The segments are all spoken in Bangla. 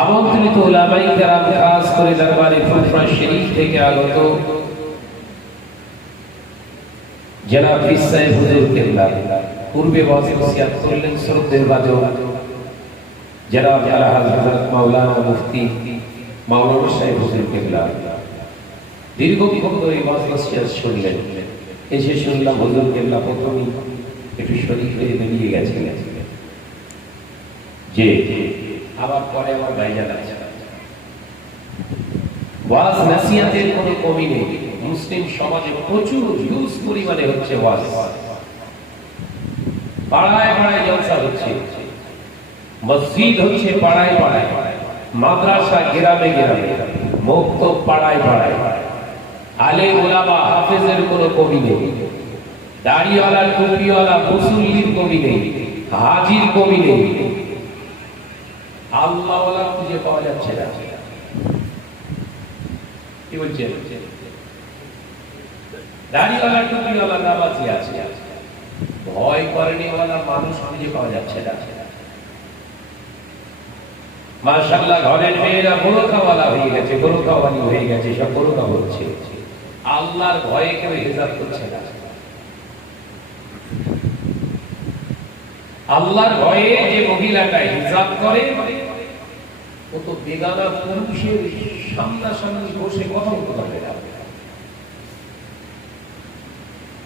আমন্ত্রিত উলামায়ে কেরাম, খাস করে দরবারে ফুরফুরা শরীফ থেকে আগত জনাব পীর সাহেব হুজুর কেবলা, পূর্বে ওয়াসিয়াত করলেন শ্রদ্ধেয় ভাজন জনাব আলা হযরত মাওলানা মুফতি মাওলানা সাহেব হুজুর কেবলা দীর্ঘক্ষণ ধরে ওয়াসিয়াত শুনলেন। এসে শুনলাম হুজুর কেবলা প্রথমেই একটু শরীর হয়ে বেরিয়ে গেছেন, যে আবার পরে আমার ভাইজান আছে। ওয়াজ নসিহতের কোনো কমি নেই। মুসলিম সমাজে প্রচুর হিউজ পরিমাণে হচ্ছে ওয়াজ, পাড়ায় পাড়ায় জলসা হচ্ছে, মসজিদ হচ্ছে পাড়ায় পাড়ায়, মাদ্রাসা গ্রামে গ্রামে, মক্তব পাড়ায় পাড়ায়, আলেম ওলামা হাফেজের কোনো কমি নেই, দাড়িওয়ালা টুপিওয়ালা মুসল্লির কমি নেই, হাজির কমি নেই, আল্লাহওয়ালা খুঁজে পাওয়া যাচ্ছে না। কি বলছেন? দাড়িওয়ালা টুপিওয়ালা নামাজি আছে, ভয় করেনিওয়ালা মানুষ খুঁজে পাওয়া যাচ্ছে না। মাশাআল্লাহ, ঘরের মেয়েরা বোরখাওয়ালা হয়ে গেছে, বোরখাওয়ালি হয়ে গেছে, সব বোরখা পরছে। আল্লাহর ভয়ে কেউ হিজাব করছে না। আল্লাহর ভয়ে যে মহিলাটা হিজাব করে, ও তো বেগানা পুরুষের সামনাসামনি বসে কথা বলতে পারবে না।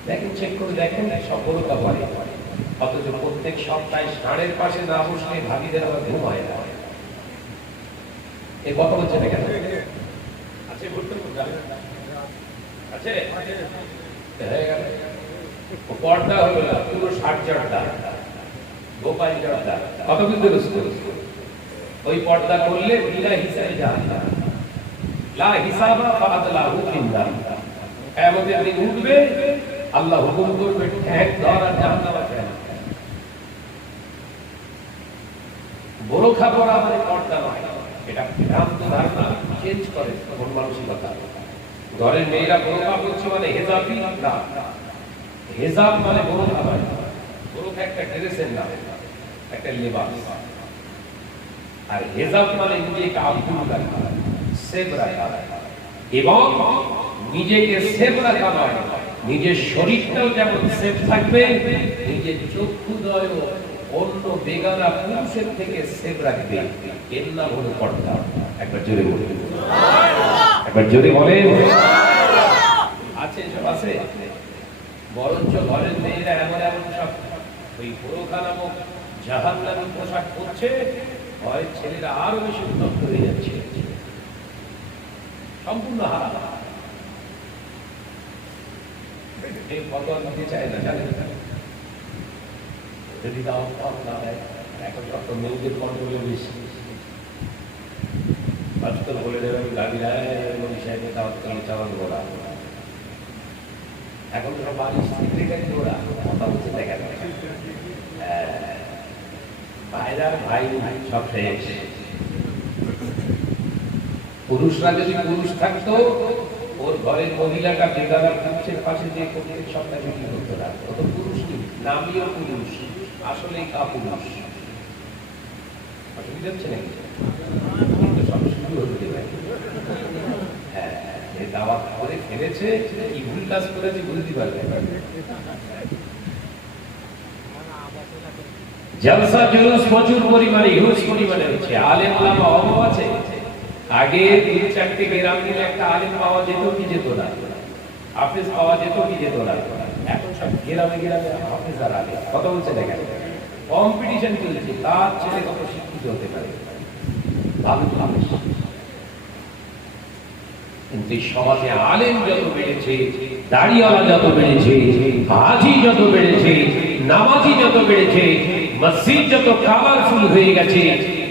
দেখেন, চেক করে দেখেন, সব বোরখা পরে, অথচ প্রত্যেক সপ্তাহে ষাঁড়ের পাশে না বসলে ভাবিদের আবার ঘুম হয় না। এই কথা বলছে না কেন? আছে আছে পর্দা হলো না, পুরো 60 জর্দা গোপাল জর্দা, কত কিন্তু ওই পর্দা করলে বিনা হিসাবে জাহান্নাম, লা হিসাবা ফাআদলাহু ফিন্নার। কিয়ামতে দিন উঠবে, আল্লাহ হুকুম করবে ঠ্যাং ধর আর জাহান্নামে ফেল। বোরখা পরা মানে পর্দা নয়, এটা ভ্রান্ত ধারণা, চেঞ্জ করে মন মানসিকতা। ঘরের মেয়েরা বোরখা পরছে মানে হেজাবি না, হেজাব মানে বোরখা নয়। বোরখা একটা ড্রেসের নাম, একটা লিবাস। আর হেজাব মানে নিজেকে আবরু রাখা, সেভ রাখা, এবং নিজেকে সেভ রাখা নয়, নিজের শরীরটাও যেমন সেভ থাকবে, নিজের চক্ষুদয় অন্য বেগানা পুরুষের থেকে সেভ রাখবে। এর নাম হলো পর্দা। একবার জোরে বলুন, একবার জোরে বলেন। আছে, সব আছে। বরঞ্চ ঘরের মেয়েরা এমন এমন সব ওই বোরখা নামক জাহান্নামী পোশাক পরছে, ভয়ের ছেলেরা আরো বেশি উত্তপ্ত হয়ে যাচ্ছে, সম্পূর্ণ হারাম। এই ফতোয়া দিতে চায় না, জানেন? যদি দাওয়াত না দেয়, এখন সব তো মেয়েদের কন্ট্রোলে বেশি। আজকাল বলে দেবেন গাড়ি সাহেবের দাওয়াত করে চালান ঘোড়া, এখন সব বাড়ির সেক্রেটারি ঘোড়া, কথা বলছে দেখা যায়। ভাইরা ভাই সব শেষ। পুরুষরা যদি পুরুষ থাকতো, ওর ঘরের মহিলাটা বেগানা পুরুষের পাশে যে প্রত্যেক সপ্তাহে বিক্রি করতো না। ও তো পুরুষ নেই, নামিও পুরুষ, আসলে কাপুরুষ। অসুবিধা হচ্ছে নাকি? কিন্তু সব শুরু হতে পারে। হ্যাঁ, দাওয়াত করে ফেলেছে, কি ভুল কাজ করেছে বুঝতে পারবে। জলসা জুলুস প্রচুর পরিমাণে, হিউজ পরিমাণে হচ্ছে। আলেম ওলামা অভাব আছে। আগে 2-4টি গ্রাম মিলে একটা আলেম পাওয়া যেত কি যেত না, হাফেজ পাওয়া যেত কি যেত না। এখন সব গ্রামে গ্রামে হাফেজ আর আলেম। কথা বলছে দেখেন, কম্পিটিশন চলছে, তার ছেলে কত শিক্ষিত হতে পারে, ভালো হাফেজ। কিন্তু এই সমাজে আলেম যত বেড়েছে, দাড়িওয়ালা যত বেড়েছে, হাজি যত বেড়েছে, নামাজি যত বেড়েছে, মসজিদ যত কালারফুল হয়ে গেছে,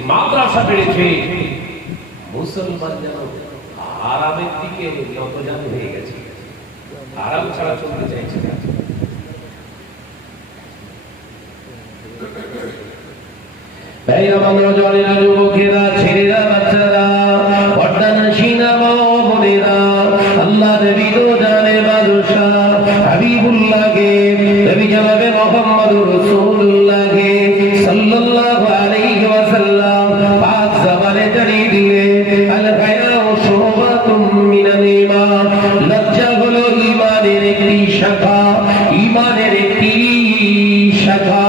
মাদ্রাসা বেড়েছে, মুসলমান যেন আরামের দিকে নতজান হয়ে গেছে, আরাম ছাড়া চলতে চাইছে না। যুবকেরা, ছেলেরা, বাচ্চারা, পর্দানশীনা মা ও বোনেরা, আল্লাহ নবী তো জানে বাদশা হাবিবুল্লাহকে, নবী জনাবে মুহাম্মদুর রাসূলুল্লাহকে সাল্লাল্লাহু আলাইহি ওয়াসাল্লাম পাক জবানে জানিয়ে দিলে আল হায়াউ শুবাতুম মিনাল ঈমান, লজ্জা হলো ঈমানের একটি শাখা, ঈমানের একটি শাখা,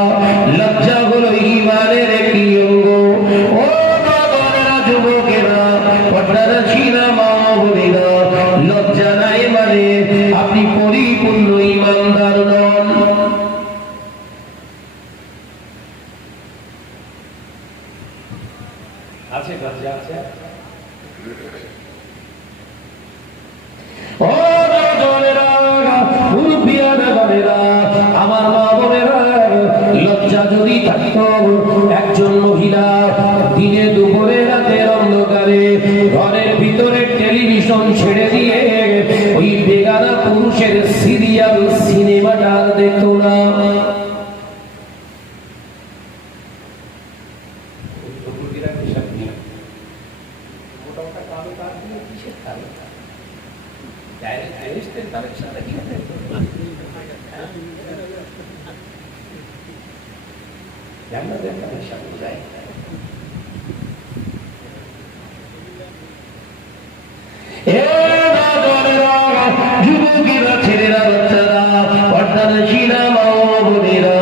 লজ্জা হলো ঈমানের একটি অঙ্গ। ও বাবারা, যুবকেরা, পর্দারা ছিনা মা বোনেরা, লজ্জা নাই মানে আপনি পরিপূর্ণ ঈমানদার নন। আছে লজ্জা আছে? ও বাবারা, মুরব্বিয়ানা বাবারা, আমার মা বোনেরা, লজ্জা যদি থাকতো, একজন মহিলা দিনে দুপুরে রাতের অন্ধকারে ঘরের ভিতরে টেলিভিশন ছেড়ে দিয়ে ওই বেগানা পুরুষের সিরিয়াল সিনেমাটা দেখতো না। যুবকেরা, ছেলেরা, বাচ্চারা, পর্দার ছিনা মা বোনেরা,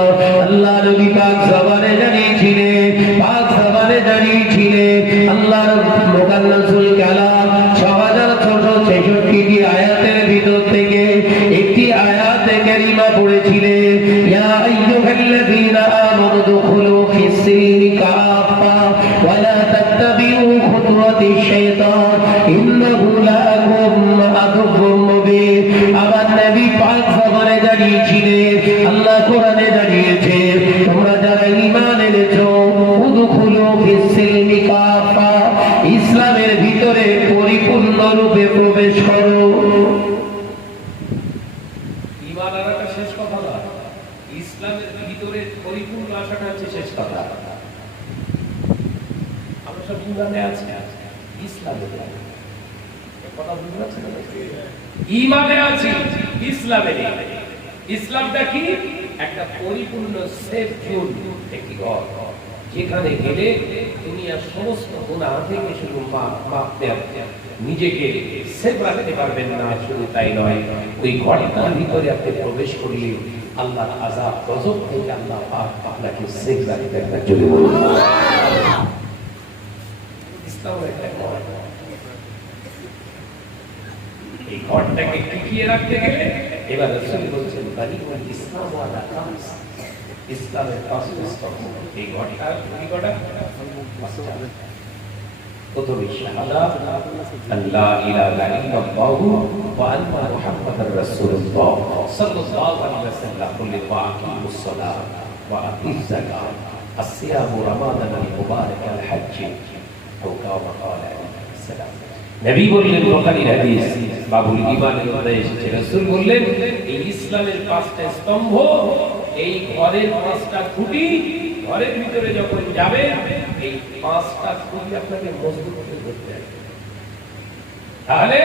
আল্লাহ নবী পাক জবানে জানিয়েছিলেন, পাক জবানে জানিয়েছিলেন, আল্লাহর মুকাদ্দাসুল কালাম 6666টি আয়াতের ভিতর থেকে একটি আয়াতে কারিমা পড়েছিলেন, ইয়া আইয়ুহাল্লাযীনা আমানু দুখুলু ফিস-সিলমি কাফা ওয়া লা তাত্তাবিউ খুতুওয়াতিশ শাইতান ইন্নাহু লাকুম আদুউম মুবিন। আমার নবী পাক জবানে জানিয়েছিলেন, আল্লাহ কোরআনে জানিয়েছে, তোমরা যারা ঈমান এনেছো উদখুলু ফিস-সিলমি কাফা, ইসলামের ভিতরে পরিপূর্ণ রূপে প্রবেশ করো। ঈমান আনাটা শেষ কথা না, ইসলামের ভিতরে পরিপূর্ণ আসাটা হচ্ছে শেষ কথা। আমরা সব ঈমানে আছি, ইসলামে কথা বুঝতে পারছেন? ঈমানে আছি, ইসলামে নেই। ইসলামটা কি? একটা পরিপূর্ণ সেফ জোন, একটি ঘর, যেখানে গেলে দুনিয়ার সমস্ত গুনাহ থেকে শুধু নিজেকে সেফ রাখতে পারবেন না। শুধু তাই নয়, ওই ঘরটার ভিতরে আপনি প্রবেশ করলে আল্লাহর আযাব গজব থেকে আল্লাহ পাক আপনাকে সেফ রাখতে পারবেন। যদি বলুন ইসলামের একটা ঘর, এই ঘরটাকে টিকিয়ে রাখতে গেলে এবার রাসূল বলছেন বানিউল ইসলাম ওয়ালা খামস, ইসলামের পাঁচটি স্তম্ভ। এই ঘরটা কি ঘরটা? প্রথমে শাহাদাত আল্লাহ ইলাহা ইল্লাল্লাহু ওয়া আন্না মুহাম্মাদার রাসূলুল্লাহ সাল্লাল্লাহু আলাইহি ওয়াসাল্লাম, বলে ওয়া আকিমুস সালাত ওয়া আতিজ যাকাত আসিয়াম রমাদান আল মুবারাক আল হজ্জ আও কামা ক্বালা আলাইহিস সালাম। নবী বললেন, বুখারীর হাদিস, বাবুল ঈমানের মধ্যে এসেছে, রাসূল বললেন এই ইসলামের পাঁচটা স্তম্ভ, এই ঘরের পাঁচটা খুঁটি, ঘরের ভিতরে যখন যাবে এই পাঁচটা খুঁটি আপনাকে মজবুত করে ধরতে হবে। তাহলে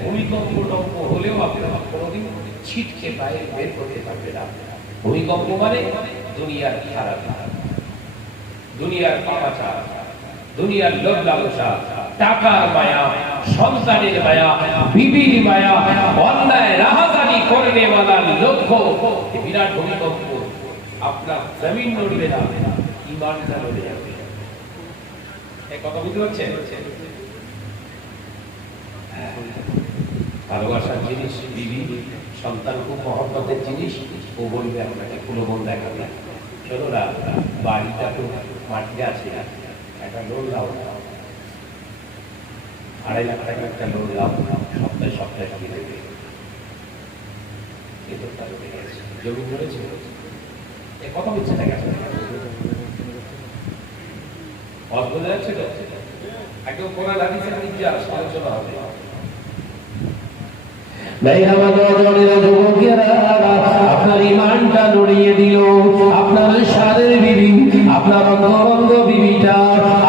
ভূমিকম্প টম্প হলেও আপনারা কোনোদিন ছিটকে বাইরে বের করতে পারবে না। ভূমিকম্প মানে দুনিয়ার খারাপ, দুনিয়ার পাপাচার, দুনিয়ার লোভ লালসা, টাকার মায়া, সন্তানের মায়া, বিবির মায়া, অন্যায় রাহাজানি করনেওয়ালা লক্ষ্য, বিরাট ভূমিকম্প আপনার জমিন নড়বে না, ঈমানটা নড়ে যাবে। এই কথা বুঝতে পারছেন? ভালোবাসার জিনিস বিবি, সন্তান খুব মহব্বতের জিনিস। ও বলবে আপনাকে প্রলোভন দেখাবে, চলো না বাড়িটা তো মাটিতে আছে, একটা লোন দাও, 2.5 লাখ টাকা একটা লোন দাও, সপ্তাহে সপ্তাহে দিয়ে দেবে। কিন্তু তার জমি ধরেছে, এ কথা বলছে না কেন? অদ্ভুত যাচ্ছে তো, একদম কোরআন হাদিসের নির্যাস আলোচনা হবে। আপনার ঈমানটা নড়িয়ে দিল, আপনার সাদের বিবি, আপনার অঙ্গ বিবিটা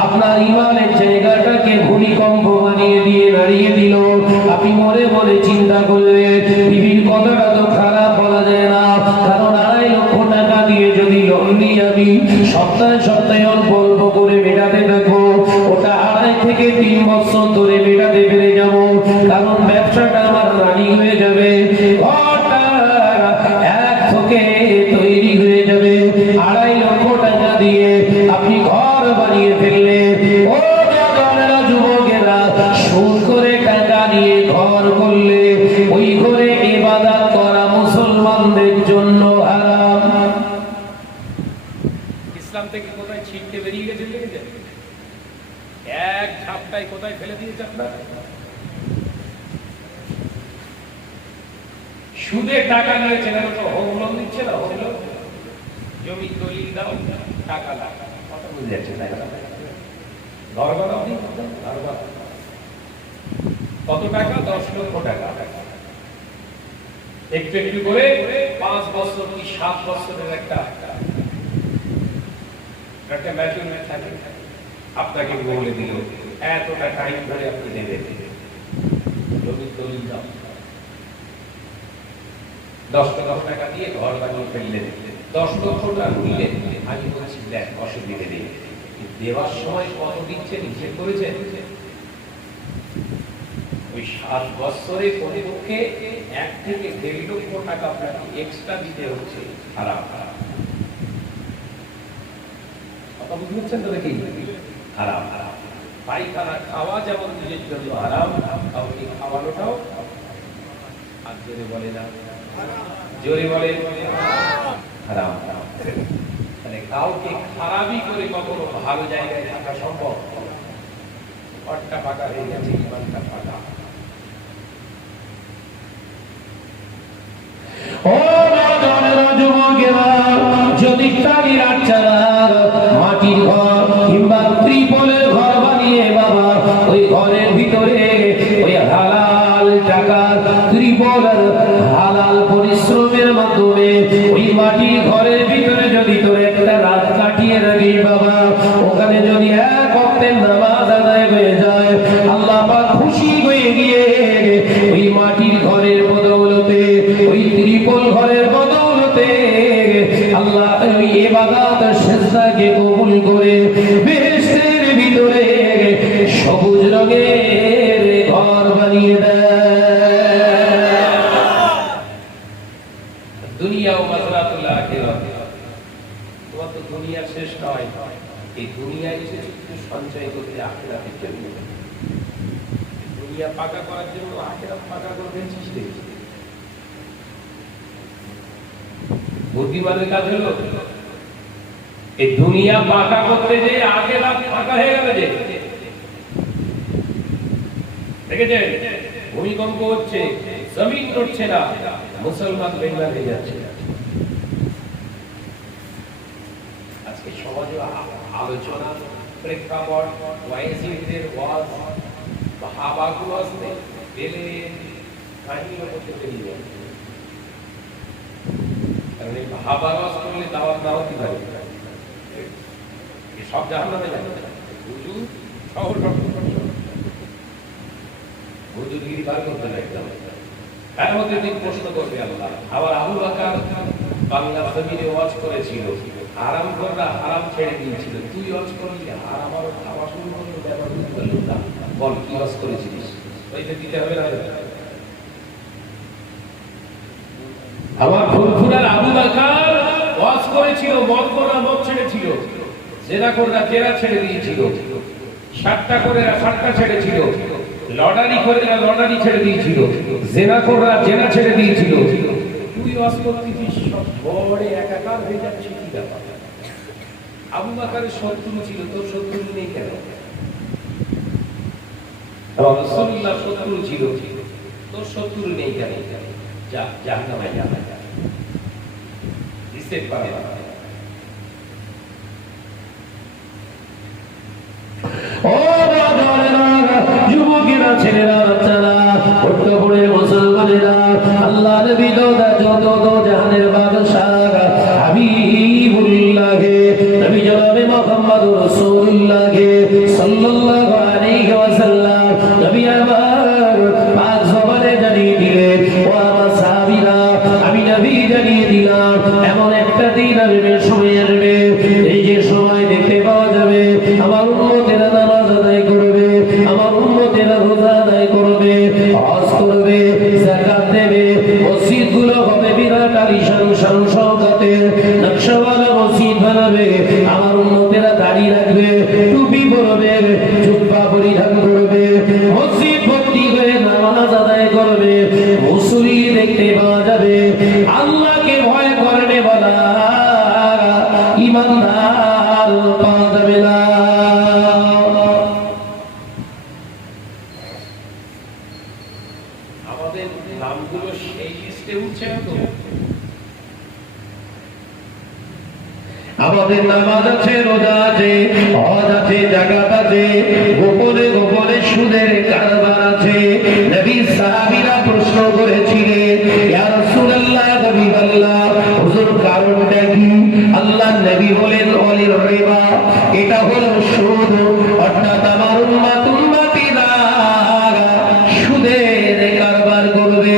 আপনার ঈমানের জায়গাটাকে ভূমিকম্প বানিয়ে দিয়ে নাড়িয়ে দিল। আপনি মনে মনে চিন্তা করলেন, বিবির কথাটা তো খারাপ বলা যায় না, কারণ 2.5 লক্ষ টাকা দিয়ে যদি লোন নিয়ে আমি সপ্তাহে সপ্তাহে অল্প অল্প করে মেটাতে থাকবো, ওটা 3 বছর ধরে মেটাতে পেরে যাবো, কারণ ব্যবসাটা আমার রানিং হয়ে যাবে, ঘরটা এক থেকে তৈরি হয়ে যাবে। 2.5 লক্ষ টাকা দিয়ে আপনি ঘর বানিয়ে ফেললে, ও জানেরা যুবকেরা, সুদ করে টাকা নিয়ে ঘর করলে ওই ঘরে ইবাদত করা মুসলমানদের জন্য হারাম। ইসলাম থেকে কোথায় ছিটকে বেরিয়ে গেছে দেখেছেন? এক ঝাপটায় কোথায় ফেলে দিয়েছে আপনারা? সুদে টাকা নিয়েছেন, এখন তো হোম লোন দিচ্ছে না, হোম লোন, জমি দলিল দাও, টাকা দাও, কথা বুঝে যাচ্ছে না? ঘর বানাও, ঘর বানাও, কত টাকা? 10 লক্ষ টাকা। একটু একটু করে 5 বছর কি 7 বছরের একটা ম্যাচুরিটি থাকে, আপনাকে বলে দিল এতটা টাইম ধরে আপনি দেবেন, জমি দলিল দাও, 10 টাকা দিয়ে ঘর বানিয়ে ফেললেন, 10 লক্ষটা নিলেন। আমি বলছি দেখ, অসুবিধে নেই, দেওয়ার সময় কত দিচ্ছেন হিসেব করেছেন? ওই 7 বছরে পরিপক্ষে 1 থেকে 1.5 লক্ষ টাকা আপনাকে এক্সট্রা দিতে হচ্ছে। হারাম। কথা বুঝছেন তো? দেখি হারাম। পায়খানা খাওয়া যেমন নিজের জন্য হারাম, কাউকে খাওয়ানোটাও। আর জোরে বলে না, জোরে বলে হারাম। মানে কাউকে খারাপই করে কখনো ভালো জায়গায় থাকা সম্ভব? ঘরটা ফাঁকা হয়ে গেছে, ইমানটা ফাঁকা। ও নওজওয়ানেরা, যুবকেরা, যদি টালির আচ্ছাদন, মাটির ঘর কিংবা ত্রিপলের ঘর বানিয়ে বাবা ওই ঘরের ভিতরে ওই হালাল টাকা, ত্রিপলের হালাল পরিশ্রমের মাধ্যমে ওই মাটির ঘরের ভিতরে যদি তোর একটা রাত কাটিয়ে রাখি বাবা, ওখানে যদি এক ওয়াক্তের নামাজ আদায় হয়ে যায়, আল্লাহ পাক খুশি হয়ে গিয়ে ওই মাটির ঘরের বদৌলতে, ওই ত্রিপল ঘরের বদৌলতে আল্লাহ ওই ইবাদত সিজদাকে কবুল করে বেহেশতের ভিতরে সবুজ রঙের ঘর বানিয়ে দেয়। দুনিয়া ও মাযরাতুল আখিরাত। তোমার তো দুনিয়া শেষ নয়, এই দুনিয়ায় এসেছে কিছু সঞ্চয় করতে আখিরাতের জন্য। দুনিয়া পাকা করার জন্য আখিরাত পাকা করতে চেষ্টা করছে। বুদ্ধিমানের কাজ হলো এই দুনিয়া পাকা করতে যে আখিরাত পাকা হয়ে গেল। যে দেখেছেন, ভূমিকম্প হচ্ছে, জমিন নড়ছে না, মুসলমান বেঙ্গল হয়ে যাচ্ছে। আজকে সমাজে আলোচনা, প্রেক্ষাপট, ওয়াইজিদের ওয়াজ, ভাবাগুলো আসতে পেলে কাহিনীও করতে পেরিয়ে যায়। কারণ এই ভাবার ওয়াজ করলে দাওয়াত না হতে পারে, সব জাহান্নামে যাবে। হুজুর শহর হুজুরগিরি বার করতে না একদম। তার মধ্যে দিন প্রশ্ন করবে আল্লাহ। আবার আবু বকর বাংলা জমিনে ওয়াজ করেছিল, হারাম করা হারাম ছেড়ে দিয়েছিল, তুই ওয়াজ করলি হারাম আর খাওয়া শুরু করলো, ব্যাপার বুঝলো না, বল কি ওয়াজ করেছিস? ওইটা দিতে হবে না? আমার ফুরফুরার আবু বকর ওয়াজ করেছিল, মদ করা মদ ছেড়েছিল, জেনা করা জেনা ছেড়ে দিয়েছিল, সাতটা করে সাতটা ছেড়েছিল, লটারি করে লটারি ছেড়ে দিয়েছিল, জেনা করা জেনা ছেড়ে দিয়েছিল। তুই ওয়াজ করতেছিস সব বড় একাকার হয়ে যাচ্ছে, কি ব্যাপার? আবু বকরের শত্রু ছিল, তোর শত্রু নেই কেন? রাসূলুল্লাহ শত্রু ছিল, তোর শত্রু নেই কেন? যা জাহান্নামে যা, রিসেট করা। ও যুবকেরা, ছেলেরা, বাচ্চারা, বড় মুসলমানেরা, আল্লাহ নবী যত জাহানের বাদশা হাবিবুল্লাহ নবী জনাবে মুহাম্মদুর রাসূলুল্লাহ সাল্লাল্লাহু আলাইহি ওয়াসাল্লাম নবী আমার পাক জবানে জানিয়ে দিলেন, ও আমার সাহাবীরা, আমি নবী জানিয়ে দিলাম এমন একটা দিন আসবে, সময় আসবে, এই যে সময় দেখতে পাওয়া যাবে আমার উম্মতেরা নামাজ আদায় করবে, পরবে, জুব্বা পরিধান করবে, মসজিদ ভর্তি হয়ে নামাজ আদায় করবে, মুসল্লি দেখতে পাওয়া যাবে। আল্লাহকে ভয় করবে বলা ইমানদার পাওয়া যাবে না। আমাদের নামগুলো সেই লিস্টে উঠছে না তো? আমাদের নামাজ আছে, রোজা আছে, হজ আছে, যাকাত আছে, গোপনে গোপনে সুদের কারবার আছে। নবী সাহাবীরা প্রশ্ন করেছিলেন, ইয়া রাসূলুল্লাহ, হাবিবাল্লাহ, হুজুর কারণটা কি? আল্লাহ নবী বলেন, অলির রিবা, এটা হলো সুদ, অর্থাৎ আমার উম্মতিরা সুদের কারবার করবে।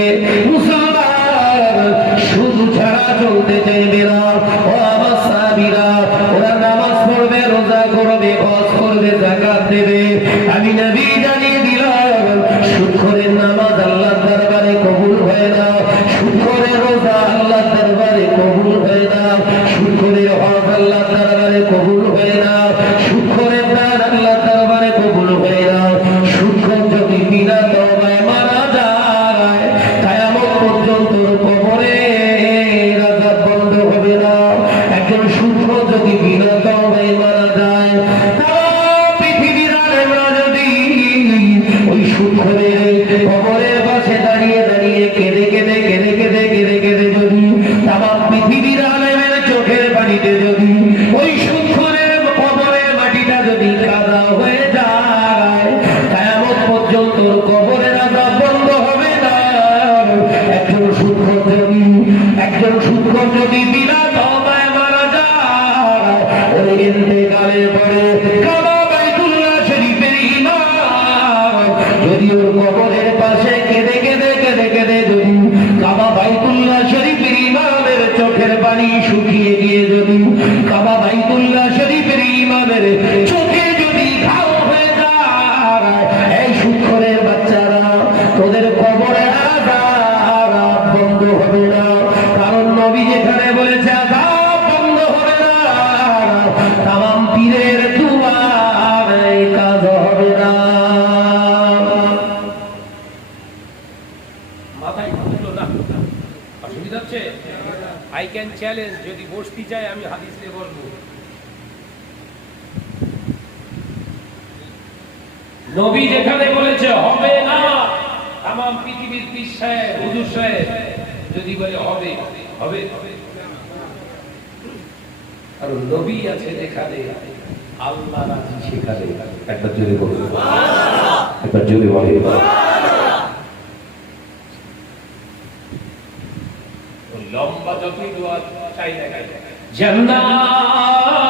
মুসলমান সুদ ছাড়া চলতে চাইবে না। ও আমার সাহাবীরা, ওরা নামাজ পড়বে, রোজা করবে, হজ করবে, যাকাত দেবে। আমি নবী জানিয়ে দিলাম, সুদখোরের নামাজ আল্লাহর দরবারে কবুল হয় না, সুদখোরের রোজা আল্লাহর দরবারে কবুল হয় না, সুদখোরের হজ আল্লাহর দরবারে কবুল হয় না, সুদখোরের দান আল্লাহর দরবারে কবুল হয় না। সুদখোর যদি বিনা তওবায় মারা যায়, কিয়ামত পর্যন্ত কবরে আযাব বন্ধ হবে না। একজন সুদখোর যদি বিনা তওবায় মারা যায়, পৃথিবীর আলেমরা যদি ওই সুদখোরের কবরের পাশে দাঁড়িয়ে দাঁড়িয়ে কেঁদে কেঁদে কেঁদে কেঁদে কেঁদে কেঁদে যদি তামাম পৃথিবীর আলেমের চোখের পানিতে যদি ওই সুদখোরের কবরের মাটিটা যদি কাদা হয়ে যায়, কিয়ামত পর্যন্ত কবরের আযাব বন্ধ হবে না। একজন সুদখোর যদি বিনা তওবায় মারা যায়, ওই ইন্তেকালের পরে কাবা বাইতুল্লাহ শরীফের ইমাম যদি ওর কবরের পাশে কেঁদে কেঁদে কেঁদে কেঁদে যদি কাবা বাইতুল্লাহ শরীফের ইমামের চোখের পানি শুকিয়ে গিয়ে যদি কাবা বাইতুল্লাহ শরীফের ইমামের চোখে যদি ঘাও হয়ে যায়, এই সুদখোরের বাচ্চারা, তোদের কবরের আযাব বন্ধ হবে না। কারণ নবী যেখানে বলেছে আযাব বন্ধ হবে না, তামাম পীরের দুয়ার এই কাজ হবে না। মাথায় ঢুকলো না? অসুবিধা হচ্ছে? আই ক্যান চ্যালেঞ্জ, যদি বসতে চাই আমি হাদিস নিয়ে বলবো। নবী যেখানে বলেছে হবে না, তামাম পৃথিবীর পীর সাহেব, হুজুর সাহেব যদি বলে হবে, হবে। আর নবী আছে যেখানে, আল্লাহ রাজি সেখানে। একবার জোরে বলুন, একবার জোরে বলে। লম্বা যতই দোয়া চাই না কেন, জান্নাতে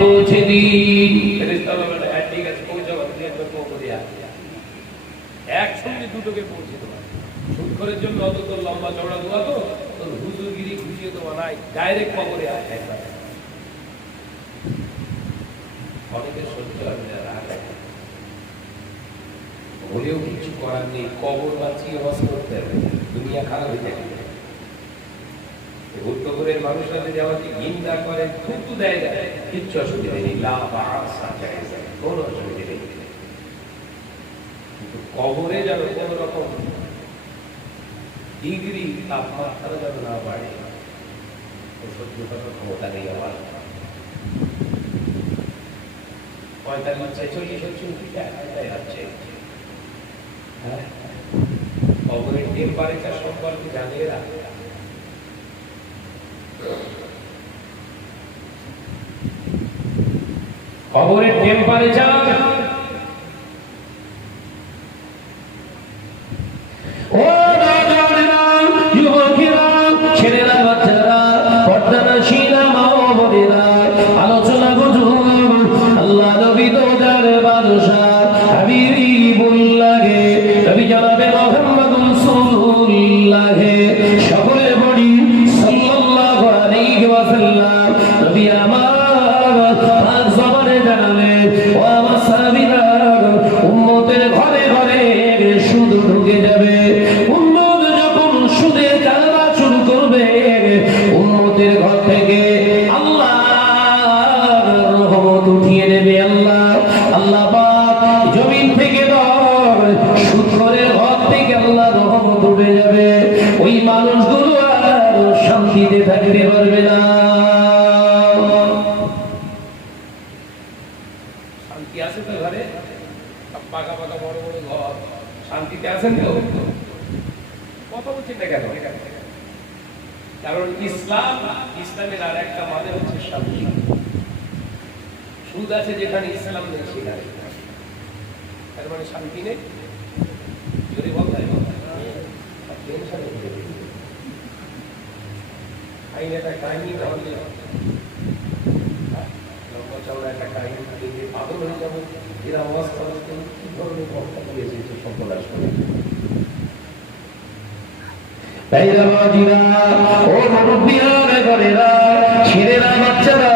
পৌঁছে দিন। ফেরেশতারা বলে, হ্যাঁ ঠিক আছে, পৌঁছাবো, তুমি একবার পৌঁছে দিয়া একসঙ্গে দুটোকে পৌঁছে দেওয়া। সুদখোরের জন্য অত তোর লম্বা চওড়া দোয়া তো, তোর হুজুরগিরি খুশিয়ে দেওয়া নাই, ডাইরেক্ট কবরে আসে একবার। অনেকের সহ্য হবে না, রাগ হয়। বলেও কিছু করার নেই, কবর বাঁচিয়ে হজ করতে হবে, দুনিয়া খারাপ হয়ে যাবে। ভুক্তপুরের মানুষরা যদি আমাকে নিন্দা করে, থুতু দেয় না, কিচ্ছু অসুবিধা নেই, কোনো অসুবিধা নেই। কিন্তু কবরে যেন কোন রকম ডিগ্রি তাপমাত্রা যেন না বাড়ে, সহ্য করার ক্ষমতা নেই আমার। 45, 46 হচ্ছে। কবরের টেম্পারেচার সম্পর্কে জানে এরা? কবরের টেম্পারেচার ও নওজওয়ানেরা, যুবকেরা, ছেলেরা, বাচ্চারা, পর্দানশীলা মা ও বোনেরা, আলোচনা বুঝুন। আল্লাহ নবী দোজার বাদশা হাবিবুল্লাহে, নবী জনাবে মুহাম্মদ রাসূলুল্লাহে, সকলের বডি সাল্লাল্লাহু আলাইহি ওয়াসাল্লাম। নবী আমার পাঁচ জবানে জানালেন, ও আমার সাহাবীরা, উম্মতের ঘরে ঘরে সুদ ঢুকে যাবে। উম্মত যখন সুদের কারবার শুরু করবে, উম্মতের ঘর থেকে আল্লাহর রহমত উঠিয়ে নেবে। আল্লাহ আল্লাহ পাক জমিন থেকে ধর শুকরের ঘর থেকে আল্লাহ রহমত উঠে যাবে, ওই মানুষগুলো আর শান্তিতে থাকতে পারবে না। শান্তি আছে তো ঘরে? পাকা পাকা বড় বড় ঘর, শান্তিতে আছেন তো? কথা বলছেন না কেন? কারণ ইসলামের আর একটা মানে হচ্ছে শান্তি। সুদ আছে যেখানে ইসলাম নেই সেখানে, তার মানে শান্তি নেই। যদি বলতে আইন একটা কাহিনী তাহলে লম্বা চওড়া একটা কাহিনী পাগল হয়ে যাবো, এরা অবস্থা কি ধরনের কথা বলেছে সর্বনাশ করে। ও মুরব্বিয়ারা, ঘরেরা, ছেলেরা, বাচ্চারা,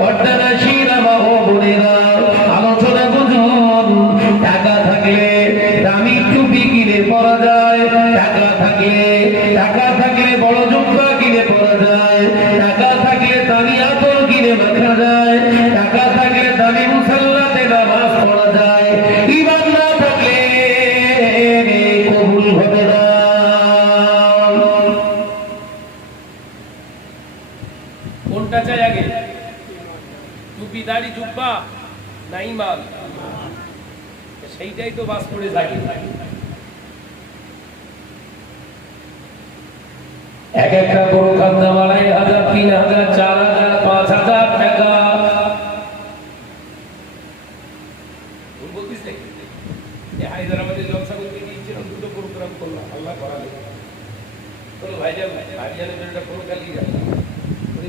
পর্দারা, শিরা, মা ও বোনেরা, আলোচনা বুঝুন। টাকা থাকলে দামি টুপি কিনে পরা যায়, টাকা থাকলে বড় জুব্বা কিনে পরা যায়, টাকা থাকলে দামি আতর কিনে মাখা যায়, টাকা থাকলে দামি মুসাল্লাতে নামাজ পড়া যায়। ঈমান না থাকলে কবুল হবে না। কোনটা চাই আগে, টুপি দাড়ি জুব্বা না ঈমান? সেইটাই তো বাস পড়ে থাকে। এক একটা বড় খাদ্যওয়ালায় 1000, 3000, 4000, 5000 টাকা। বলতিস নাকি হায়দ্রাবাদের জলসা করতে গিয়েছিলাম, দুটো প্রোগ্রাম করলাম, আল্লাহ করালে বলো ভাইজানের জন্য একটা প্রোগ্রাম দিয়ে যাবো।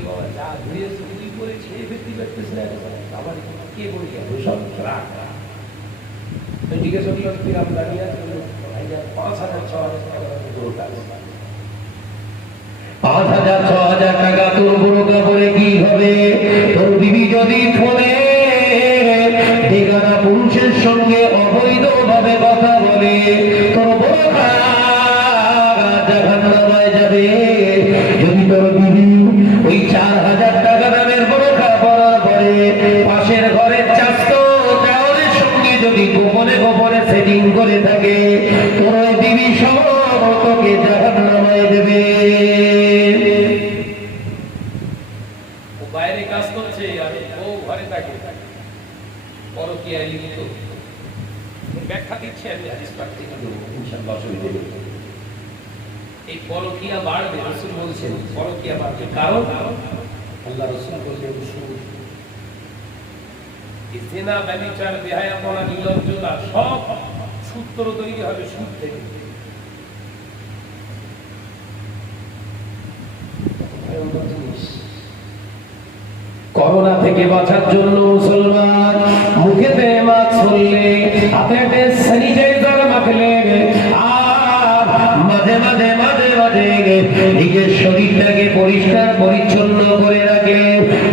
বাবা যা ঘুরে চুরি করে ছেড়ে ফেলতে পারতেছে না, আবার কে বলে যাবো সব রাগ। জিজ্ঞেস করলাম কিরাম দাঁড়িয়ে আছে, 5000, 6000 টাকা পুরো কাজ। 5000, 6000 টাকা তোর বড় কাপড়ে কি হবে? তোর বিবি যদি ফোনে ঠিকানা পুরুষের সঙ্গে অবৈধভাবে কথা বলে, তোর বড় জাহান্নামে যাবে। যদি তোর বিবি ওই 4000 টাকা দামের বোরখা পরার পরে পাশের ঘরের চাস্তো চাওয়ারের সঙ্গে যদি গোপনে গোপনে সেটিং করে থাকে, তোর ওই বিবি সহ তোকে জাহান্নামে দেবে। ও বাইরে কাজ করছে আর ও ঘরে থাকে, পরকীয়ায় লিপ্ত। ব্যাখ্যা দিচ্ছি আমি, হাদিস পাঠ থেকে দেবো ইনশাআল্লাহ, অসুবিধা নেই। এই পরকীয়া বাড়বে, রাসূল বলছেন পরকীয়া বাড়বে। কারণ আল্লাহ রাসূল বলেছেন জিনা, ব্যভিচার, বেহায়াপনা, নির্লজ্জতা সব সূত্র তৈরি হবে সুদ থেকে। করোনা থেকে বাঁচার জন্য মুসলমান মুখেতে মাস্ক পরলে, হাতে স্যানিটাইজার মাখলে, আর মাঝে মাঝে নিজের শরীরটাকে পরিষ্কার পরিচ্ছন্ন করে রাখে।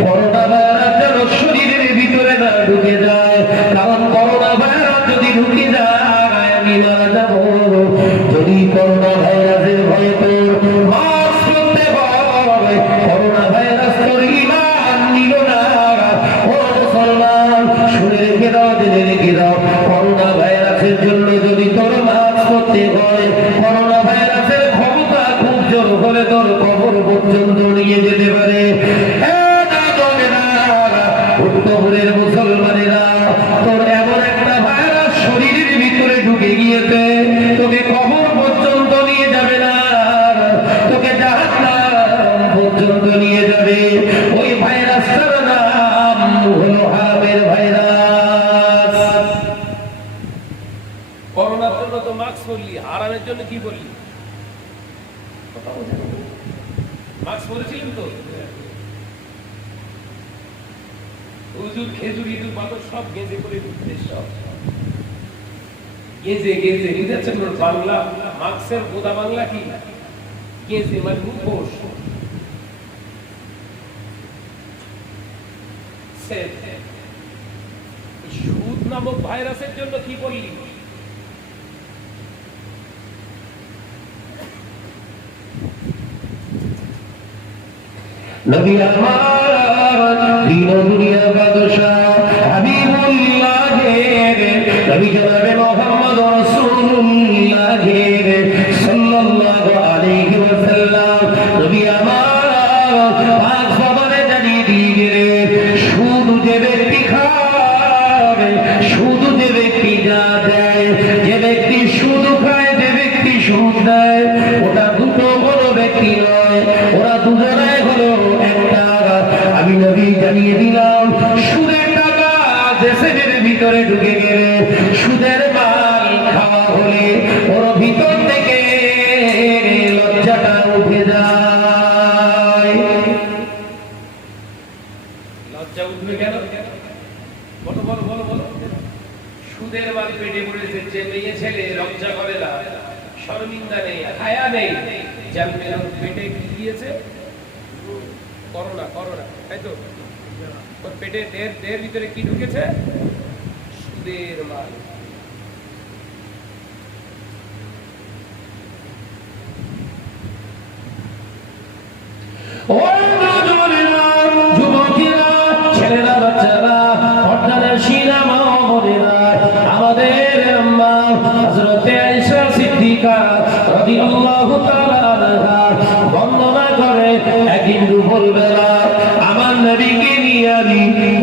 করোনা ভাইরাস যেন শরীরের ভিতরে না ঢুকে যায়, কারণ করোনা ভাইরাস যদি ঢুকে যায় আমি মারা যাব। যদি করোনা ভাইরাসের ভয়ে তোর মাস্ক পরতে হয়, করোনা ভাইরাস তোর ঈমান নিল না। ও মুসলমান, শুনে রেখে দাও, জেনে রেখে দাও, করোনা ভাইরাসের জন্য যদি তোর মাস্ক পরতে হয়, করোনা ভাইরাসের ক্ষমতা খুব জোর করে তোর কবর পর্যন্ত নিয়ে যেতে পারে। উত্তরের মুসলমানেরা, তোর এমন একটা ভাইরাস শরীরের ভিতরে ঢুকে গিয়েছে, তোকে কবর পর্যন্ত নিয়ে যাবে না, তোকে জাহান্নাম পর্যন্ত নিয়ে যাবে। ওই ভাইরাসটার নাম হলো হারামের ভাইরাস। করোনার জন্য তো মাস্ক পরলি, হারামের জন্য কি বললি? মাস্ক পরেছিলেন তো? হুজুর খেজুর ইঁদুর পাথর সব গেঁজে করে ঢুকতে, সব গেঁজে বুঝেছেন? বাংলা মাস্কের গোদা বাংলা কি? গেঁজে মানে মুখোশ। সুদ নামক ভাইরাসের জন্য কি বললি? নবী আমার দিন দুনিয়া বাদশা হাবিবুল্লাহ ঢুকে গেলে সুদের মাল খাওয়া হলে ওর ভিতর থেকে লজ্জাটা উঠে যায়। লজ্জা উঠবে কেন? বলো বলো বলো বলো। সুদের মাল পেটে পড়েছে, যে মেয়ে ছেলে লজ্জা করে না, শর্মিন্দা নেই, হায়া নেই, জানবে ওর পেটে কি দিয়েছে? করোনা, করোনা, তাই তো? ওর পেটে দেহের ভিতরে কি ঢুকেছে? সুদের মাল। ছেলেরা বাচ্চারা পর্দার শিরা মা বোনেরা, আমাদের আম্মা হযরতে আয়েশা সিদ্দিকা রাদিয়াল্লাহু তাআলা আনহা বর্ণনা করে একদিন দুপুরবেলা আমার নবীকে নিয়ে আমি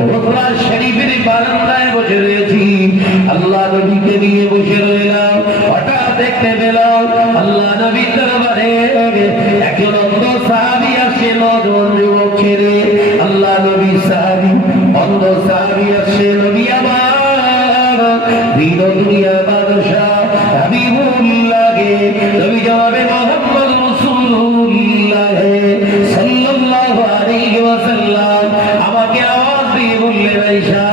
হুজরা শরীফের বারান্দায় বসে রয়েছি। আল্লাহ নবীকে নিয়ে বসে রইলাম, হঠাৎ দেখতে পেলাম আল্লাহ নবীর দরবারে একজন অন্ধ সাহাবী আসে, নজওয়ান যুবক ছেলে। আল্লাহ নবী সাহাবী, অন্ধ সাহাবী আসে। নবী আমার দীন দুনিয়া বাদশা হাবিবুল্লাহ নবী জনাবে মুহাম্মদ রাসূলুল্লাহ সাল্লাল্লাহু আলাইহি ওয়াসাল্লাম আমাকে আওয়াজ দিয়ে বললেন, আয়েশা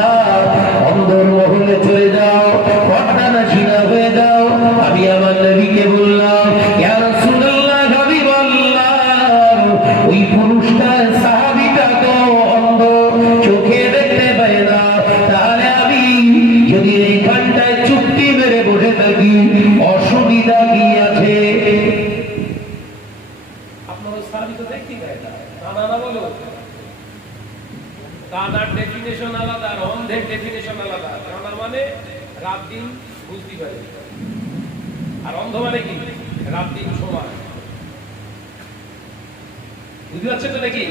অন্ধর মহলে চলে যাও, পর্দা নাশিনা হয়ে যাও। আমি আমার নবীকে বললাম, ইয়া রাসূলুল্লাহ হাবিবাল্লাহ, ওই পুরুষটা সাহাবীটা তো অন্ধ, চোখে দেখতে পায় না, তাহলে আমি যদি এইখানটায় চুক্তি মেরে বসে থাকি অসুবিধা কি আছে? আপনার সাহাবী তো দেখতে পায় না, কানা না বলো। কানার ডেফিনেশন আলাদা আর অন্ধের ডেফিনেশন আলাদা। কানা মানে রাত দিন বুঝতে পারে, আর অন্ধ মানে কি? রাত দিন সমান। বুঝতে পারছেন তো নাকি?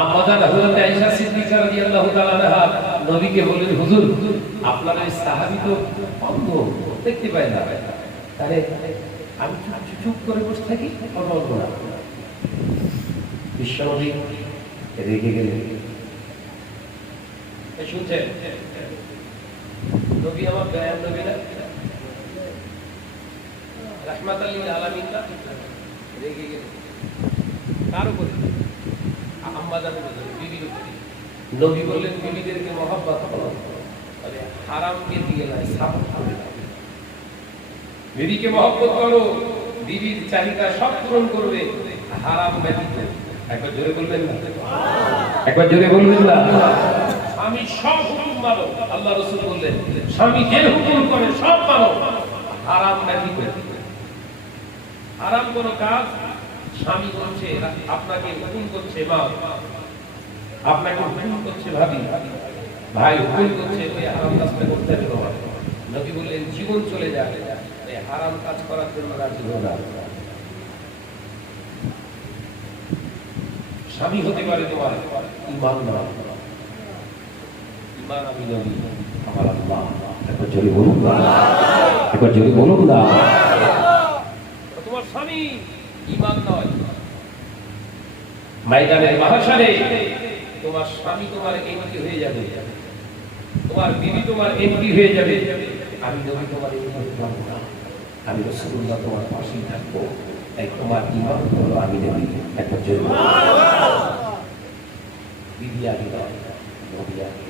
আম্মাজান হযরত আয়েশা সিদ্দিকা রাদিয়াল্লাহু তাআলা আনহা নবীকে বললেন, হুজুর আপনার এই সাহাবী তো অন্ধ, দেখতে পায় না, তাহলে আমি চুপ করে বসে থাকি, বলবো না। বিশ্বনবী রেগে গেলেন। শুনছেন, নবী আমার দয়ার নবী না, রাহমাতাল লিল আলামিন না, রেগে গেলেন। কার উপরে? আম্মাজানের উপরে, বিবির উপরে। নবী বললেন, বিবিদেরকে মহব্বত করো, মানে হারামকে দিয়ে নয়, সাফ করে দাও। বিবিকে মহব্বত করো, বিবির চাহিদা সব পূরণ করবে, হারাম ব্যতীত। একবার জোরে বলবেন না? একবার জোরে বলবেন না? স্বামী সব হুকুম মানো, আল্লাহ রাসূল বললেন, স্বামী যে হুকুম করে সব মানো, হারাম ব্যতীত। হারাম কোন কাজ স্বামী করছে, আপনাকে হুকুম করছে, মা আপনাকে হুকুম করছে, ভাবি ভাই হুকুম করছে, ওই হারাম কাজটা করতে হবে তোমার। নবী বললেন, জীবন চলে যাবে এই হারাম কাজ করার জন্য রাজি হও না। স্বামী হতে পারে তোমার ঈমান না, ঈমান আমি নবী, আমার আল্লাহ। একবার জোরে বলুন না, একবার জোরে বলুন না। তোমার স্বামী ঈমান নয়, ময়দানের মাহশারে তোমার স্বামী তোমার এমপি হয়ে যাবে, তোমার বিবি তোমার এমপি হয়ে যাবে। আমি নবী তোমার এমপি হতে পারবো না, আমি রাসূলুল্লাহ তোমার পাশেই থাকবো। তাই তোমার ঈমান হলো আমি নবী। একটা জোরে বিবি আগে নয়, নবী আগে।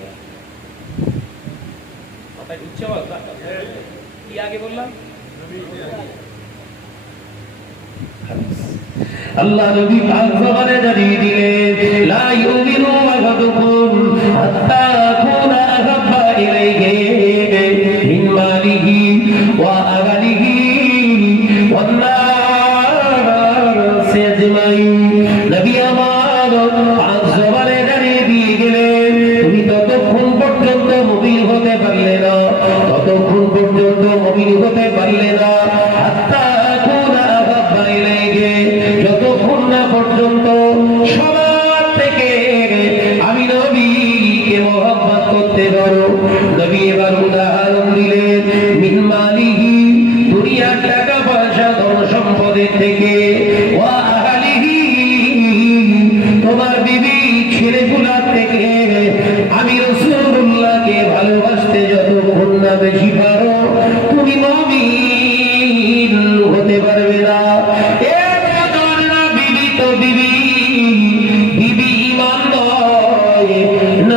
কথায় উচ্চ আওয়াজ না? কি আগে বললাম? আল্লাহ নবী পাক জবানে জানিয়ে দিলেন, লা ইউমিনু আহাদুকুম হাত্তা আকুনা আহাব্বা ইলাইহি মিন মালিহি ওয়া আহলিহি ওয়ান নাসি আজমাইন। নবী আমার পাক জবানে জানিয়ে দিয়ে গেলেন, তুমি ততক্ষণ পর্যন্ত মুমিন হতে পারলে না, ততক্ষণ পর্যন্ত মুমিন হতে পারলে না, হাত্তা আকুনা আহাব্বা ইলাইহি, যতক্ষণ না পর্যন্ত সবার থেকে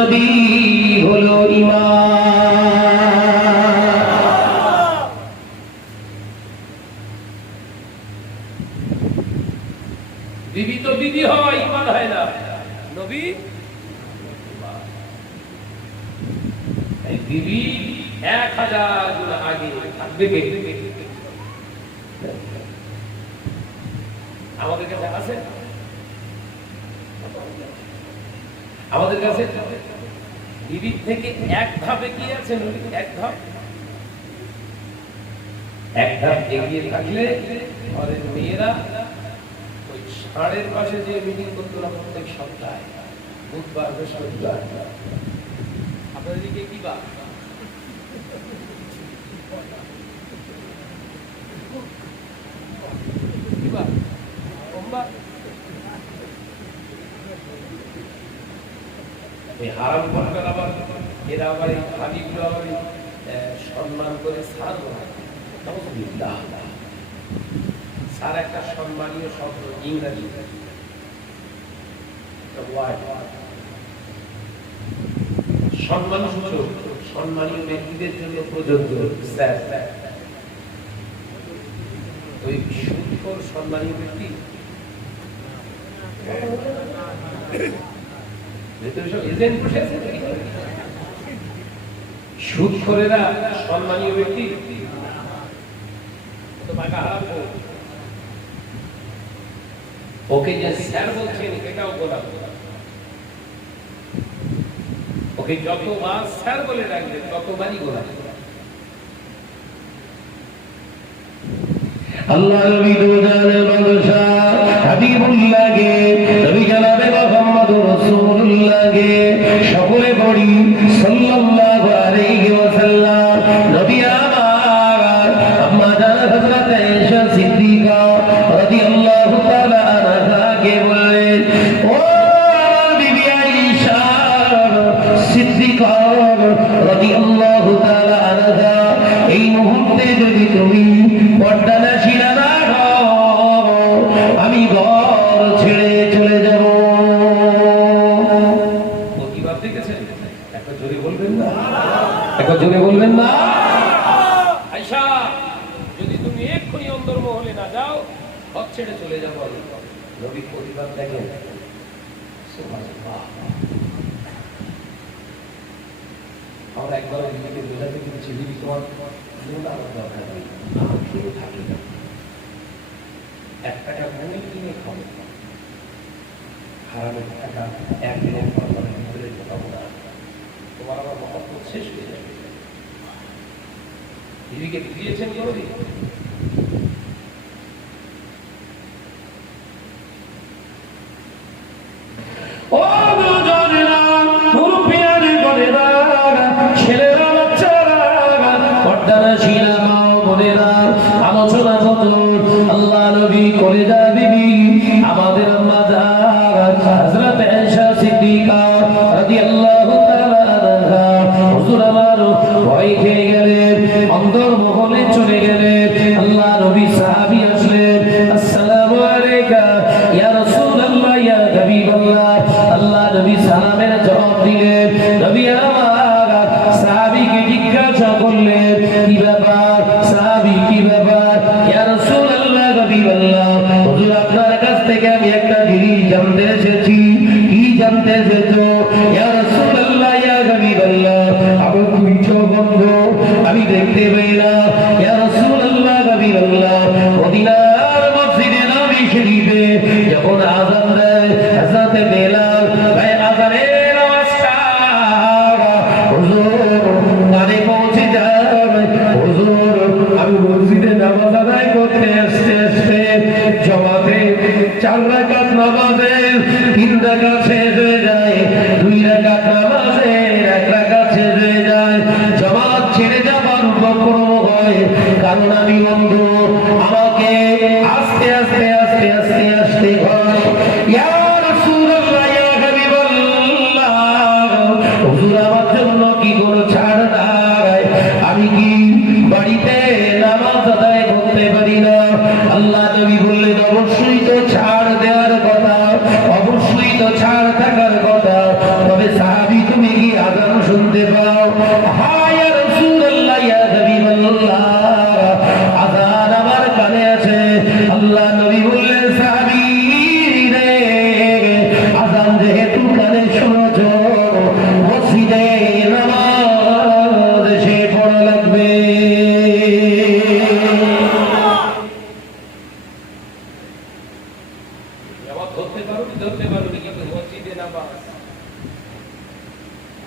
নবী হলো ঈমান। বিবি তো বিবি হয়, ঈমান হয় না। নবী এই বিবি 1000 গুণ আগে থাকবে কে? আমাদের কাছে আছে, আমাদের কাছে বিবির থেকে এক ধাপে কি আছে? নবী এক ধাপ এগিয়ে থাকলে ঘরের মেয়েরা ওই ষাঁড়ের পাশে যে মিটিং করতো না প্রত্যেক সপ্তাহে, বুধবার বৃহস্পতিবার। আপনাদের দিকে কি বার? কি বার? সোমবার। এই হারাম করবেন আবার এরা আবার এই ভাবিগুলো আবার সম্মান করে স্যার বলে। স্যার একটা সম্মানীয় শব্দ, ইংরাজি। সম্মানসূচক, সম্মানীয় ব্যক্তিদের জন্য প্রযোজ্য স্যার। ওই সুদখোর সম্মানীয় ব্যক্তি এজেন্ট বসে আছে, সুদখোরেরা সম্মানীয় ব্যক্তি টাকা হারাম। ওকে যে স্যার বলছেন এটাও গোলাম। ওকে যতবার স্যার বলে ডাকবে ততবারই গোলাম। আল্লাহ নবী দুজানের বাদশাহ হাবিবুল্লাহকে, নবী জনাবে মুহাম্মদুর রাসূলুল্লাহকে সকলে পড়ি সাল্লাল্লাহু আলাইহি ওয়াসাল্লাম। নবী আমার আম্মা জান হযরত আয়েশা সিদ্দিকা রাদিয়াল্লাহু তাআলা আনহাকে বললেন, ও বিবি আয়েশা সিদ্দিকা রাদিয়াল্লাহু তাআলা আনহা, এই মুহূর্তে যদি তুমি পর্দা না শিরা না আমি ঘর ছেড়ে চলে যাব। প্রতিবাদ দেখেছেন? একটা জোরে বলবেন না, একটা জোরে বলবেন না। আয়েশা, যদি তুমি এক্ষুনি অন্তর্মহলে না যাও, ঘর ছেড়ে চলে যাবো। নবী প্রতিবাদ দেখেন। সুবহানাল্লাহ। আমরা একবার বিবিকে বোঝাতে পেরেছি, বিবি তোমার আমার দরকার নেই, আমার খেয়ে থাকি না, 1 টাকা মুড়ি কিনে খাবো, হারামের টাকা 1 দিনের পরমানের ভিতরে ঢোকাবো না, তোমার আমার মহব্বত শেষ হয়ে যাবে। বিবিকে দিয়েছেন কোনদিন? ও দুজনেরা, মুরব্বিয়ানে বলেরা, ছেলেরা, বাচ্চারা, পর্দা না শিরা মা বোনেরা, আলোচনা কত আল্লাহ নবী কলেজা বিবি আমাদের আম্মা জান হযরত আয়েশা সিদ্দিকা রাদিয়াল্লাহু তাআলা আনহা, হুজুর আমার ভয় খেয়ে গেলেন, অন্তর্মহলে চলে গেলেন। আল্লাহ নবী সাহাবী আসলেন, আসসালামু আলাইকা ইয়া রাসূলুল্লাহ ইয়া হাবিবাল্লাহ। আল্লাহ নবী সালামের জবাব দিলেন। নবী আমার সাহাবীকে জিজ্ঞাসা করলেন, কি ব্যাপার সাহাবী, কি ব্যাপার? ইয়া রাসূলুল্লাহ হাবিবাল্লাহ, হুজুর আপনার কাছ থেকে আমি একটা জিনিস জানতে এসেছি। কি জানতে এসেছো? ইয়া রাসূলুল্লাহ ইয়া হাবিবাল্লাহ, আমার 2 চোখ বন্ধ, আমি দেখতে পাই না। ইয়া রাসূলুল্লাহ হাবিবাল্লাহ, মদিনার মসজিদে নবী শরীফে যখন আযান দেয় হযরত বেলাল ভাই আযানের আওয়াজটা হুজুর কানে পৌঁছে যায়। হুজুর আমি মসজিদে নামাজ আদায় করতে আসতে আসতে জমাতে 4 রাকাত নামাজের 3 রাকাত শেষ হয়ে যায়, 2 রাকাত নামাজের 1 রাকাত শেষ হয়ে যায়। জমাত ছেড়ে যাবার উপক্রম হয়, কারণ আমি অন্ধ। আমাকে আস্তে আস্তে আস্তে আস্তে আস্তে হয়। ইয়া রাসূলুল্লাহ ইয়া হাবিবাল্লাহ, হুজুর আমার জন্য কি কোনো ছাড় নাই? আমি কি বাড়িতে নামাজ আদায় করতে পারি না? আল্লাহ নবী বললেন, অবশ্যই তো ছাড় দেওয়ার কথা, অবশ্যই তো ছাড় থাকার কথা। তবে সাহাবী তুমি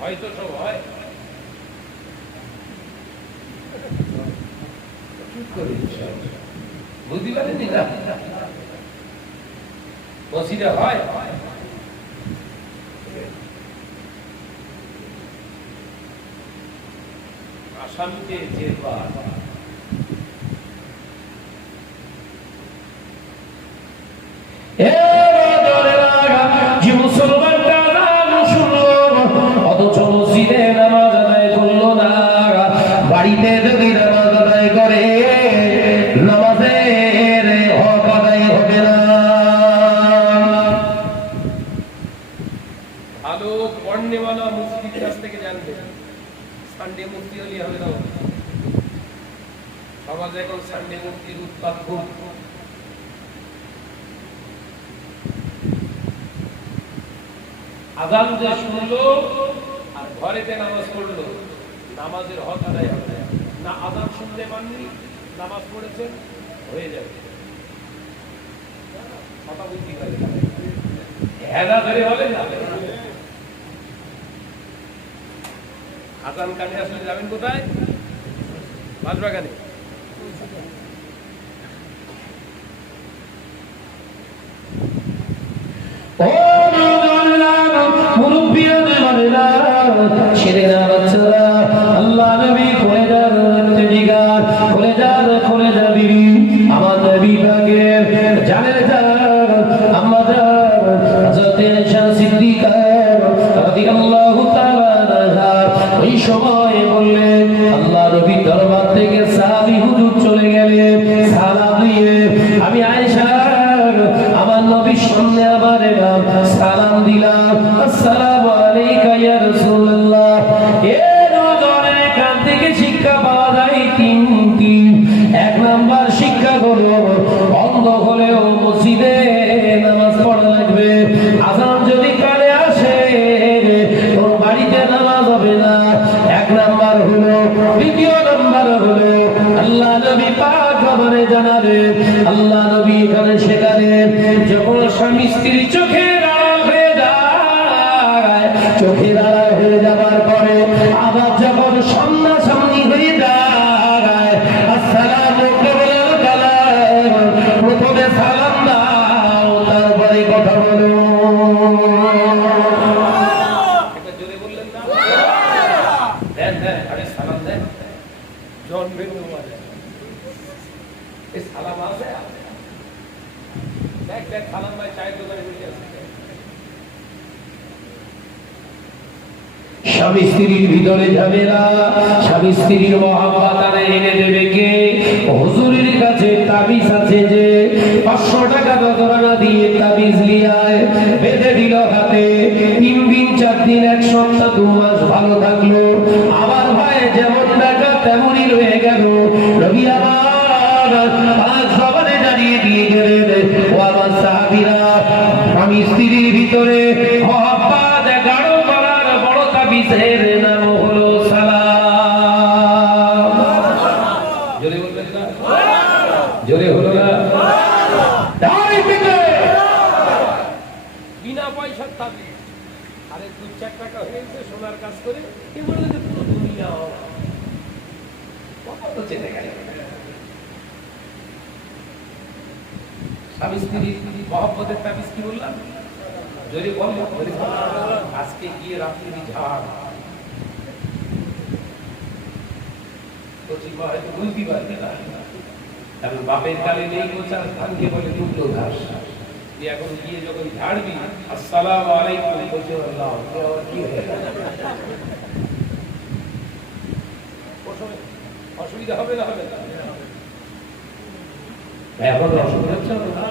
হয়তো সব হয় বুঝতে পারেনি না মসজিদে হয় আসামিকে জেলবার যে মুসলমানটা নাম শুনলো অথচ মসজিদে নামাজ আদায় করলো না বাড়িতে যদি নামাজ আদায় করে নামাজের হক আদায় হবে না ভালো পড়নেওয়ালা মুফতির কাছ থেকে জানবে সানডে মুফতি হলে হবে না সমাজে এখন সানডে মুফতির উৎপাত খুব আযান যে শুনলো আর ঘরেতে নামাজ পড়লো নামাজের হক আদায় হবে না আযান শুনলে মাননি নামাজ পড়েছেন হয়ে যাবে কথা বুঝতে পারে হেদা ধরে হবে না আযান কানে আসলে যাবেন কোথায় বাজবাগানে ও ছেলেরা বাচ্চারা আল্লাহ নবী কলেজার জিগার কলেজা বিবি আমার নবী পাকের জানের জান আমাদের হযরত আয়েশা সিদ্দিকা রাদিয়াল্লাহু তাআলা আনহা ওই সময় বললেন আল্লাহ নবী দরবার থেকে সাহাবী হুজুর চলে গেলেন সালাম দিয়ে আমি আয়েশা আমার নবীর সামনে আবার এলাম সালাম দিলাম আসসালামু আলাইকা ইয়া রাসূলুল্লাহ এর নজরে কান থেকে শিক্ষা পাওয়া যায় তিনটি এক নাম্বার শিক্ষা হলো অন্ধ হলেও মসজিদে নামাজ পড়া লাগবে আযান যদি কানে আসে তোর বাড়িতে নামাজ হবে না এক নাম্বার হলো দ্বিতীয় নাম্বার হলো আল্লাহ নবী পাক আমারে জানালেন আল্লাহ নবী এখানে শেখালেন যখন স্বামী স্ত্রী চোখের আড়াল হয়ে যায় চোখের আড়াল হয়ে যাবার পরে আবার যখন সামনাসামনি হয়ে যায় আসসালামু আলাইকুম প্রথমে সালাম দাও তারপরে কথা বলো এটা জোরে বললেন না দেন দেন আরে সালাম দেন জন্মের তোমার এই সালাম আছে দেখ দেখ সালাম ভাই চায়ের দোকানে বসে আছে স্বামী স্ত্রীর ভিতরে ঝামেলা স্বামী স্ত্রীর মহাব্বত আর এনে দেবে কে হুজুরের কাছে তাবিজ আছে যে 500 টাকা নজরানা দিয়ে তাবিজ লিয়ায় বেঁধে দিল হাতে 3 দিন 4 দিন 1 সপ্তাহ 2 মাস ভালো থাকলো আবার ভাই যেমন টাকা তেমনই রয়ে গেল নবী আবার পাঁচ জবানে জানিয়ে দিয়ে গেলেন ও আমার সাহাবীরা স্বামী স্ত্রীর ভিতরে মহাব্বত গাঢ় করার বড় তাবিজের নাম হলো সালাম জোরে বলবেন না জোরে হলো না তাই থেকে বিনা পয়সার তাবিজ আরে 2-4 টাকা হয়েছে সোনার কাজ করে কি বলে যে পুরো দুনিয়া কত তো চেনে গেল স্বামী স্ত্রী মহব্বতের তাবিজ কি বললাম যদি বলো আজকে গিয়ে রাত্রি ঝাড় তো হয়তো বুঝতে পারবে না কারণ বাপের কালে নেই গোচার ধানকে বলে টুকলো ঘাস তুই এখন গিয়ে যখন ঝাড়বি আসসালামু আলাইকুম বলছে আল্লাহ কি অসুবিধা হবে না হবে না এখন অসুবিধা হচ্ছে না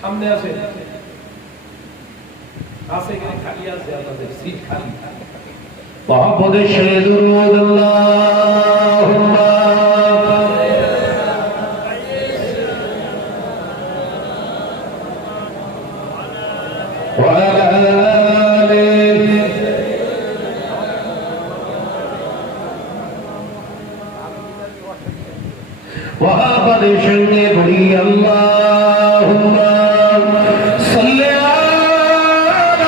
সামনে আসে আছে এখানে খালি আছে আপনাদের সিট খালি মহব্বতের সাথে দুরূদ আল্লাহুম্মা ওয়া আলা আলিহি মহব্বতের সাথে বলি আল্লাহুম্মা সাল্লি আলা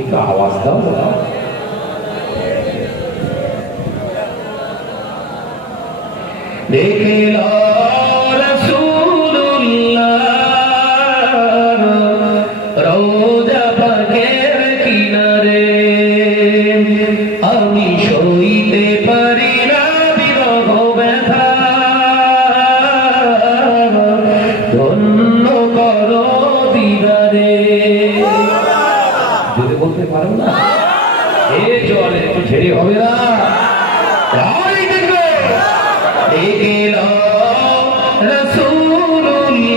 একটু আওয়াজ দাও না। দেখিল রাসূলুল্লাহ রওজা পাকের কিনারে, আমি সইতে পারি না বিরহ ব্যথা, ধন্য করো দিদারে। যদি বলতে পারো না এ জলে একটু ছেড়ে হবে না। দেখিল রাসূলুল্লাহ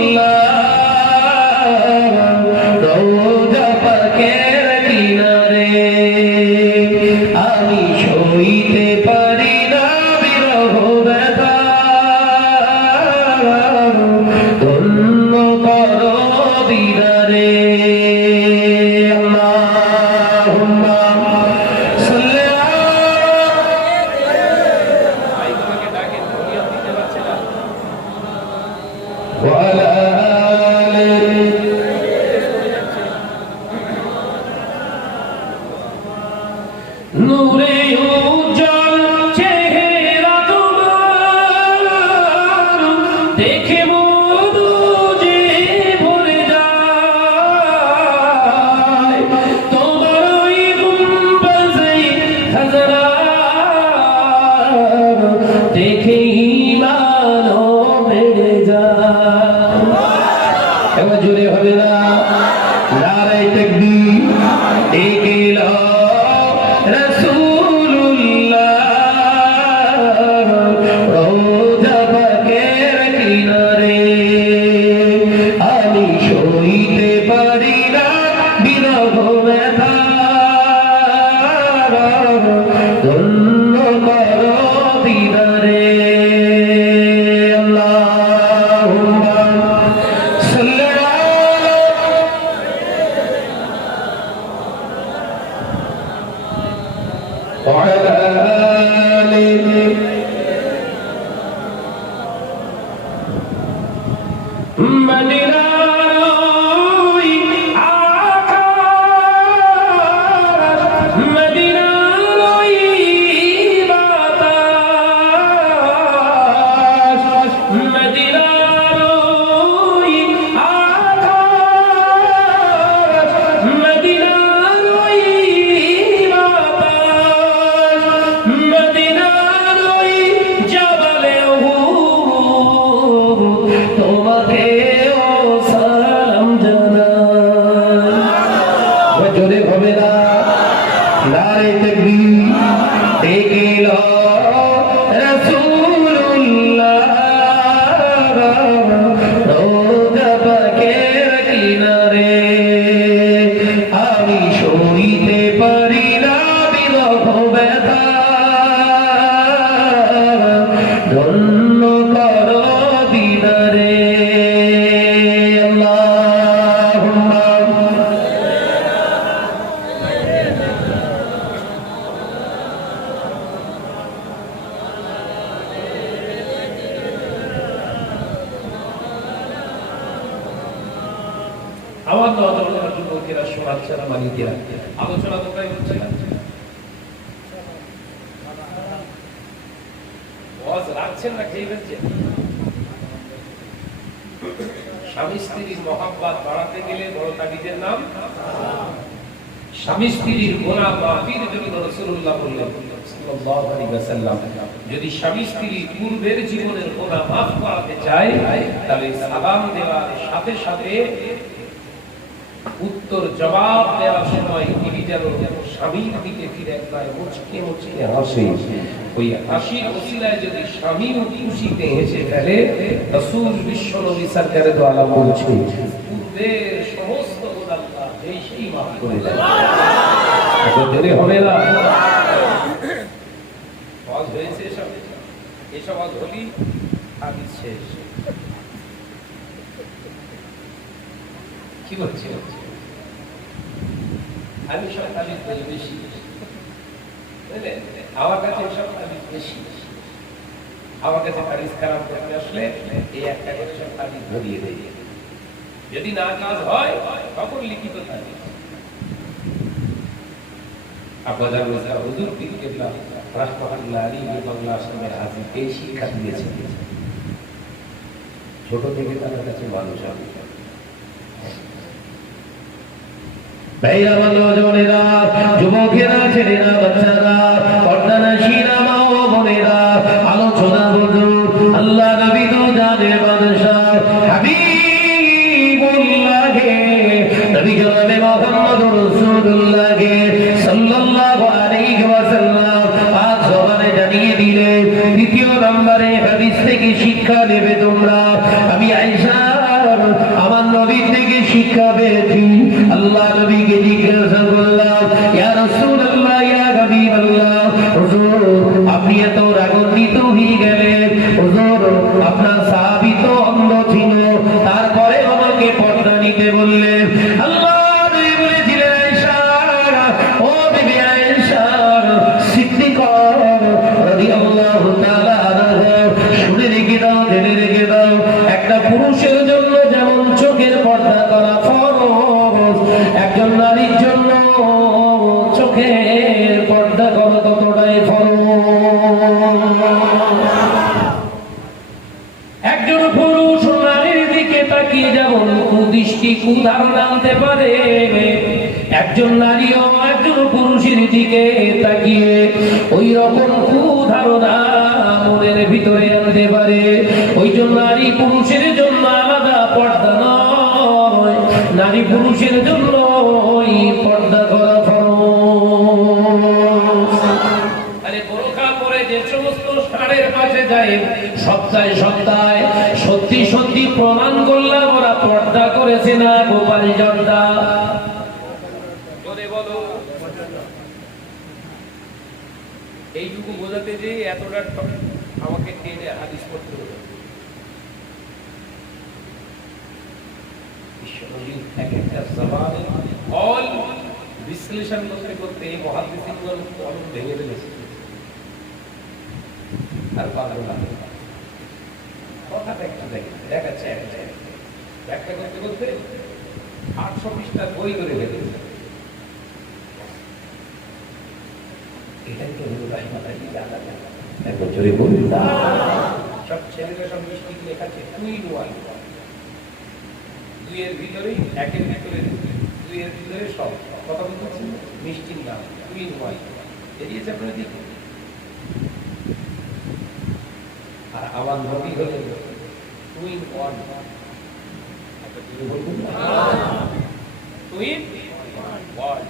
রওজা পাকের কিনারে, আমি সইতে পারি না বিরহ ব্যথা, ধন্য করো দিদারে। আল্লাহুম্মা সাল্লি ভাই তোমাকে ডাকে, তুমি আর দিতে পারছে না। وعلى آله নূরে উজ্জ্বল চেহারা তোমার, দেখে মধু যে ভরে যায়, তোমার ওই গুম্বজে খাজরা দেখে ঈমানও বেড়ে যায়। এবার জোরে হবে না, নারায়ে তাকবীর। দেখিল রাসূলুল্লাহ রওজা পাকের কিনারে, আমি সইতে পারি না বিরহ ব্যথা, ধন্য করো দিদারে। আল্লাহুম্মা সাল্লি وعلى آله মদিনার আকাশ, মদিনার বাতাস, মদিনার আকাশ, মদিনার বাতাস, মদিনার জবালে উহুদ, তোমাকে ও সালাম জানাই। জোরে হবে না, নারায়ে তাকবীর। দেখিল রাসূলুল্লাহ রওজা পাকের কিনারে, আমি সইতে পারি না বিরহ ব্যথা, ধন্য করো দিদারে। আল্লাহুম্মা আমার নজর যুবকেরা, শোনাচ্ছেরা, মালিকেরা, আলোচনা কোথায় হচ্ছে না? ওয়াজ রাখছেন না খেয়ে ফেলছেন? স্বামী স্ত্রীর মহাব্বত বাড়াতে গেলে বড় তাবিজের নাম স্বামী স্ত্রীর গুনাহ মাফির জন্য রাসূলুল্লাহ বললেন সাল্লাল্লাহু আলাইহি ওয়াসাল্লাম, যদি স্বামী স্ত্রী পূর্বের জীবনের গুনাহ মাফ করাতে চায়, তাহলে সালাম দেওয়ার সাথে সাথে উত্তর জবাব দেওয়ার সময় তিনি যেন স্বামীর দিকে ফিরে একবার মুচকে মুচকে হাসে। ওই হাসির ওসিলায় যদি স্বামী খুশিতে হেসে ফেলে, রাসূল বিশ্বনবী সরকারে দো আলম বলছে পূর্বের সমস্ত গুনাহ আল্লাহ সেই মাফ করে দেয়। এত দেরি হবে না। ওয়াজ হয়েছে এসব ওয়াজ হলি হাদিস শেষ। কি বলছি? আমি সব হাদিস বেশি, বুঝলেন? আমার কাছে সব হাদিস বেশি। আমার কাছে হাদিস খারাপ করতে আসলে এই একটা করে সব হাদিস ধরিয়ে দেয়। যদি না কাজ হয় তখন লিখিত হাদিস। আব্বাজান রোজা হুজুর পীর কেবলা রাহমাতুল্লাহ আলাইহি বাংলা আসামের হাজির এই শিক্ষা দিয়েছেন। ছোট থেকে তার কাছে মানুষ আমি ভাইরা নওজওয়ানেরা, যুবকেরা, ছেলেরা, বাচ্চারা, পর্দানশীরা, মা ও বোনেরা, আলোচনা বুঝুন। আল্লাহ নবী তো জানের বাদশাহ হাবিবুল্লাহ নবী জনাবে মুহাম্মদুর রাসূলুল্লাহ সাল্লাল্লাহু আলাইহি ওয়াসাল্লাম পাক জবানে জানিয়ে দিলেন, দ্বিতীয় নম্বরে হাদিস থেকে শিক্ষা নেবে তোমরা। আমি আয়েশা আমার নবী থেকে শিক্ষা পেয়েছি। আল্লাহ নবীকে জিজ্ঞাসা করলাম, ইয়া রাসূলুল্লাহ, ইয়া হাবিবাল্লাহ, হুজুর আপনি এত রাগান্বিত হয়ে গেলেন, হুজুর আপনার সাহাবী তো অন্ধ ছিল, তারপরে আমাকে পর্দা নিতে বললেন। আল্লাহ নবী বলেছিলেন, আয়েশা, ও বিবি আয়েশা সিদ্দিকা রাদিয়াল্লাহু তাআলা আনহা, শুনে রেখে দাও, জেনে রেখে দাও, একটা পুরুষের জন্য যেমন চোখের পর্দা করা ফরজ, একজন নারীর জন্য চোখের পর্দা করা ততটাই ফরজ। একজন পুরুষ নারীর দিকে তাকিয়ে যেমন কুদৃষ্টি কুধারণা আনতে পারে, একজন নারীও একজন পুরুষের দিকে তাকিয়ে ওই রকম কুধারণা মনের ভিতরে আনতে পারে। ওই জন্য নারী পুরুষের জন্য আলাদা পর্দা নয়, নারী পুরুষের জন্য ওই পর্দা করা ফরজ। আরে বোরকা পরে যে সমস্ত ষাঁড়ের পাশে যায় সপ্তাহে সপ্তাহে সত্যি সত্যি প্রমাণ করলাম ওরা পর্দা করেছে না গোপাল জর্দা? বলো এইটুকু বোঝাতে যে এতটা আমাকে টেনে হাদিস করতে হলো। এক একটা জবানে অল বিশ্লেষণ করতে করতে মুহাদ্দিসিনগণ কলম ভেঙে ফেলেছে। আর পাগল না কথাটা একটু দেখাচ্ছে ব্যাখ্যা করতে করতে 800 পৃষ্ঠার বই করে ফেলেছে। এটাই তো হলো রাহমাতুল্লাহি আলাইহি। একবার জোরে বলুন না। সব ছেলেরা সব মিষ্টি লেখাচ্ছে টুইন ওয়ান, দুইয়ের ভিতরে একের ভিতরে দুইয়ের ভিতরে সব কথা বলতে মিষ্টির নাম টুইন ওয়ান এরিয়েছে আপনারা দেখুন। আর আমার নবী হলেন টুইন ওয়ান। একটা জোরে বলুন না। টুইন ওয়ান,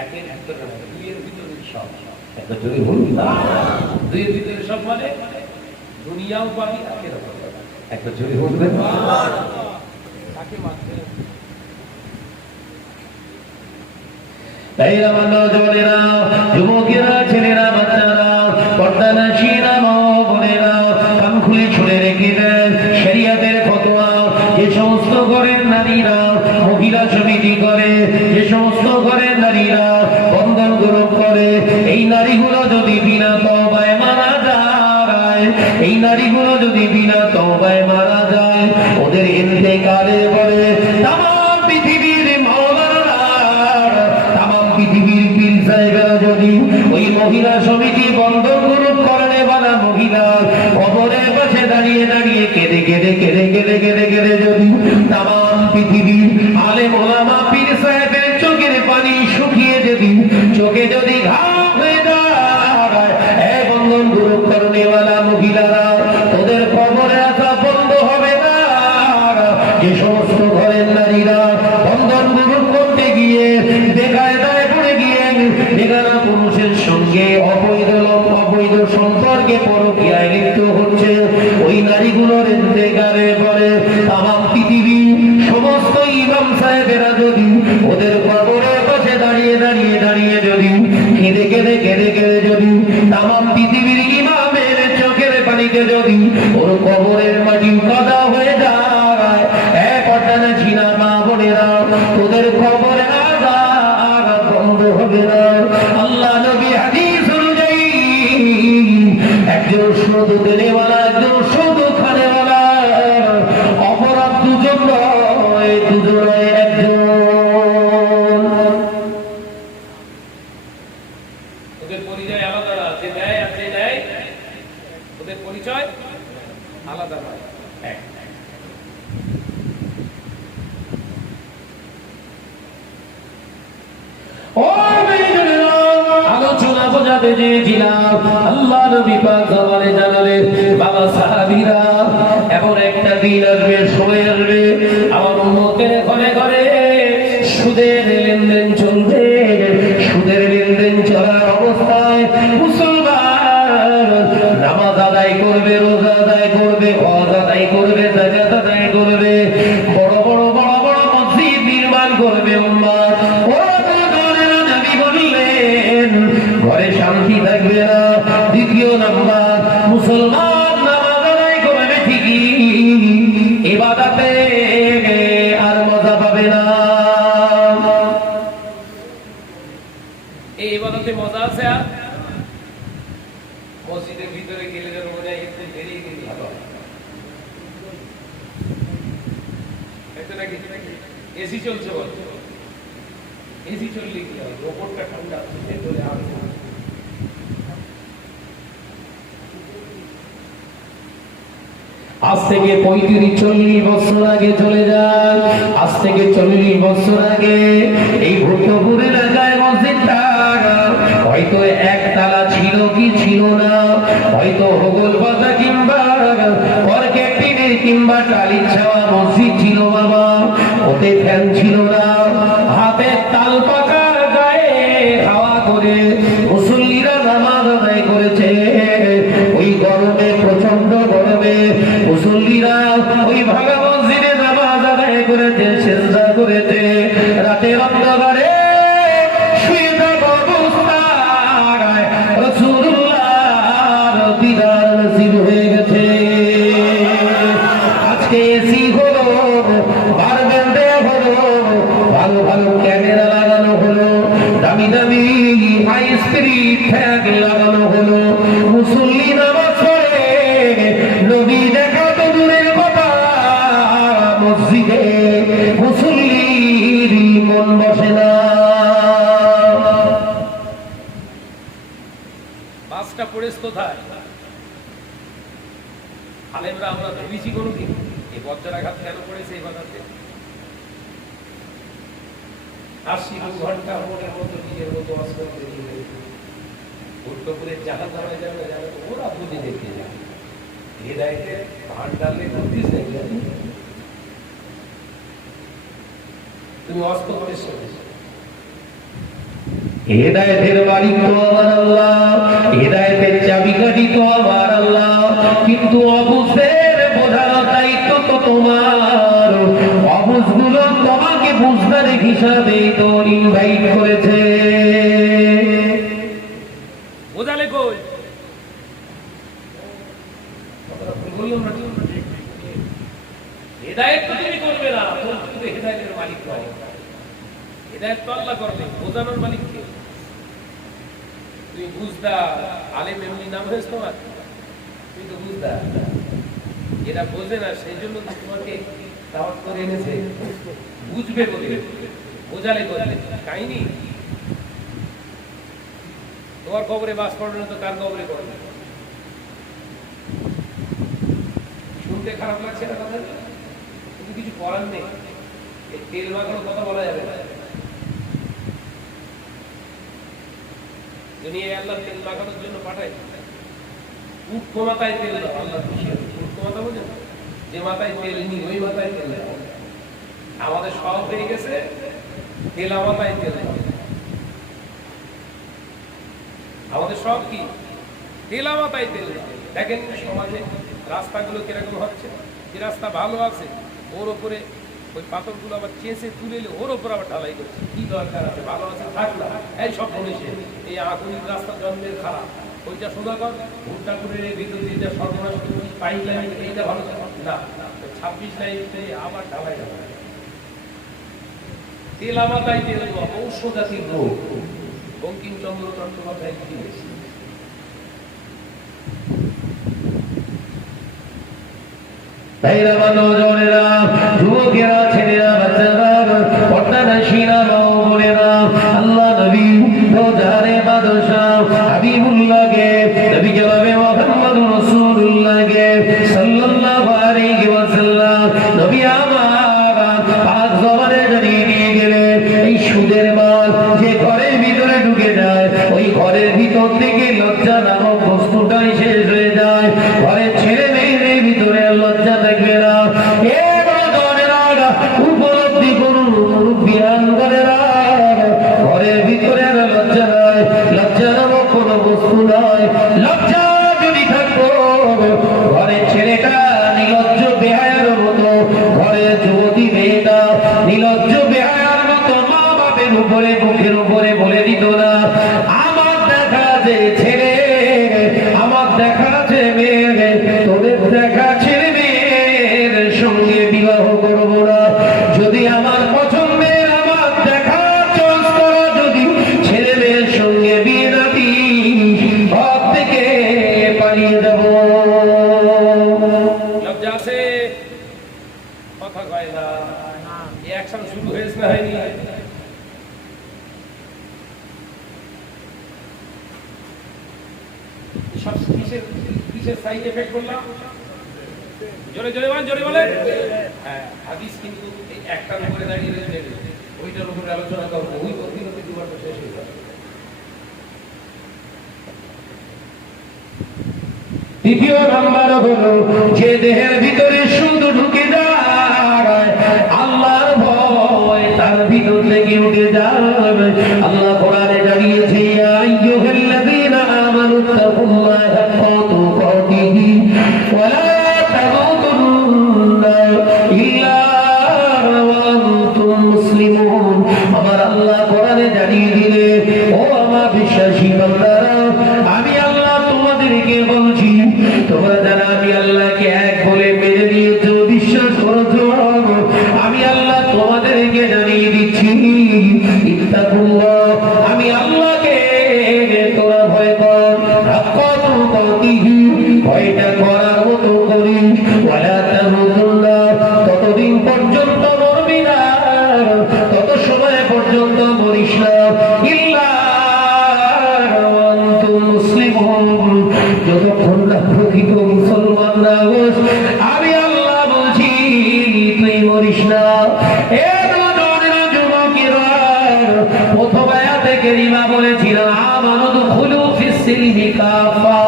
একের ভিতরে দুইয়ের ভিতরে সব। একটা জোরে বলুন না। দুইয়ের ভিতরে সব মানে দুনিয়াও পাবি আখিরাতও পাবি। একটা জোরে বলবেন না। তাকে মানতে তাই আমার নওজওয়ানেরা, যুবকেরা, ছেলেরা, বাচ্চারা, পর্দানশীরা, মা ও বোনেরা, কান খুলে শুনে রেখে দেন শরীয়তের ফতোয়া। যে সমস্ত ঘরের নারীরা মহিলা সমিতি করে, যে সমস্ত ঘরের নারীরা বন্ধন গ্রহণ করে, এই নারীগুলো যদি বিনা তওবায় মারা যায়, এই নারীগুলো যদি বিনা তওবায় মারা যায়, ওদের ইন্তেকালের পরে তাম পৃথিবীর মাওলানা, তাম পৃথিবীর পীর সাহেবরা যদি ওই মহিলা সমিতি বন্ধন গ্রহণ করে বানা মহিলা কবরের পাশে দাঁড়িয়ে দাঁড়িয়ে কেঁদে কেঁদে কেঁদে কেঁদে কেঁদে কেঁদে যদি তাম পৃথিবীর আলেম ওলামা পীর সাহেবের চোখের পানি শুকিয়ে যদি চোখে যদি ঘাম হয়ে যায়, এই বন্ধন গ্রহণ করনেওয়ালা মহিলারা ওদের কবরে আসা বন্ধ হবে না। যে সমস্ত ঘরের নারীরা বন্ধন গ্রহণ করতে গিয়ে বেকায় দায় পড়ে গিয়ে বেগানা পুরুষের সঙ্গে অবৈধ সম্পর্কে পরকীয়ায় লিপ্ত হচ্ছে, ওই নারীগুলোর ইন্তেকালের পরে তামাম পৃথিবী সমস্ত ইমাম সাহেবেরা যদি ওদের কবরের পাশে দাঁড়িয়ে দাঁড়িয়ে দাঁড়িয়ে যদি কেঁদে কেঁদে কেঁদে কেঁদে যদি তামাম পৃথিবীর ইমামের চোখের পানিতে যদি ওর কবরের মাটি কাদা হয়ে যায়, এক অটানা ছিনা মা বোনেরা ওদের কবরে আযাব বন্ধ হবে না। আল্লাহ নবী হাদিস অনুযায়ী একজন সুদ দেনেওয়ালা, একজন সুদ খানেওয়ালা, অপরাধ দুজন নয়, দুজন নয়, একজন। বোঝাতে চেয়েছিলাম আল্লাহ নবী পাক জবানে জানালেন বাবা সাহাবীরা এমন একটা দিন আসবে সময় আসবে আমার উম্মতের ঘরে ঘরে সুদের লেনদেন চলবে সুদের লেনদেন চলার অবস্থায় মুসলমান নামাজ আদায় করবে রোজা আদায় করবে হজ আদায় করবে যাকাত আদায় করবে বড় বড় বড় বড় মসজিদ নির্মাণ করবে উম্মাহ ঘরে শান্তি থাকবে না দ্বিতীয় নাম্বার মুসলমান নামাজ আদায় করবে ঠিকই ইবাদতে আর মজা পাবে না এই ইবাদতে মজা আছে আর মসজিদের ভিতরে গেলে যেন মনে হয় একটু বেরিয়ে গেলে ভালো হয় নাকি এসি চলছে বল এসি চললে কি হয় ওপরটা ঠান্ডা ভেতরে আলো আজ থেকে 35-40 বছর আগে চলে যান আজ থেকে 40 বছর আগে এই ভূতপুর এলাকায় মসজিদটা হয়তো একতলা ছিল কি ছিল না হয়তো হোগল পাতা কিংবা কর্কেট টিনের কিংবা টালির ছাওয়া মসজিদ ছিল বাবা ওতে ফ্যান ছিল না হাতে তাল পাকার গায়ে হাওয়া করে মুসল্লিরা নামাজ আদায় করেছে ওই গরমে প্রচন্ড গরমে মুসল্লিরা ওই ভাঙা মসজিদে নামাজ আদায় করেছে সেজদা করেছে রাতের অন্ধকারে শুয়ে থাকা অবস্থায় রাসূলুল্লাহর দিদার নসিব হয়ে গেছে আজকে এসি হলো বারবেন দেয়া হলো ভালো ভালো ক্যামেরা লাগানো হলো দামি দামি হাই স্পিড ফ্যান লাগানো হলো মুসল্লি নামাজ পড়ে নবী দেখা তো দূরের কথা মসজিদে মুসল্লির মন বসে না বাসটা পড়েছ কোথায় আলেমরা আমরা ভেবেছি কোনোদিন এই বজ্রাঘাত কেন পড়েছে এই বাধাতে 80 ঘন্টা মনের মতো নিজের মতো অস্ত্র দিয়ে ভূতপুরে জাহাজ নামে যাবে যাবে ওরা বুঝে দেখতে যাবে হেদায়েতে ধান ডালে বুদ্ধিস তুমি অস্ত্র করে শুনেছো হেদায়েতের মালিক তো আমার আল্লাহ হেদায়েতের চাবিকাঠি তো আমার আল্লাহ কিন্তু অবুঝদের বোঝানোর দায়িত্ব তো তোমার অবুঝগুলো তোমাকে বুঝদার হিসাবে তো ইনভাইট করেছে বোঝালে কই হেদায়েত তো তুমি করবে না তুমি হেদায়েতের মালিক নও হেদায়েত তো আল্লাহ করবে বোঝানোর মালিক কে তুমি বুঝদা আলেম এমনি নাম হয়েছে তোমার তুমি তো বুঝদা এরা বোঝে না সেই জন্য তো তোমাকে দাওয়াত করে এনেছে বুঝবে বলে বোঝালে করলে কাহিনী তোমার কবরে বাস পড়বে না তো কার কবরে পড়বে শুনতে খারাপ লাগছে না কথা কিন্তু কিছু করার নেই এই তেল মাখানোর কথা বলা যাবে না দুনিয়ায় আল্লাহ তেল মাখানোর জন্য পাঠায় উটকো মাথায় তেল দাও আল্লাহ খুশি হবে উটকো মাথা বোঝেন যে মাথায় তেল নি ওই মাথায় তেল দাও আমাদের সব হয়ে গেছে তেলা মাথায় তেল দাও আমাদের সব কি তেলা মাথায় তেল দাও দেখেন সমাজে রাস্তাগুলো কিরকম হচ্ছে যে রাস্তা ভালো আছে ওর উপরে ওই পাথরগুলো আবার চেঁচে তুলে এলে ওর উপর আবার ঢালাই করছে কি দরকার আছে ভালো আছে থাক না এই সব বলেছে এই আগুনের রাস্তা জন্মের খারাপ ওইটা সোজা কর ভুট্টা করে ভিতর দিয়ে যা সর্বনাশ করছিস পাইপ লাইন এইটা ভালো না 26 লাইনে আবার ঢালাই হবে তেলা মাথায় তেল দেওয়া ঔষধাতির রোগ বঙ্কিমচন্দ্র চট্টোপাধ্যায় লিখেছে ভাইরা নওজওয়ানেরা যুবকেরা ছেলেরা বাচ্চারা পর্দানশীরা মা ও বোনেরা আল্লাহ নবী রোজারে বাদশা হাবিবুল্লাহকে নবী জনাবে মুহাম্মদুর রাসূলুল্লাহকে সাল্লাল্লাহু আলাইহি ওয়াসাল্লাম নবী আমার পাক জবানে জানিয়ে দিয়ে গেলেন এই সুদের মাল যে ঘরের ভিতরে ঢুকে যায় ওই ঘরের ভিতর এই অ্যাকশন শুরু হয়েছে না হয়নি? সব কিসের সাইড এফেক্ট করলাম? জোরে জোরে বলেন, জোরে বলেন। হ্যাঁ, হাদিস কিন্তু একটার উপরে দাঁড়িয়ে রয়েছে, ওইটার উপরে আলোচনা করবো, ওই অধীনতে দুবার শেষ হয়ে যাবে। দ্বিতীয় নাম্বার হলো যে দেহের ভিতরে শুধু ঢুকে যায় আল্লাহর ভয় তার ভিতর থেকে উঠে যাবে। আল্লাহ কোরআনে জানিয়েছে ইয়া আইয়ুহাল্লাযীনা আমানু তাকুল্লাহা হাক্কা তুকাতিহি ওয়া লা তামুতুন্না ইল্লা ওয়া আনতুম মুসলিমুন। আমার আল্লাহ কোরআনে জানিয়ে দিলে ও আমার বিশ্বাসী বান্দারা, আমি আল্লাহ তোমাদেরকে বলছি, তোমরা যারা আমি আল্লাহকে এক বলে মেনে নিয়েছো, বিশ্বাস করেছো, আমি আল্লাহ তোমাদেরকে জানিয়ে দিচ্ছি ইত্তাকুল্লাহ, আমি আল্লাহকে তোরা ভয় কর, হাক্কা তুকাতিহি, ভয়টা করার মতো করি, ওয়ালা তামুতুন্না, ততদিন পর্যন্ত মরবি না, তত সময় পর্যন্ত মরিস না, ইল্লা ওয়া আনতুম মুসলিমুন, যতক্ষণ না প্রকৃত মুসলমান না হোস, আমি আল্লাহ বলছি তুই মরিস না। এ নওজওয়ানেরা, যুবকেরা, প্রথম আয়াতে কারিমা বলেছিল আমানু দুখুলু ফিস সিলমি কাফা,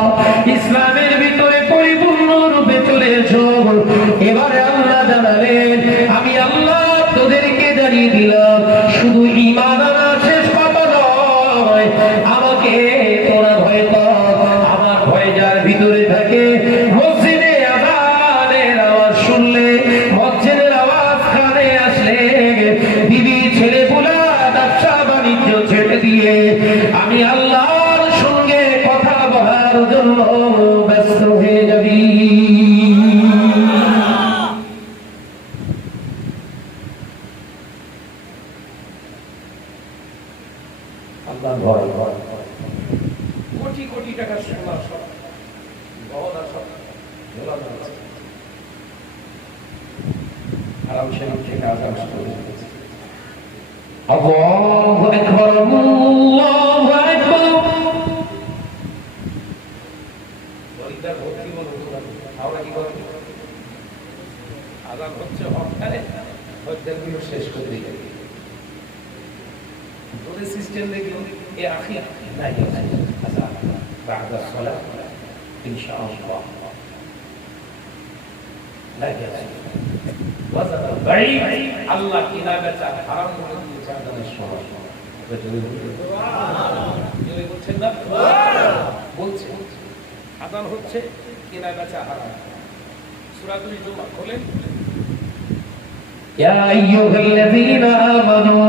ইসলামের ভিতরে পরিপূর্ণ রূপে চলে এসো। এবারে আল্লাহ জানালেন আমি আল্লাহ তোদেরকে জানিয়ে দিলাম শুধু ঈমান আনা শেষ কথা নয়, আমাকে তোরা ভয় কর। আমার ভয় যার ভিতরে থাকে, মসজিদে আযানের আওয়াজ শুনলে, মসজিদের আওয়াজ কানে আসলে, বিবি ছেলেপুলা ব্যবসা বাণিজ্য ছেড়ে দিয়ে আমি আল্লাহর সঙ্গে কথা বলার জন্য ব্যস্ত হয়ে যাবি। আল্লাহ ভয় ভয় কোটি কোটি টাকার সোনা সব গহনা সব ঝোলানো আছে, হারাম শরীফ থেকে আযান শুরু হয়েছে। আল্লাহু আকবার, আল্লাহু আকবার। গরিবদের ভর্তি বলো, আমরা কি করি? আযান হচ্ছে হঠাৎ হজ্জাগুলো শেষ করে দিয়ে ওদের সিস্টেম দেখলো এ আখি নাই আচ্ছা বাদা সালাত ইনশাআল্লাহ লাগে ওয়াজাদ বাড়ি আল্লাহ কিনা বেচা হারাম করে দিয়েছে আযানের সময়। যদি সুবহানাল্লাহ বলছেন না, বলছে আযান হচ্ছে, কিনা বেচা হারাম। সূরাতুল জুমা খোলেন। يا أيها الذين آمنوا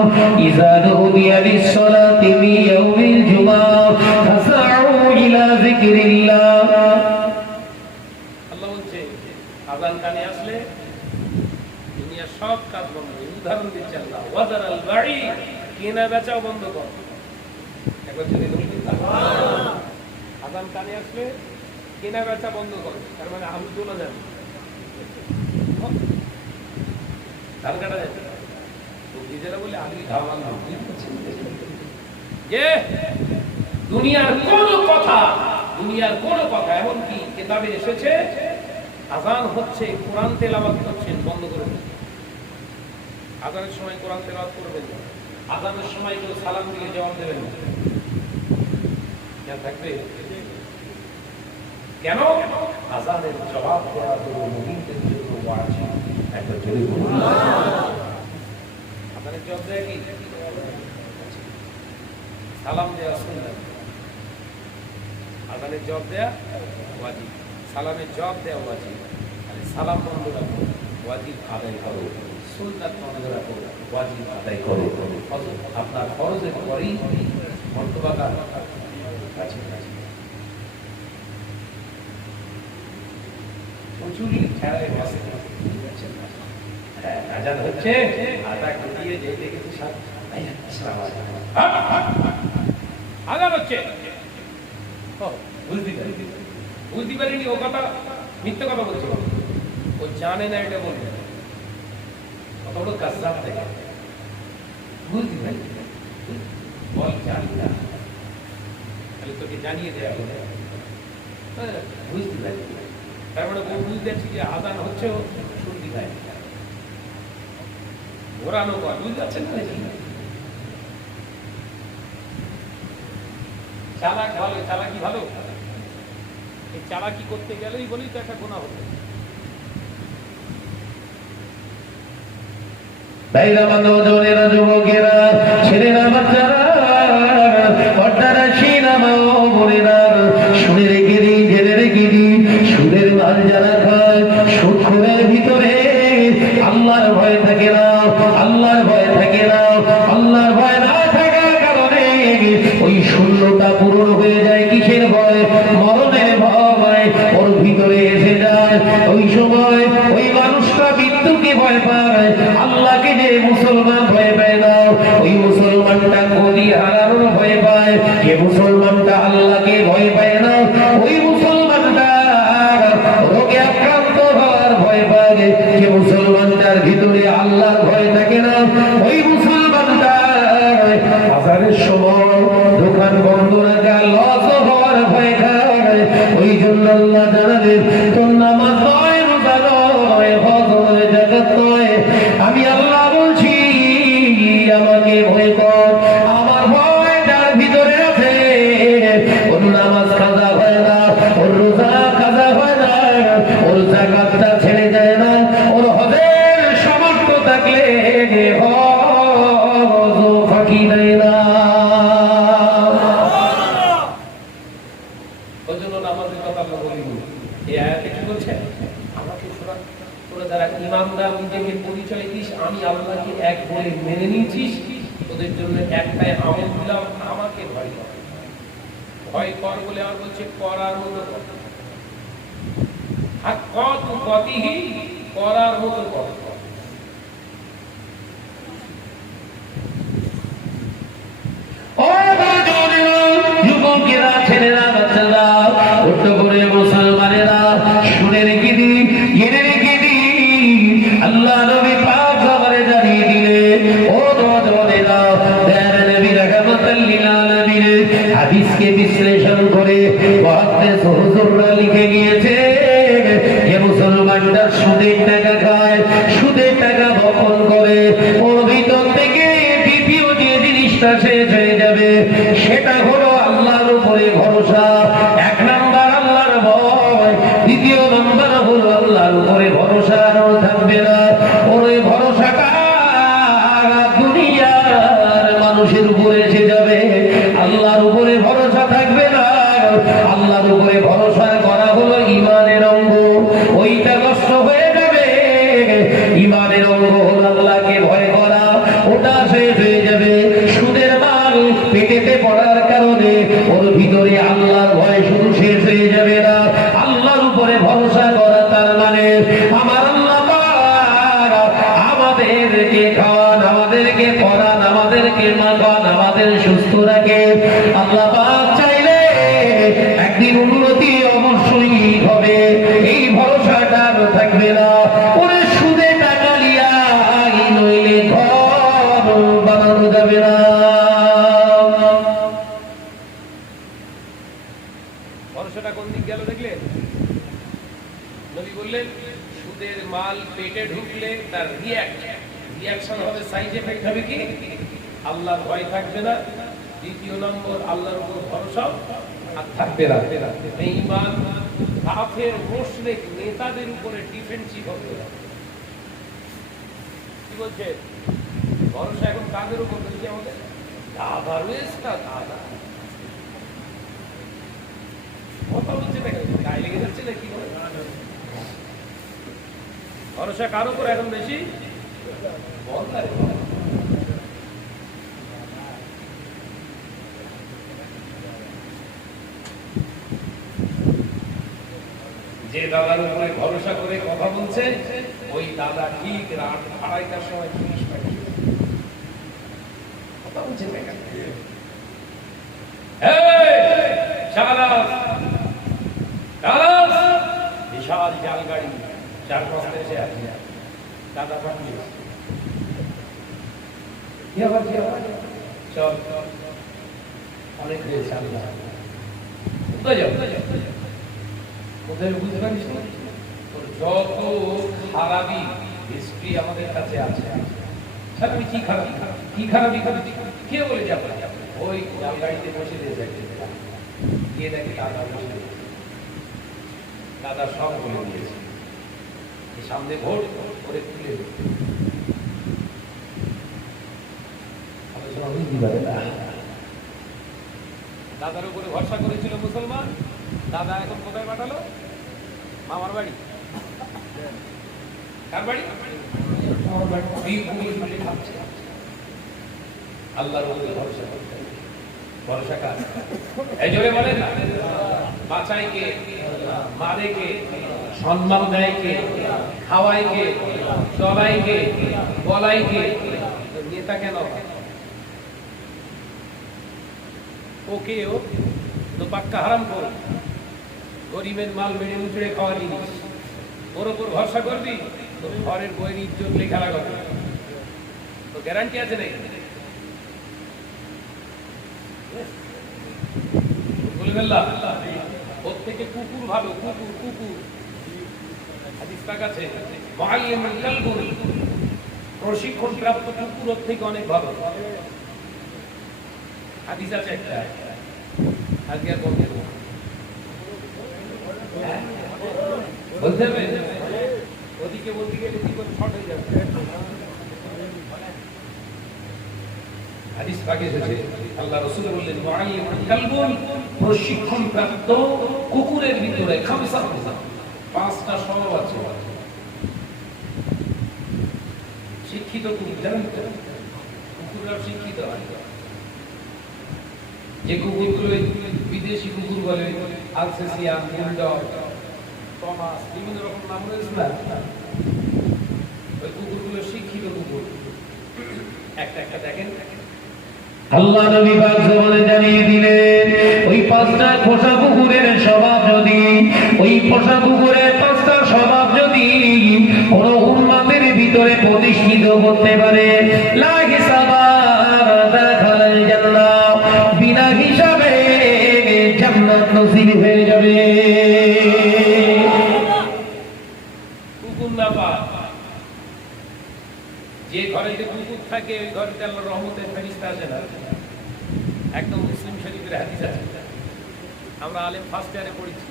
إذا نودي للصلاة من يوم الجمعة فاسعوا إلى ذكر الله। আল্লাহ বলছে আযান কানে আসলে দুনিয়ার সব কাজ বন্ধ। উদাহরণ দিচ্ছে আল্লাহ, ওয়াজারাল বাড়ি, কেনা বেচাও বন্ধ কর। একবার যদি বলবেন আযান কানে আসলে কেনা বেচা বন্ধ কর, তার মানে আমি চলে যাব, ধান কাটা যাবে। তো নিজেরা বলে আমি ধাওয়ান যে দুনিয়ার কোন কথা এমনকি কিতাবে এসেছে আযান হচ্ছে, কোরআন তেলাওয়াত করছেন, বন্ধ করে দিন। আযানের সময় কোরআন তেলাওয়াত করবেন না, আযানের সময় কেউ সালাম দিলে জবাব দেবেন না। কেন থাকবে? কেন? আযানের জবাব দেওয়া হলো মুমিনদের জন্য ওয়াজিব। একটা জরুরি আযানের জবাব দেয়া কি? সালাম দেওয়া সুন্নাত, আযানের জবাব দেয়া ওয়াজিব, সালামের জবাব দেওয়া ওয়াজিব। মানে সালাম বন্ধ রাখো, ওয়াজিব আদায় করো, সুন্নাত বন্ধ রাখো, ওয়াজিব আদায় করো। আপনার ফরজের পরেই মর্তবাকার কাছে কাছে প্রচুরই খেলায় বসে। আজান হচ্ছে, আটা গুটিয়ে যেই দেখেছি আজান হচ্ছে, বুঝতে পারিনি ও কথা, মিথ্যে কথা বলছে, ও জানে না এটা বলবে। বড় কাজরাত থেকে বুঝলি ভাই বল জানি না তাহলে তোকে জানিয়ে দেওয়া হবে বুঝলি ভাই তার মানে ও বুঝতে পারছি যে আদান হচ্ছে শুনলি ভাই ঘোরানো কর বুঝতে পারছেন না চালাক ভালো চালাকি ভালো এই চালাকি করতে গেলেই বলি তো একটা গুনাহ হতো ভাইরা নওজওয়ানেরা যুবকেরা ছেলেরা বাচ্চারা পর্দারা সিনা মা ও বোনেরা শুনে রেখে দিই জেনে রেখে দিই সুদের মাল যারা খায় সুদের ভিতরে আল্লাহর ভয় থাকে না আল্লাহর ভয় থাকে না আল্লাহর ভয় না থাকার কারণে ওই শূন্যতা পূরণ হয়ে যায় কিসের ভয় মরণের ভয় ওর ভিতরে এসে যায় ওই সময় ওই মানুষটা মৃত্যুকে ভয় পায় আল্লাহকে যে মুসলমান ভয় পায় না ওই মুসলমানটা গদি হারানোর ভয় পায় যে মুসলমানটা আল্লাহকে ভয় পায় না ওই মুসলমানটা রোগে আক্রান্ত হওয়ার ভয় পায় যে মুসলমানটার ভিতরে আল্লাহর ভয় থাকে না ওই মুসলমানটা বাজারের সময় দোকান বন্ধ রাখা লস হওয়ার ভয় খায় ওই জন্য আল্লাহ জানালেন তোর নামাজ নয় রোজা নয় হজ নয় জাকাত নয় আমি আল্লাহ বলছি আমাকে ভয় কর আমার ভয় যার ভিতরে আছে ওর নামাজ কাজা হয় না ওর রোজা কাজা হয় না ওর জাকাতটা ছেড়ে যায় না ওর হজের সামর্থ্য থাকলে হজ ফাঁকি দেয় না ওই জন্য নামাজের কথা আমরা বলি এই আয়াতে কি বলছে আমাকে তোরা যারা ইমানদার নিজেকে পরিচয় দিস আমি আল্লাহকে এক বলে মেনে নিয়েছিস তোদের জন্য একটাই আমল দিলাম আমাকে ভয় কর ভয় কর বলে আর বলছে করার মতো কর আর কত গতিহি করার মতো কর যুবকেরা ছেলেরা বাচ্চারা ছোট্ট করে মুসলমানেরা শুনে রেখে দি জেনে রেখে দি আল্লাহ নবী পাক খবরে জানিয়ে দিলে ও নওজওয়ানেরা প্যারা নবী রাহমাতুল লিল আলামিন হাদিসকে বিশ্লেষণ করে মুহাদ্দিস হুজুররা লিখে গিয়েছে যে মুসলমানরা সুদের টাকা খায় সুদের টাকা বপন করে ওর ভিতর থেকে দ্বিতীয় যে জিনিসটা শেষ হয়ে যাবে সেটা হলো আল্লাহর উপরে ভরসা এক নাম্বার আল্লাহর ভয় দ্বিতীয় নাম্বার হলো আল্লাহর উপরে ভরসা আর থাকবে না ওর এই ভরসাটা দুনিয়ার মানুষের উপরে এসে যাবে আল্লাহর উপরে ভরসা থাকবে না আল্লাহর উপরে ভরসা করা হলো ঈমানের অঙ্গ ওইটা নষ্ট হয়ে যাবে ঈমানের অঙ্গ হলো আল্লাহকে ভয় করা ওটা শেষ হয়ে যাবে সুদের মাল পেটেতে পড়ার কারণে ওর ভিতরে আল্লাহর ভয় শুধু শেষ হয়ে যাবে না আল্লাহর উপরে ভরসা করা তার মানে আমার আল্লাহ পাক আমাদেরকে খাওয়ান আমাদেরকে পড়ান আমাদেরকে মাখান আমাদের সুস্থ রাখে আল্লাহ পাক চাইলে একদিন উন্নতি অবশ্যই হবে এই ভরসাটা থাকবে না ওরে সুদে টাকা লিয়া নইলে ঘর বানানো যাবে না ভরসাটা কোন দিক গেল দেখলেন নবী বললেন সুদের মাল পেটে ঢুকলে তার রিয়াকশন হবে সাইড এফেক্ট হবে কি আল্লাহর ভয় থাকবে না দ্বিতীয় নম্বর আল্লাহর উপর ভরসা আর থাকবে না বেঈমান কাফের মুশরিক নেতাদের উপরে ডিফেন্সিভ হবে কি বলছে ভরসা এখন কাদের উপর বলছে আমাদের দাদা রয়েছে দাদা কথা বলছে দেখেন গায়ে লেগে যাচ্ছে না কি ভরসা কার উপর এখন বেশি যে দাদার উপরে ভরসা করে কথা বলছে ওই দাদা ঠিক রাত 2:30টার সময় পুলিশ পাঠিয়ে কথা বলছে দেখেন বিশাল জাল গাড়ি 4-5 এসে আছে দাদা পাঠিয়ে কি আবার চল অনেক হয়েছে আল্লাহ কোথায় যাও কোথায় বুঝতে পারিস না যত খারাপি হিস্ট্রি আমাদের কাছে আছে স্যার আমি কি খারাপি করেছি কে বলে যাবো ওই গাড়িতে বসে দিয়েছে গিয়ে দেখে দাদা বসে দাদা সব বলে দিয়েছে সামনে ভোট করে তুলে দাদার উপরে ভরসা করেছিল মুসলমান দাদা এখন কোথায় পাঠালো মামার বাড়ি কার বাড়ি আল্লাহর উপরে ভরসা করতে ভরসা কাজ এই জোরে বলেন না বাঁচায় কে মারে কে সম্মান দেয় কে খাওয়ায় কে চলাই কে বলাই কে নেতা কেন ওকে ও তো পাক্কা হারাম কর গরিবের মাল মেরে মুচড়ে খাওয়া জিনিস ওর উপর ভরসা করবি তো ঘরের বইয়ের ইজ্জত লেখা লাগাবে তো গ্যারান্টি আছে নাকি বলবেন না ওর থেকে কুকুর ভালো কুকুর হাদিস পাক আছে মুআল্লিমুল কালবুল প্রশিক্ষণ প্রাপ্ত কুকুর ওর থেকে অনেক ভালো হাদিস আছে একটা আজকে আর বলতে বলতে হবে ওদিকে বলতে গেলে কি করে শর্ট হয়ে যাবে হাদিস পাকে এসেছে আল্লাহ রাসূল বললেন মুআল্লিমুল কালবুল প্রশিক্ষণ প্রাপ্ত কুকুরের ভিতরে খামসা পাঁচটা স্বভাব আছে শিক্ষিত কুকুর জানেন তো কুকুররা শিক্ষিত হয় যে কুকুরগুলো বিদেশি কুকুর বলে আলসেসিয়ান বুলডগ টমাস বিভিন্ন রকম নাম রয়েছে না ওই কুকুরগুলো শিক্ষিত কুকুর একটা দেখেন আল্লাহ নবী পাক জবানে জানিয়ে দিলেন ওই পাঁচটা পোষা কুকুরের স্বভাব যদি ওই পোষা কুকুরের পাঁচটা স্বভাব যদি কোন উম্মতের ভিতরে প্রতিষ্ঠিত করতে পারে লা হিসাবা দাখালাল জান্নাহ বিনা হিসাবে জান্নাত নসিব হয়ে যাবে কুকুর না পা যে ঘরেতে কুকুর থাকে ওই ঘরেতে আল্লাহর রহমতের ফেরেশতা আসে না একদম মুসলিম শরীফের হাদিস আছে আমরা আলেম ফার্স্ট ইয়ারে পড়েছি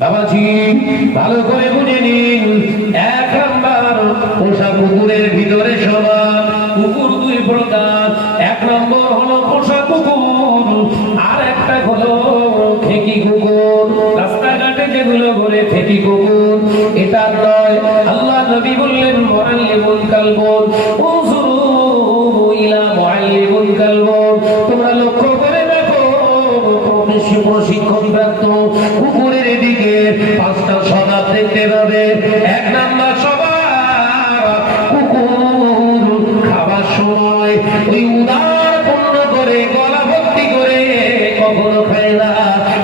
বাবাজি ভালো করে বুঝে নিন এক নাম্বার পোষা কুকুরের ভিতরে স্বভাব কুকুর দুই প্রকার এক নম্বর হলো পোষা কুকুর আর একটা হলো ফেকি কুকুর রাস্তাঘাটে যেগুলো বলে ফেকি কুকুর এটা নয় আল্লাহ নবী বললেন মুআল্লিমুল কালবুল উযুরু ইলা মুআল্লিমুল কালবুল তোমরা লক্ষ্য করে দেখো প্রশিক্ষণ প্রাপ্ত কুকুরের দিকে পাঁচটা স্বভাব দেখতে পাবে এক নাম্বার স্বভাব কুকুর খাবার সময় ওই উদার পূর্ণ করে গলা ভর্তি করে কখনো খায় না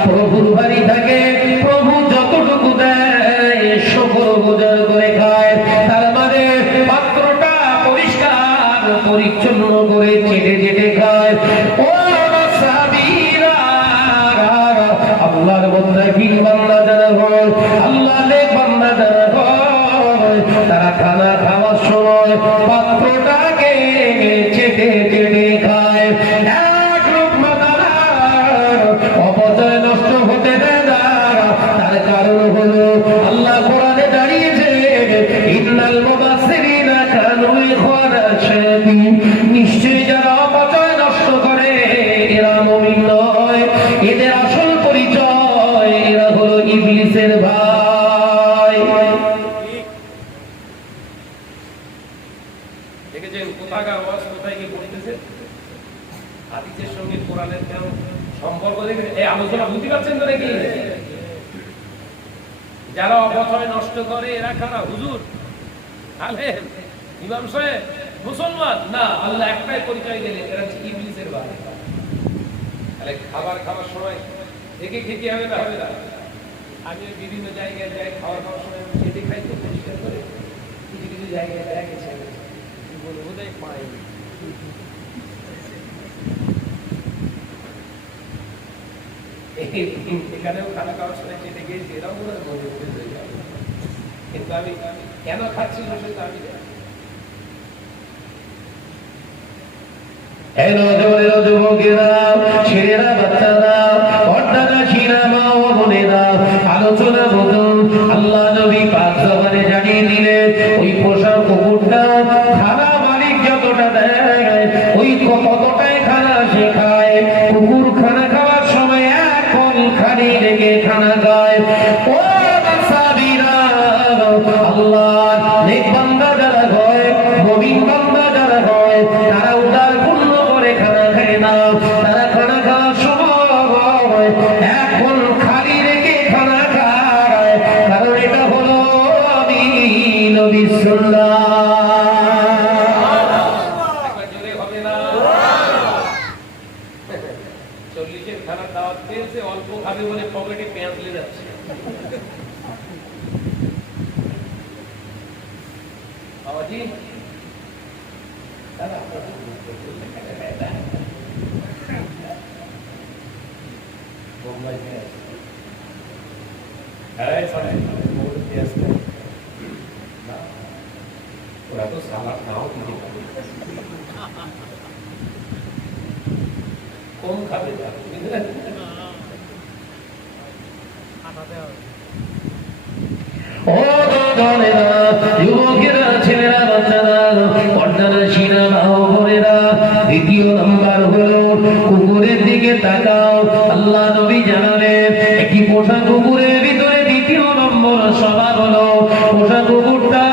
প্রভুর বাড়ি থাকে প্রভু যতটুকু দেয় সকল গুজার করে খায় তার মানে পাত্রটা পরিষ্কার পরিচ্ছন্ন করে চেটে চেটে খায় ও সাবিরা আল্লাহর বান্দা কিন বান্দা যারা হয় আল্লাহর বান্দা যারা হয় তারা খানা খাওয়ার সময় পাত্রটাকে চেটে চেটে খায় এক লোকমা দাঁড়ার অপচয় নষ্ট হতে দেয় না তার কারণ হলো আল্লাহ কোরআনে দাঁড়িয়েছে ইন্নাল মুবাসসিরিনা কানু ইখওয়ানা শায়াতিন নিশ্চয়ই যারা অপচয় নষ্ট করে এরা মুমিন নয় এদের আসল পরিচয় এরা হলো ইবলিসের ভাই দেখেছেন কোথাকার ওয়াজ কোথায় গিয়ে পড়তেছে হাদিসের সঙ্গে কোরআনের কেন সম্পর্ক দেখেছেন এই আলোচনা বুঝতে পারছেন তো নাকি যারা অপচয় নষ্ট করে এরা কারা হুজুর আলেম ইমাম সাহেব মুসলমান না আল্লাহ একটাই পরিচয় দিলেন এরা হচ্ছে ইবলিসের ভাই তাহলে খাবার খাওয়ার সময় দেখে খেতে হবে না আমি বিভিন্ন জায়গায় যাই, খাওয়ার সময় খেতে খাই তো পরিষ্কার করে, কিছু কিছু জায়গায় দেখা গেছে বলে বোধহয় পাই। এখানেও খানা খাওয়ার সময় চেটে গিয়েছি, এরাও মনে হয় মনে হয়ে যাবে, কিন্তু আমি কেন খাচ্ছি না সেটা আমি জানি। যুবকেরা, ছেলেরা, বাচ্চারা, পর্দারা, শিরা, মা ও বোনেরা, আলোচনা মতো আল্লাহ নবী পাক জবানে জানিয়ে দিলেন, ওই পোষা কুকুরটা খানা মালিক যতটা দেয় ওই কতটাই খানা সে খায়। কুকুর খানা খাওয়ার সময় এখন খালি রেখে খানা খায়। ও সাবিরা, আল্লাহ নেক বান্দা যারা হয়, মুমিন বান্দা যারা হয়, তারা উদার পূর্ণ করে খানা খায় না। তারা খানা খাওয়ার সময় এখন খালি রেখে খানা খায়, কারণ এটা হলো আমি নবী সুন্নাহ। একবার জোরে হবে না? 40-এর খানা দাওয়াত দিয়েছে, অল্প খাবে বলে পকেটে পেঁয়াজ নিয়ে যাচ্ছে। বাবাজি দাদা বোম্বাই পেঁয়াজ, হ্যাঁ সবাই পেঁয়াজ না, ওরা তো সালাদ নাও দিতে পারে, কম খাবে, বুঝলেন? ও বোনেরা, যুবকেরা, ছেলেরা, বাচ্চারা, পর্দারা, শিরা, মা ও বোনেরা, দ্বিতীয় নাম্বার হলো কুকুরের দিকে তাকাও। আল্লাহ নবী জানালেন, একটি পোষা কুকুরের ভিতরে দ্বিতীয় নম্বর স্বভাব হলো পোষা কুকুরটা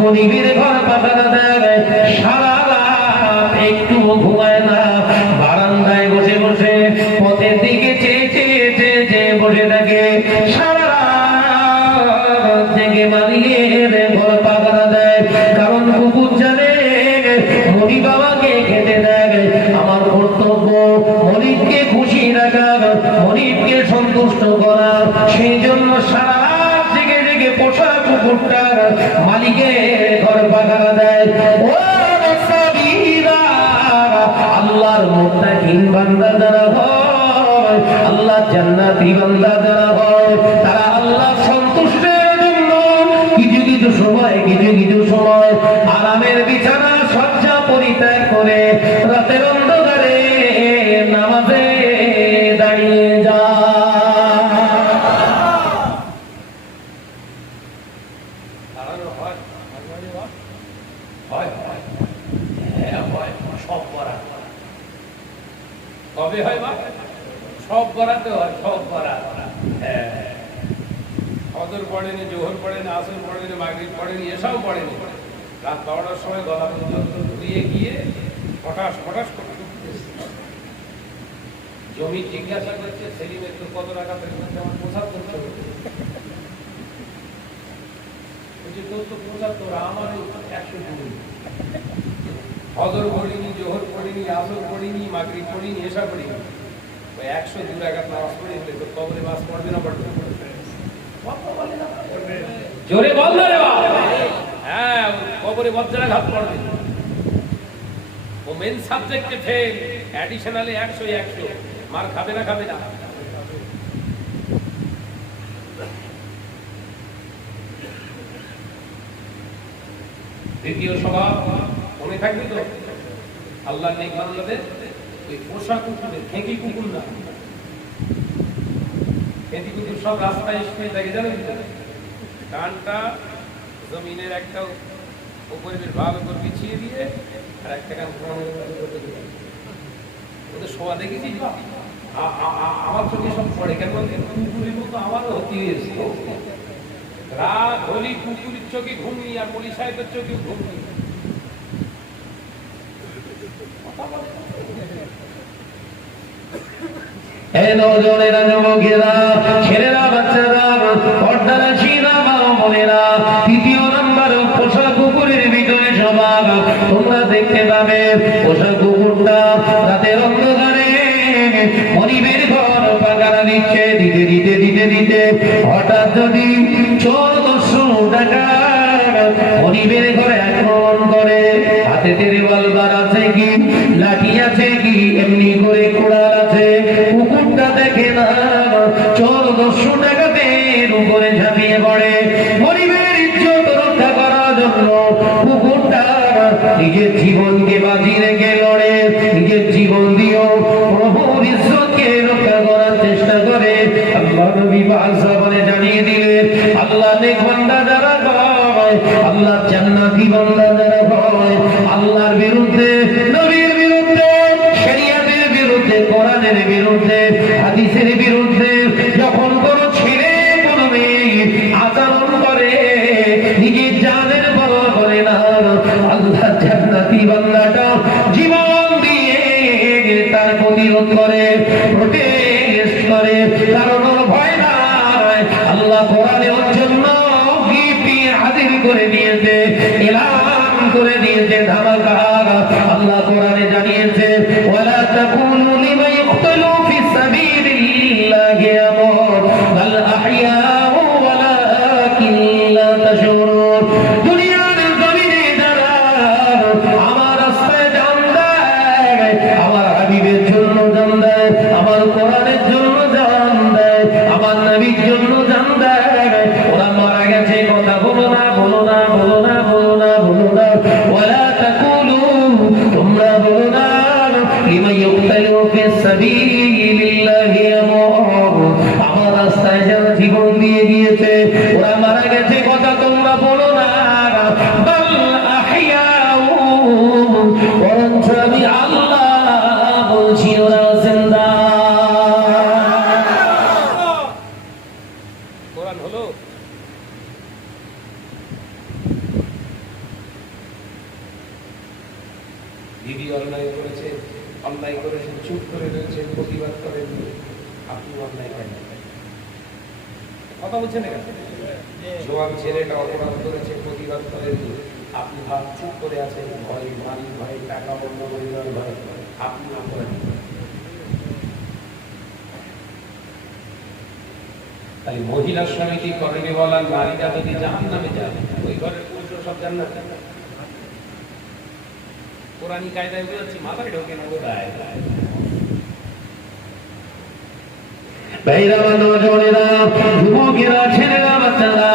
মনিবের ঘর পাঠানো দেয়, সারা রাত একটু ঘুমায় না, বারান্দায় বসে বসে পথের দিকে চেয়ে চেয়ে চেয়ে চেয়ে বসে থাকে, সারা রাত থেকে মালিকের ঘর পাঠানো দেয়। কারণ কুকুর জানে মনি বাবাকে খেতে দেয়, আমার কর্তব্য মনিবকে খুশি রাখা, মনিবকে সন্তুষ্ট করা, সেই জন্য সারা রাত জেগে জেগে পোষা কুকুরটার মালিকের ঘর পাঠানো দেয়। ও সাবিরা, আল্লাহর মুত্তাকিন বান্দা যারা হয়, আল্লাহ জান্নাতি বান্দা যারা হয়, তারা আল্লাহ সন্তুষ্টের জন্য কিছু কিছু সময় আরামের বিছানা শয্যা পরিত্যাগ করে রাতের অন্ধকারে নামাজে দাঁড়িয়ে যায়। দাঁড়ানো হয়, হয় হয়, হ্যাঁ হয়, সব বরাত। কবে হয় বা? সব বরাতে হয়, সব বরাত। হ্যাঁ, ফজর পড়েনি, জোহর পড়েনি, আসর পড়েনি, মাগরিব পড়েনি, এসব পড়েনি। রাত 12টার সময় গলা পর্যন্ত ধুয়ে গিয়ে ফটাস ফটাস করে জমি জিজ্ঞাসা করছে, সেলিমের তো কত টাকা পেয়েছে? আমার 75 টাকা। বলছি তোর তো 75, আমার 120। ফজর পড়িনি, জোহর পড়িনি, আসর পড়িনি, মাগরিব পড়িনি, এসা পড়িনি, ওই 102 টাকা নামাজ পড়ে তো কবরে মাছ পড়বে না পড়বে? জোরে বল না রে বাবা। হ্যাঁ, কবরে বজ্রাঘাত পড়বে। ও মেন সাবজেক্টে ফেল, অ্যাডিশনালি 100 মার খাবে না? খাবে না? দ্বিতীয় স্বভাব মনে থাকবে তো, আল্লাহ নেক বান্দাদের ওই পোষা কুকুরের, খেঁকি কুকুর না, খেঁকি কুকুর সব রাস্তায় এসে দেখে জানেন, কানটা জমিনের একটা উপরে বেশ ভালো করে বিছিয়ে দিয়ে আর একটা কান ওদের শোয়া দেখেছি। আমার চোখে সব পড়ে, কেন কুকুরের মতো আমারও হতে হয়েছে। রাত হলি কুকুরের চোখে ঘুমনি আর পুলিশ সাহেবের চোখে ঘুমনি। ছেলেরা, বাচ্চারা, পর্দারা, শিরা, মা ও বোনেরা, তৃতীয় নম্বর পোষা কুকুরের ভিতরে স্বভাব তোমরা দেখতে পাবে, পোষা কুকুরটা রাতের অন্ধকারে মনিবের ঘর পাকারা দিচ্ছে, দিতে দিতে দিতে দিতে হঠাৎ যদি চোর দস্যু ডাকাত গরিবের ঘরে আক্রমণ করে, হাতে রিভলভার আছে কি, লাঠি আছে কি, এমনি করে কুড়াল আছে, কুকুরটা দেখে না, চোর দস্যু ডাকাতের উপরে ঝাঁপিয়ে পড়ে। গরিবের ইজ্জত রক্ষা করার জন্য কুকুরটা নিজের জীবনকে বাজি রেখে লড়ে, নিজের জীবন দিয়েও প্রভুর ইজ্জতকে রক্ষা করার চেষ্টা করে। আল্লাহ নবী বলে জানিয়ে দিলেন, আল্লাহ নেক বান্দা যারা হয়, আল্লাহ জান্নাতি বান্দা যারা হয়, আল্লাহর বিরুদ্ধে, নবীর বিরুদ্ধে, শরীয়তের বিরুদ্ধে, কোরআনের বিরুদ্ধে, হাদিসের বিরুদ্ধে যখন কোন ছেলে কোন মেয়ে আচরণ করে, নিজের জানের পরোয়া করে না, আল্লাহ জান্নাতি বান্দাটা জীবন দিয়ে তার প্রতিরোধ করে, প্রোটেস্ট করে, কারণ ভয় নাই। আল্লাহ কোরআনের জন্য গিফট হাজির করে দিয়েছে, এলান করে দিয়েছে ধামাকা। আল্লাহ কোরআনে জানিয়েছে, ওয়ালা তাকুলু লিমান ইকতালু ফি সাবিলিল্লাহি আমওয়াত বাল আহইয়াউ ওয়ালাকিন লা তাশউরুন। দুনিয়ার জমিনে যারা আমার রাস্তায় জান দেয়, আমার হাবিবের জন্য জান দেয়, আমার কোরআনের জন্য জান দেয়, আমার নবীর জন্য জান দেয়, ওরা মারা গেছে। কথা বলো না, বলো না, বলো না, বলো না, বলো না। ওয়ালা তাকুলু, তোমরা বলো না, লিমান ইকতালু ফি সাবিলিল্লাহি আমওয়াত, আমার রাস্তায় যারা জীবন দিয়ে গিয়েছে, ওরা মারা গেছে, কথা তোমরা বলো না। বাল আহইয়াউ, বরঞ্চ আমি আল্লাহ বলছি ওরা জিন্দা। কোরআন হলো দিদি অন্যায় করেছে, অন্যায় করেছেন, চুপ করে রয়েছে, প্রতিবাদ করেন, আপনি অন্যায় করেন, কথা বলছেন না কেন? জোয়ান ছেলেটা অপরাধ করেছে, প্রতিবাদ করেন, আপনি ভাব চুপ করে আছেন, ভয়, মালিক ভয়, টাকা বন্ধ করে দেওয়ার ভয়, আপনি না করেন। তাই মহিলা সমিতি করবে বলার নারীরা যদি জাহান্নামে যায়, ওই ঘরের পুরুষ সব জান্নাতে। কোরআনি কায়দায় বুঝাচ্ছি, মাথায় ঢোকে না কোথায়। ভাইরা, নজরেরা, যুবকেরা, ছেলেরা, বাচ্চারা,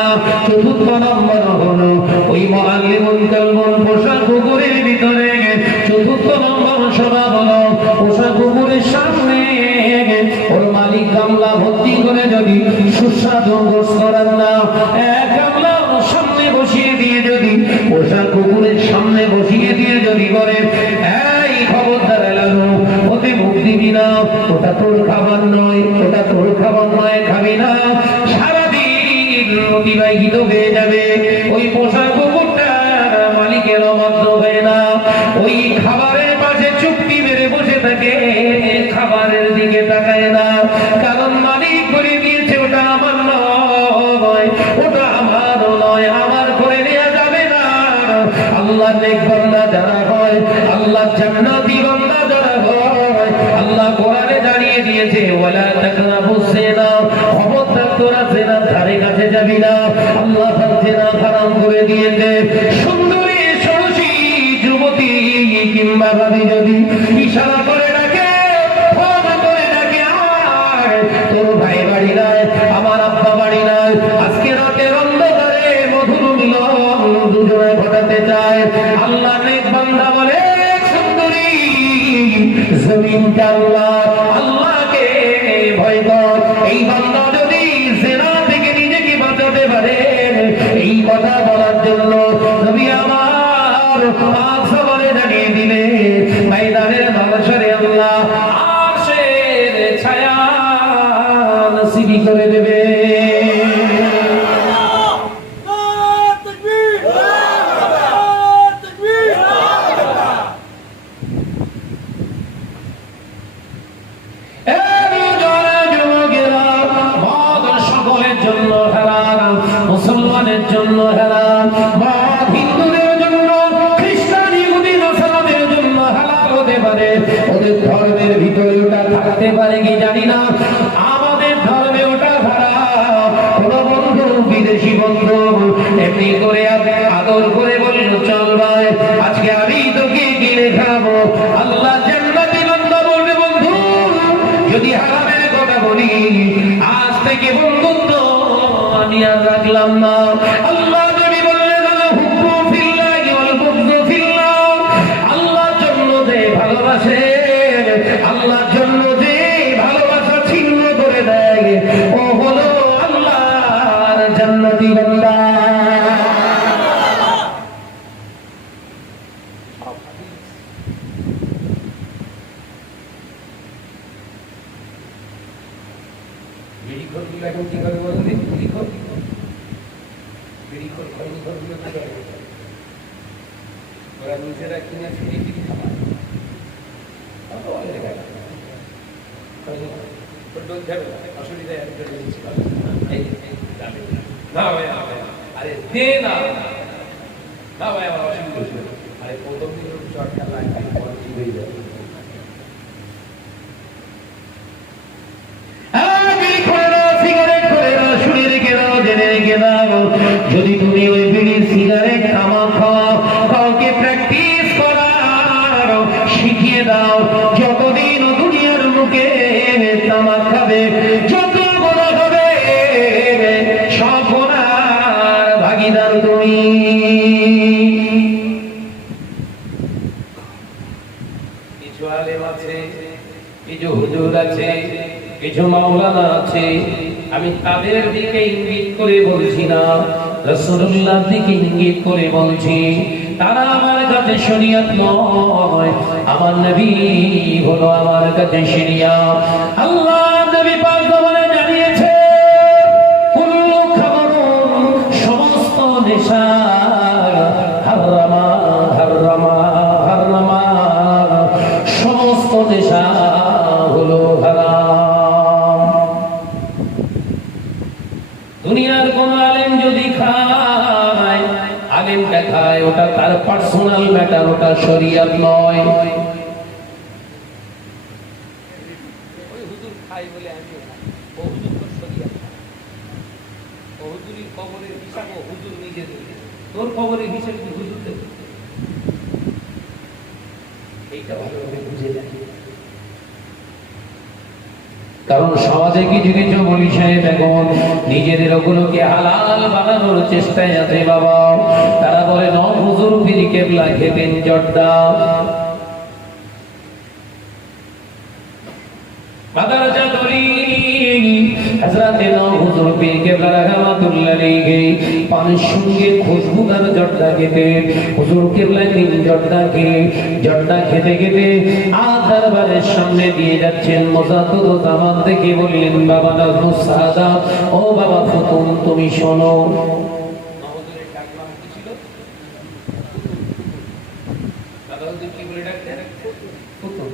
চতুর্থ নম্বর হলো ওই মুআল্লিমুল কালবুল পোষা কুকুরের ভিতরে। চতুর্থ নম্বর স্বভাব হলো পোষা কুকুরের সামনে ওর মালিক গামলা ভর্তি করে যদি সুস্বাদু গোশত রান্না এক গামলা সামনে বসিয়ে দিয়ে, যদি পোষা কুকুরের সামনে বসিয়ে দিয়ে যদি বলে, এই খবরদার এলানো, ওতে মুখ দিবি না, ওটা তোর খাবার নয়, ওটা তোর খাবার নয়, খাবি না, সারাদিন অতিবাহিত হয়ে যাবে। ওই পোষা কুকুরটা মালিকের অবাধ্য হয় না, ওই খাবারের পাশে চুক্তি মেরে বসে থাকে, খাবারের দিকে তাকায় না, কারণ মালিক করে দিয়েছে ওটা আমার নয়, ওটা আমারও নয়, আমার করে নেওয়া যাবে না। আল্লাহ নেক বান্দা যারা হয়, আল্লাহ জান্নাতি বান্দা যারা হয়, আল্লাহ কোরআনে জানিয়ে দিয়েছে, ওয়ালা তাকরাবুস জিনা, খবরদার তোরা জিনার ধারে কাছে যাবি না। আল্লাহ জিনা হারাম করে দিয়েছে। সুন্দরী ষোড়শী যুবতী কিংবা ভাবি যদি ইশারা করে ডাকে, ফোন করে ডাকে, আয়, তোর ভাই বাড়ি নাই, আমার আব্বা বাড়ি নাই, আজকে রাতের অন্ধকারে মধুর মিলন দুজনে ঘটাতে চায়। আল্লাহ নেক বান্দা বলে, সুন্দরী জমিনটা আল্লাহ, আল্লাহকে ভয় কর। এই বান্দা যদি জিনা থেকে নিজেকে বাঁচাতে পারে, এই কথা বলার জন্য নবী আমার পাঁচ সবারে জানিয়ে দিলে, ময়দানের মাঝখানে আল্লাহ আরশের ছায়া নসিব করে দেবে। সকলে আর রাখলাম না। আল্লাহ নবী বললেন আল হুব্বু ফিল্লাহি ওয়াল বুগযু ফিল্লাহ। আল্লাহর জন্য যে ভালোবাসে, আল্লাহর জন্য যে ভালোবাসা ছিন্ন করে দেয়, ও হলো আল্লাহর জান্নাতি বান্দা। এখন কি করে বলতে ওরা নিজেরা কিনে ফিরি ফিরি খাবার না ভাই আরে দে না না ভাই আমার অসুবিধা আরে প্রথম দিন চটকা লাগবে হয়ে যাবে। যদি তুমি ওই বিড়ির সিগারেট তামাক খাও, কাউকে প্র্যাকটিস করার শিখিয়ে দাও, যতদিন দুনিয়ার মুখে তামাক খাবে, যত বড় হবে সব গুনার ভাগীদার তুমি। কিছু আলেম আছে, কিছু হুজুর আছে, কিছু মাওলানা আছে, আমি তাদের দিকে ইঙ্গিত করে বলছি না, রাসূলুল্লাহর দিকে ইঙ্গিত করে বলছি। তারা আমার কাছে শরীয়ত নয়, আমার নবী হলো আমার কাছে শরীয়ত। আল্লাহ নবী পাক বলে জানিয়েছে, কুল্লু খামরুন, সমস্ত নেশা, হারামা হারামা হারামা, সমস্ত নেশা হলো হারাম। দুনিয়ার কোন আলেম যদি খায়, আলেমটা খায়, ওটা তার পার্সোনাল ম্যাটার, ওটা শরীয়ত নয়। ওই হুজুর খায় বলে আমি ও হুজুর তো শরীয়ত না। ও হুজুরের কবরের হিসাব ও হুজুর নিজে দেবে, তোর কবরের হিসাব কি হুজুর দেবে? এইটা ভালোভাবে বুঝে যায়। কারণ সমাজে কিছু কিছু মৌলভী সাহেব এখন নিজেদের ওগুলোকে হালাল বানানোর চেষ্টায় আছে বাবা। তারা বলে ন হুজুর পীর কেবলা খেতেন জর্দা। মাদারজা দলি হযরতে ন হুজুর পীর কেবলা রাহমাতুল্লাহ আলাইহি পানির সঙ্গে খুশবুদার জর্দা খেতেন। হুজুর কেবলা তিন জর্দা খেতে খেতে আর দরবারের সামনে দিয়ে যাচ্ছেন। মুজাদ্দিদ জামান থেকে বললেন, বাবা নাজমুস সাদাত, ও বাবা ফুতুন, তুমি শোনো। হুজুরের ডাক নাম কি ছিল? দাদা হুজুর কি বলে ডাকতেন? ফুতুন।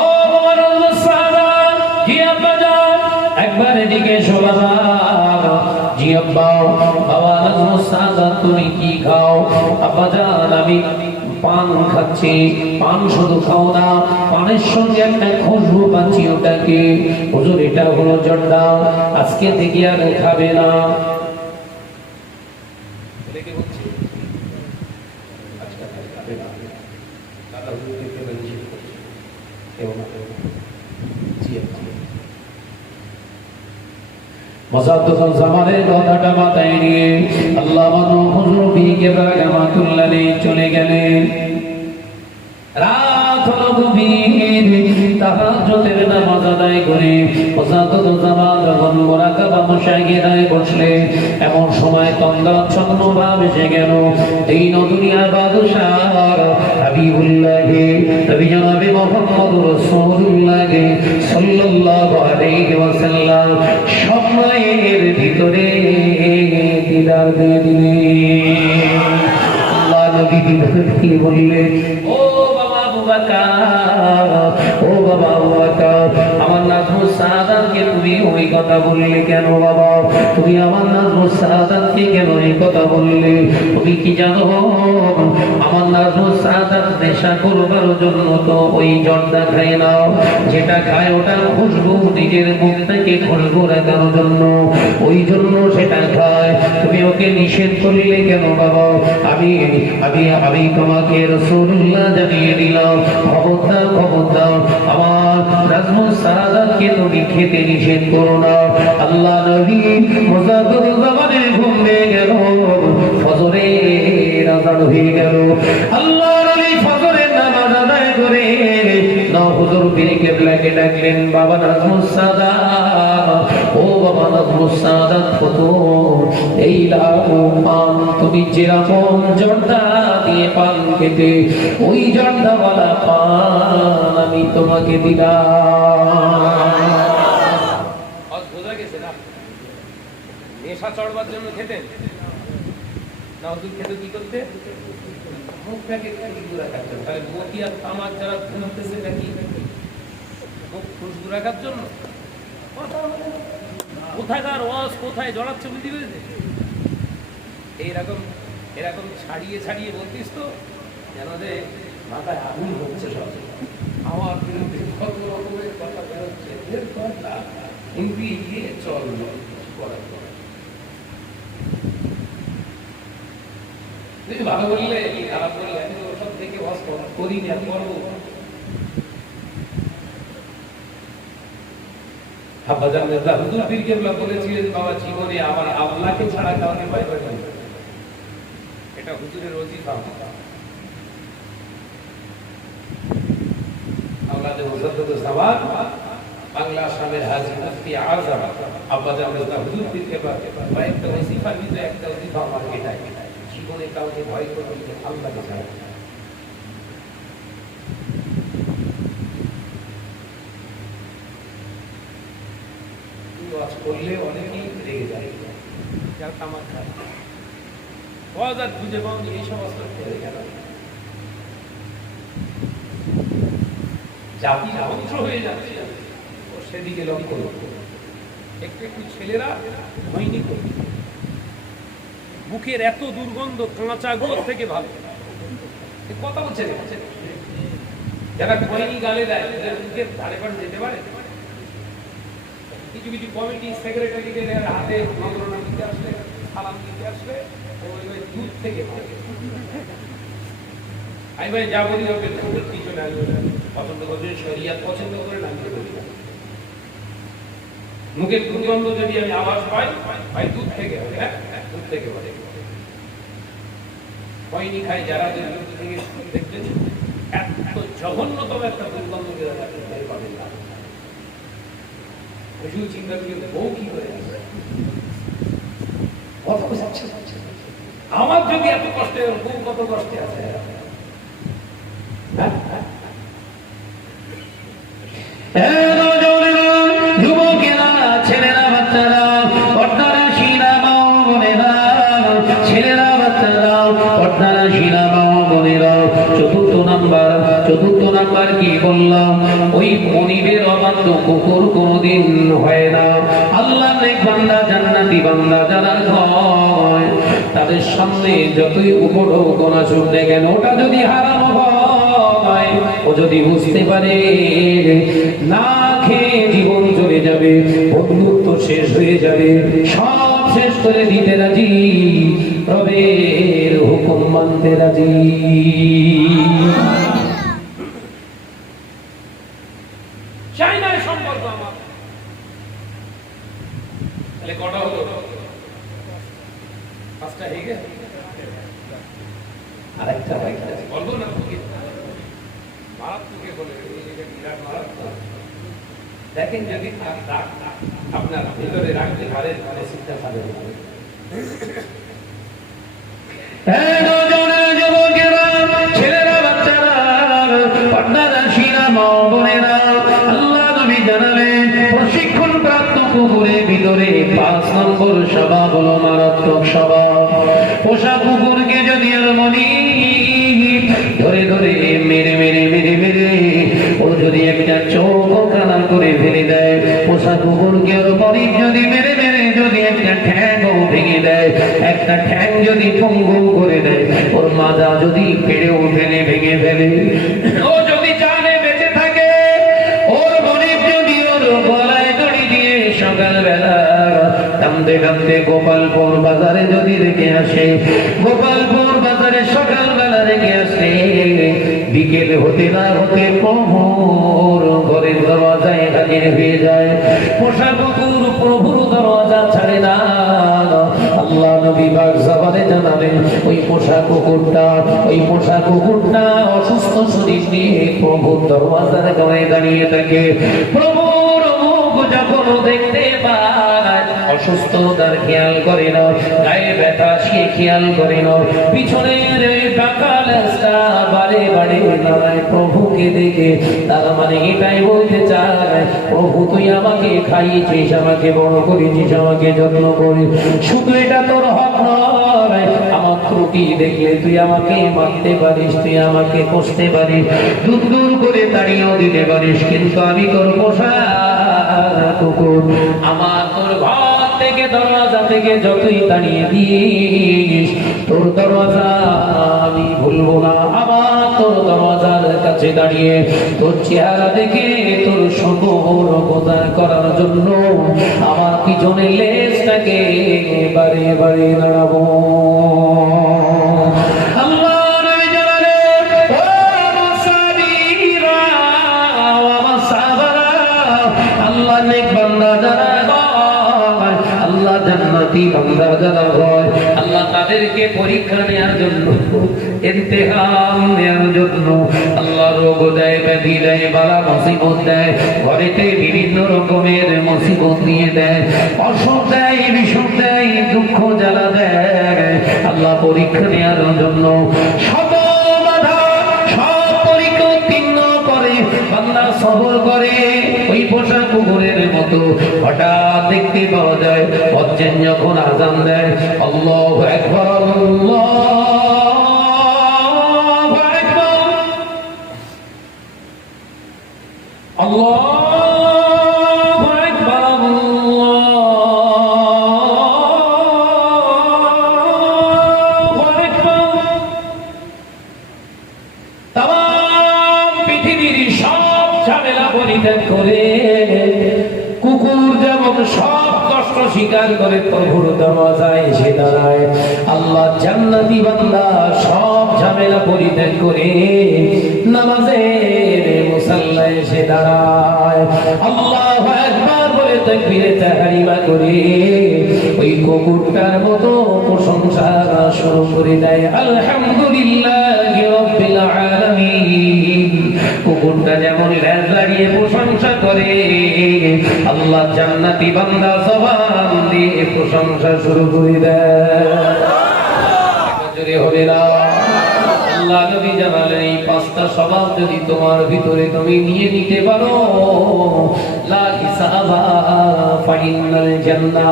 ও বাবা নাজমুস সাদাত, জি আব্বা যান, একবার এদিকে এসো বাবা। জি আব্বা। বাবা নাজমুস সাদাত, তুমি কি খাও? আব্বা যান, আমি পান খাচ্ছি। পান শুধু খাও না, পানের সঙ্গে একটা খুশবু পাচ্ছি, ওটাকে হুজুর এটা হলো জর্দা, আজকে থেকে আর খাবে না। মুজাদ্দিদ জামানের কথাটা মাথায় নিয়ে আল্লামা হুজুর পীর কেবলা রাহমাতুল্লাহ আলাইহি চলে গেলেন। রাত হলো গভীর, তাহাজ্জুদের নামাজ আদায় করে মুজাদ্দিদ জামান যখন মুরাকাবা মুশাহিদায় বসলেন, এমন সময় তন্দ্রাচ্ছন্ন ভাব এসে গেল। দীন ও দুনিয়ার বাদশাহ হাবিবুল্লাহ নবী জনাবে মুহাম্মদুর রাসূলুল্লাহ সাল্লাল্লাহু আলাইহি ওয়াসাল্লাম সময়ের ভিতরে দিদার দিয়ে দিলেন। আল্লাহ নবী দিদার দিয়ে বললেন, ও বাবা আবু বকর, ও বাবা আবু বকর, আমার নাজমুস সাদাতকে তুমি ওই কথা বললে কেন বাবা? তুমি আমার নাজমুস সাদাতকে কেন এই কথা বললে? তুমি কি জানো আমার নাজমুস সাদাত নেশা করবার জন্য তো ওই জর্দা খায় না, যেটা খায় ওটা খুশবু নিজের মুখ থেকে খুশবু রাখার জন্য, ওই জন্য সেটা খায়। তুমি ওকে নিষেধ করলে কেন বাবা? আমি আমি আমি তোমাকে রাসূলুল্লাহ জানিয়ে দিলাম, খবরদার খবরদার আমার নাজমুস সাদাতকে তুমি খেতে নিষেধ করো না। আল্লাহ নবী মুজাদ্দিদ জামানের ঘুম ভেঙে গেল, ফজরের আযান হয়ে গেল। আল্লাহ নবী ফজরের নামাজ আদায় করে না হুজুর পীর কিবলাকে ডাকলেন, বাবা নাজমুস সাদাত, ও বাবা নাজমুস সাদাত ফতুর, এই লাও পান, তুমি যেরকম জর্দা দিয়ে পান খেতে, ওই জর্দাওয়ালা পান আমি তোমাকে দিলাম। বোঝা গেছে না? নেশা চড়বার জন্য খেতেন না, হুজুর খেতে কি করতে? মুখটাকে খুশবু রাখার জন্য। তাহলে মতি আর তামাক যারা ধুনতেছে নাকি মুখ খুশবু রাখার জন্য? কোথাকার ওয়াজ কোথায় জড়াচ্ছে বুঝতে পেরেছে? এইরকম এরকম ছাড়িয়ে ছাড়িয়ে বলতিস তো যেন যে মাথায় আগুন হচ্ছে সব, আমার বিরুদ্ধে কত রকমের কথা বেরোচ্ছে, এর কথা কিন্তু এগিয়ে চল করার পর ভালো বললে খারাপ বললে আমি তো সব থেকে ওয়াজ করি না, করবো। আব্বাজান মির্জা হুজুর পীর কেবলা বলেছিলেন, বাবা জীবনে আমার আল্লাহকে ছাড়া কাউকে ভয় করে না, এটা হুজুরের ওজিফা। আওলাদে মুজাদ্দিদ সাওয়াব বাংলা আসামের হাজী মুফতি আযম আব্বাজান মির্জা হুজুর পীর কেবলা কয়েকটা ওজিফার ভিতরে একটা ওজিফা আমার এটাই, জীবনে কাউকে ভয় করবে না আল্লাহকে ছাড়া। ওয়াজ করলে অনেকেই রেগে যায়, যার তামাক খায়, ওয়াজ আর খুঁজে পাওনি, এই সমস্ত করে গেল, জাতি ধ্বংস হয়ে যাচ্ছে। সেদিকে লক্ষ্য করো, একটু একটু ছেলেরা হয়নি করবে, মুখের এত দুর্গন্ধ কাঁচা গোর থেকে ভালো কথা বলছে, যারা খৈনি গালে দেয় মুখের ধারে পারে যেতে পারে। কিছু কিছু কমিটি সেক্রেটারিকে হাতে মন্ত্রণা দিতে আসলে, সালাম দিতে আসলে ওই দুধ থেকে আমি ভাই যা বলি হবে পিছনে আসবে, পছন্দ করবেন শরিয়াত পছন্দ করে না, মুখের দুর্গন্ধ যদি আমি আওয়াজ পাই ভাই দুধ থেকে হবে, হ্যাঁ দুধ থেকে বলে খৈনি খাই যারা দুধ থেকে দেখবেন এত জঘন্যতম একটা দুর্গন্ধ পাবেন না। চিন্তা করি বউ কি করে আমার যদি এত কষ্টে বউ কত কষ্টে আছে। যুবকেরা, ছেলেরা, বাচ্চারা, পর্দারা শিরা মা বোনেরা, ছেলেরা, বাচ্চারা, পর্দারা শিরা মা বোনেরা, চতুর্থ নাম্বার কি বললাম, ওই মনিবের অবাধ্য কুকুর কোনদিন হয় না। আল্লাহ নেক বান্দা, জান্নাতি বান্দা যারা হয়, তাদের সামনে যতই উপরও গোনা শুনতে কেন, ওটা যদি হারাম হয়, ও যদি বুঝতে পারে না খেয়ে জীবন চলে যাবে, বন্ধুত্ব শেষ হয়ে যাবে, সব শেষ করে দিতে রাজি, রবের হুকুম মানতে রাজি। চাই না সম্পর্ক আমার। তাহলে কটা হলো? পাঁচটা হয়ে গেছে। আরেকটা বলবো না মারাত্মকে বলে বিরাট মারাত্মক। দেখেন যদি আপনার ভিতরে রাখতে পারেন তাহলে শিক্ষা পাবেন। ছেলেরা, বাচ্চারা, পাটনারা, শিরা মা বোনেরা, আল্লাহ নবী জানালেন প্রশিক্ষণ প্রাপ্ত কুকুরের ভিতরে 5 নম্বর স্বভাব হলো মারাত্মক স্বভাব। পোষা কুকুরকে যদি আর মনি ধরে ধরে মেরে মেরে মেরে মেরে ও যদি একটা চোখ কানা করে ফেলে দেয়, পোষা কুকুরকে আর মনি যদি মেরে মেরে যদি একটা ঠ্যাংও ভেঙে দেয়, একটা ঠ্যাং যদি পঙ্গু করে দেয়, ওর মাজা যদি পেড়েও ফেলে ভেঙে ফেলে, ও যদি জানে বেঁচে থাকে, ওর মনিব যদি ওর গলায় দড়ি দিয়ে সকালবেলা কান্দে কান্দে গোপালপুর বাজারে যদি রেখে আসে, গোপালপুর বাজারে সকালবেলা রেখে আসে, বিকেল হতে না হতে প্রভুর ঘরের দরজায় হাজির হয়ে যায়। পোষা কুকুর প্রভুর দরজা ছাড়ে না। আল্লাহ নবী পাক জবানে জানালেন ওই পোষা কুকুরটা অসুস্থ শরীর নিয়ে প্রভুর দরজার গায়ে দাঁড়িয়ে থাকে। প্রভুর মুখ যখন দেখতে পায় অসুস্থতার খেয়াল করে না, গায়ে ব্যথা সে খেয়াল করে না, পিছনের টাকা লেজটা বারে বারে নাড়ায় প্রভুকে দেখে। তার মানে এটাই বলতে চায় প্রভু তুই আমাকে খাইয়েছিস, আমাকে বড় করেছিস, আমাকে যত্ন করিস, শুধু এটা তোর হক নয়, আমার ত্রুটি দেখলে তুই আমাকে মারতে পারিস, তুই আমাকে কষতে পারিস, দূর দূর করে তাড়িয়েও দিতে পারিস, কিন্তু আমি তোর পোষা কুকুর। আমার তোর ঘর থেকে দরজা থেকে যতই তাড়িয়ে দিস তোর দরজা আমি ভুলবো না। আবার তোর দরজার কাছে দাঁড়িয়ে তোর চেহারা দেখে তোর সতর্কতা করার জন্য আমার পিছনে লেজটাকে বারে বারে নাড়াবো। আল্লাহ তাদেরকে পরীক্ষা নেওয়ার জন্য, ইমতিহান নেওয়ার জন্য আল্লাহ রোগ দেয়, ব্যাধি দেয়, বালা মুসিবত দেয়, ঘরেতে বিভিন্ন রকমের মুসিবত দিয়ে দেয়, অসুখ দেয়, বিসুখ দেয়, দুঃখ জ্বালা দেয়। আল্লাহ পরীক্ষা নেওয়ার জন্য সব বাধা সব পরীক্ষা উত্তীর্ণ করে বান্দা সবর করে। ওই পোষা কুকুরের মতো হঠাৎ দেখতে পাওয়া যায় মসজিদ যখন আযান দেয় আল্লাহু আকবার আল্লাহু আকবার আল্লাহু আকবার আল্লাহু আকবার। তাম পৃথিবীর সব ঝামেলা পরিত্যাগ করে কুকুর যেমন সব কষ্ট স্বীকার করে প্রভুর দরজায় এসে দাঁড়ায়, আল্লাহ জান্নাতি বান্দা সব ঝামেলা পরিত্যাগ করে নামাজের মুসাল্লায় এসে দাঁড়ায়, আল্লাহু আকবার বলে তাকবীরে তাহরিমা করে ওই কুকুরটার মতো প্রশংসা শুরু করে দেয় আলহামদুলিল্লাহি রাব্বিল আলামিন। কুকুরটা যেমন লেজ দাঁড়িয়ে প্রশংসা করে আল্লাহ জান্নাতি বান্দা জবান দিয়ে প্রশংসা শুরু করে দেয়। হবে না আল্লাহ নবী জানালেন এই পাঁচটা স্বভাব যদি তোমার ভিতরে তুমি নিয়ে নিতে পারো লা হিসাবা ফাইনাল জান্নাহ।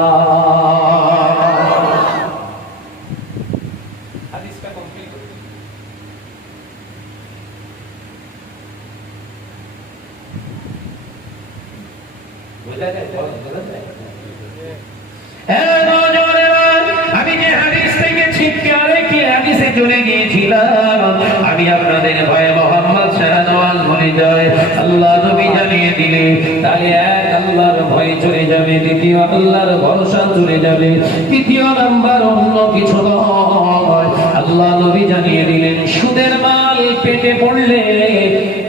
হাদিসটা কমপ্লিট করুন। আমি যে হাদিস থেকে ছিটকে আরেকটি হাদিসে চলে গিয়েছিলাম, আমি আপনাদের ভয়ে মোহাম্মদ শাহনওয়াজ বলে যায় আল্লাহ নবী জানিয়ে দিলে তাহলে এক আল্লাহর ভয় চলে যাবে, দ্বিতীয় আল্লাহর ভরসা চলে যাবে, তৃতীয় নাম্বার অন্য কিছু নয়। আল্লাহ নবী জানিয়ে দিলেন সুদের মাল পেটে পড়লে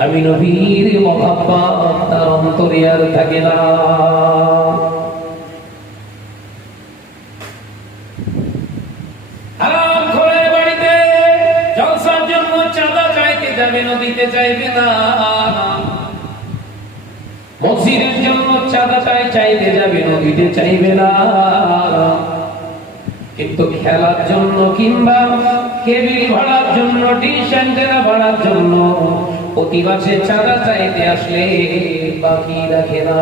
আমি নবীর মহব্বত তার অন্তরে আর থাকে না। হারাম খোরের বাড়িতে জলসার জন্য চাঁদা চাইতে যাবে না, দিতে চাইবে না। মসজিদের জন্য চাঁদা চাইতে যাবে না, দিতে চাইবে না। কিন্তু খেলার জন্য কিংবা কেবিল ভাড়ার জন্য, ডিশ অ্যান্টেনা ভাড়ার জন্য প্রতি মাসে চাঁদা চাইতে আসলে বাকি রাখে না।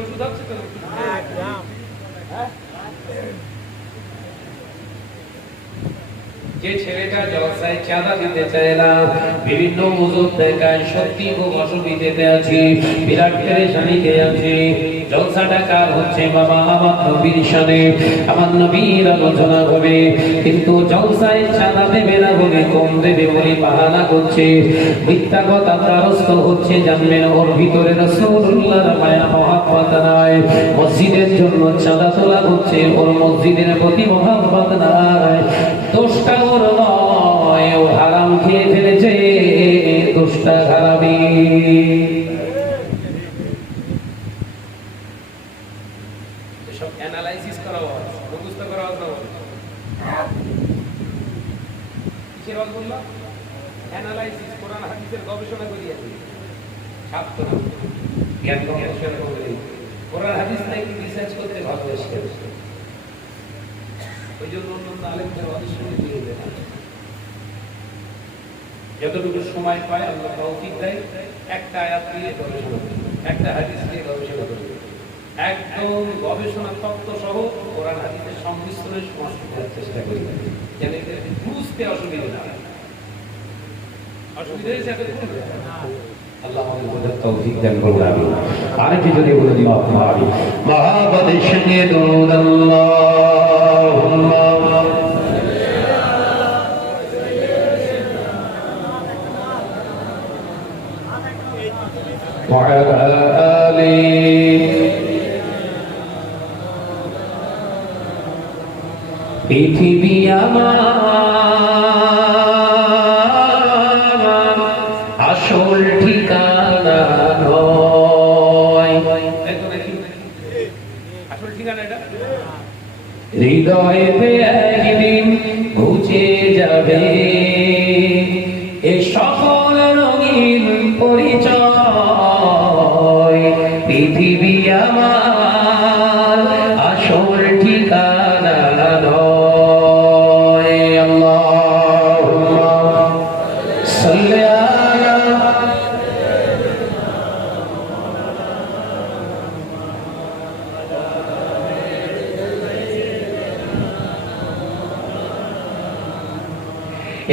ওষুধ আছে তো যে ছেলেটা জলসায় চাঁদা দিতে চায় না, বিভিন্ন ওজুর দেখায়, সত্যি খুব অসুবিধাতে আছি, বিরাট পেরেশানিতে আছি, জলসাটা কার হচ্ছে বাবা? আমার নবীর শানে, আমার নবীর আলোচনা হবে, কিন্তু জলসায় চাঁদা দেবে না বলে, কম দেবে বলে বাহানা করছে, মিথ্যা কথা দ্বারস্থ হচ্ছে। জানবেন ওর ভিতরে রাসূলুল্লাহর মায়া মহব্বত নাই, মসজিদের জন্য চাঁদা তোলা হচ্ছে, ওর মসজিদের প্রতি মহব্বত নাই। দোষটা ওর নয়, ও হারাম খেয়ে ফেলেছে, দোষটা হারামি। সব অ্যানালাইসিস করা হয়, মুখস্থ করা হয় না, কিসের কথা বললাম? অ্যানালাইসিস, কোরআন হাদিসের গবেষণা করিয়াছি, ছাত্র জ্ঞান গবেষণা করে কোরআন হাদিস নাই কি রিসার্চ করতে ভালোবাসে, ওই জন্য অন্যান্য আলেমদের অধিষ্ঠিত দিয়ে দেয়। যতটুকু সময় পায় আল্লাহ তৌফিক দেয়, একটা আয়াত দিয়ে গবেষণা করি, একটা হাদিস দিয়ে গবেষণা করি, একদম গবেষণা তত্ত্ব সহ কোরআন হাদিসের সংমিশ্রণের সমস্ত করার চেষ্টা করি, যেন বুঝতে অসুবিধা না হয়। অসুবিধা হয়েছে আল্লাহ আমাদের বোঝার তৌফিক দান করুন, আমিন। আরেকটি যদি বলে দিই মহাবাদের সঙ্গে দরুদ আল্লাহুম্মা ওয়া আলা আলি পৃথিবী আমার আসল ঠিকানা নয়, আসল ঠিকানা এটা হৃদয়েতে একদিন ঘুচে যাবে এ সকল রঙিন পরিচয়। পৃথিবী আমার আসল ঠিকানা নয়। আল্লাহুম্মা সাল্লি আলা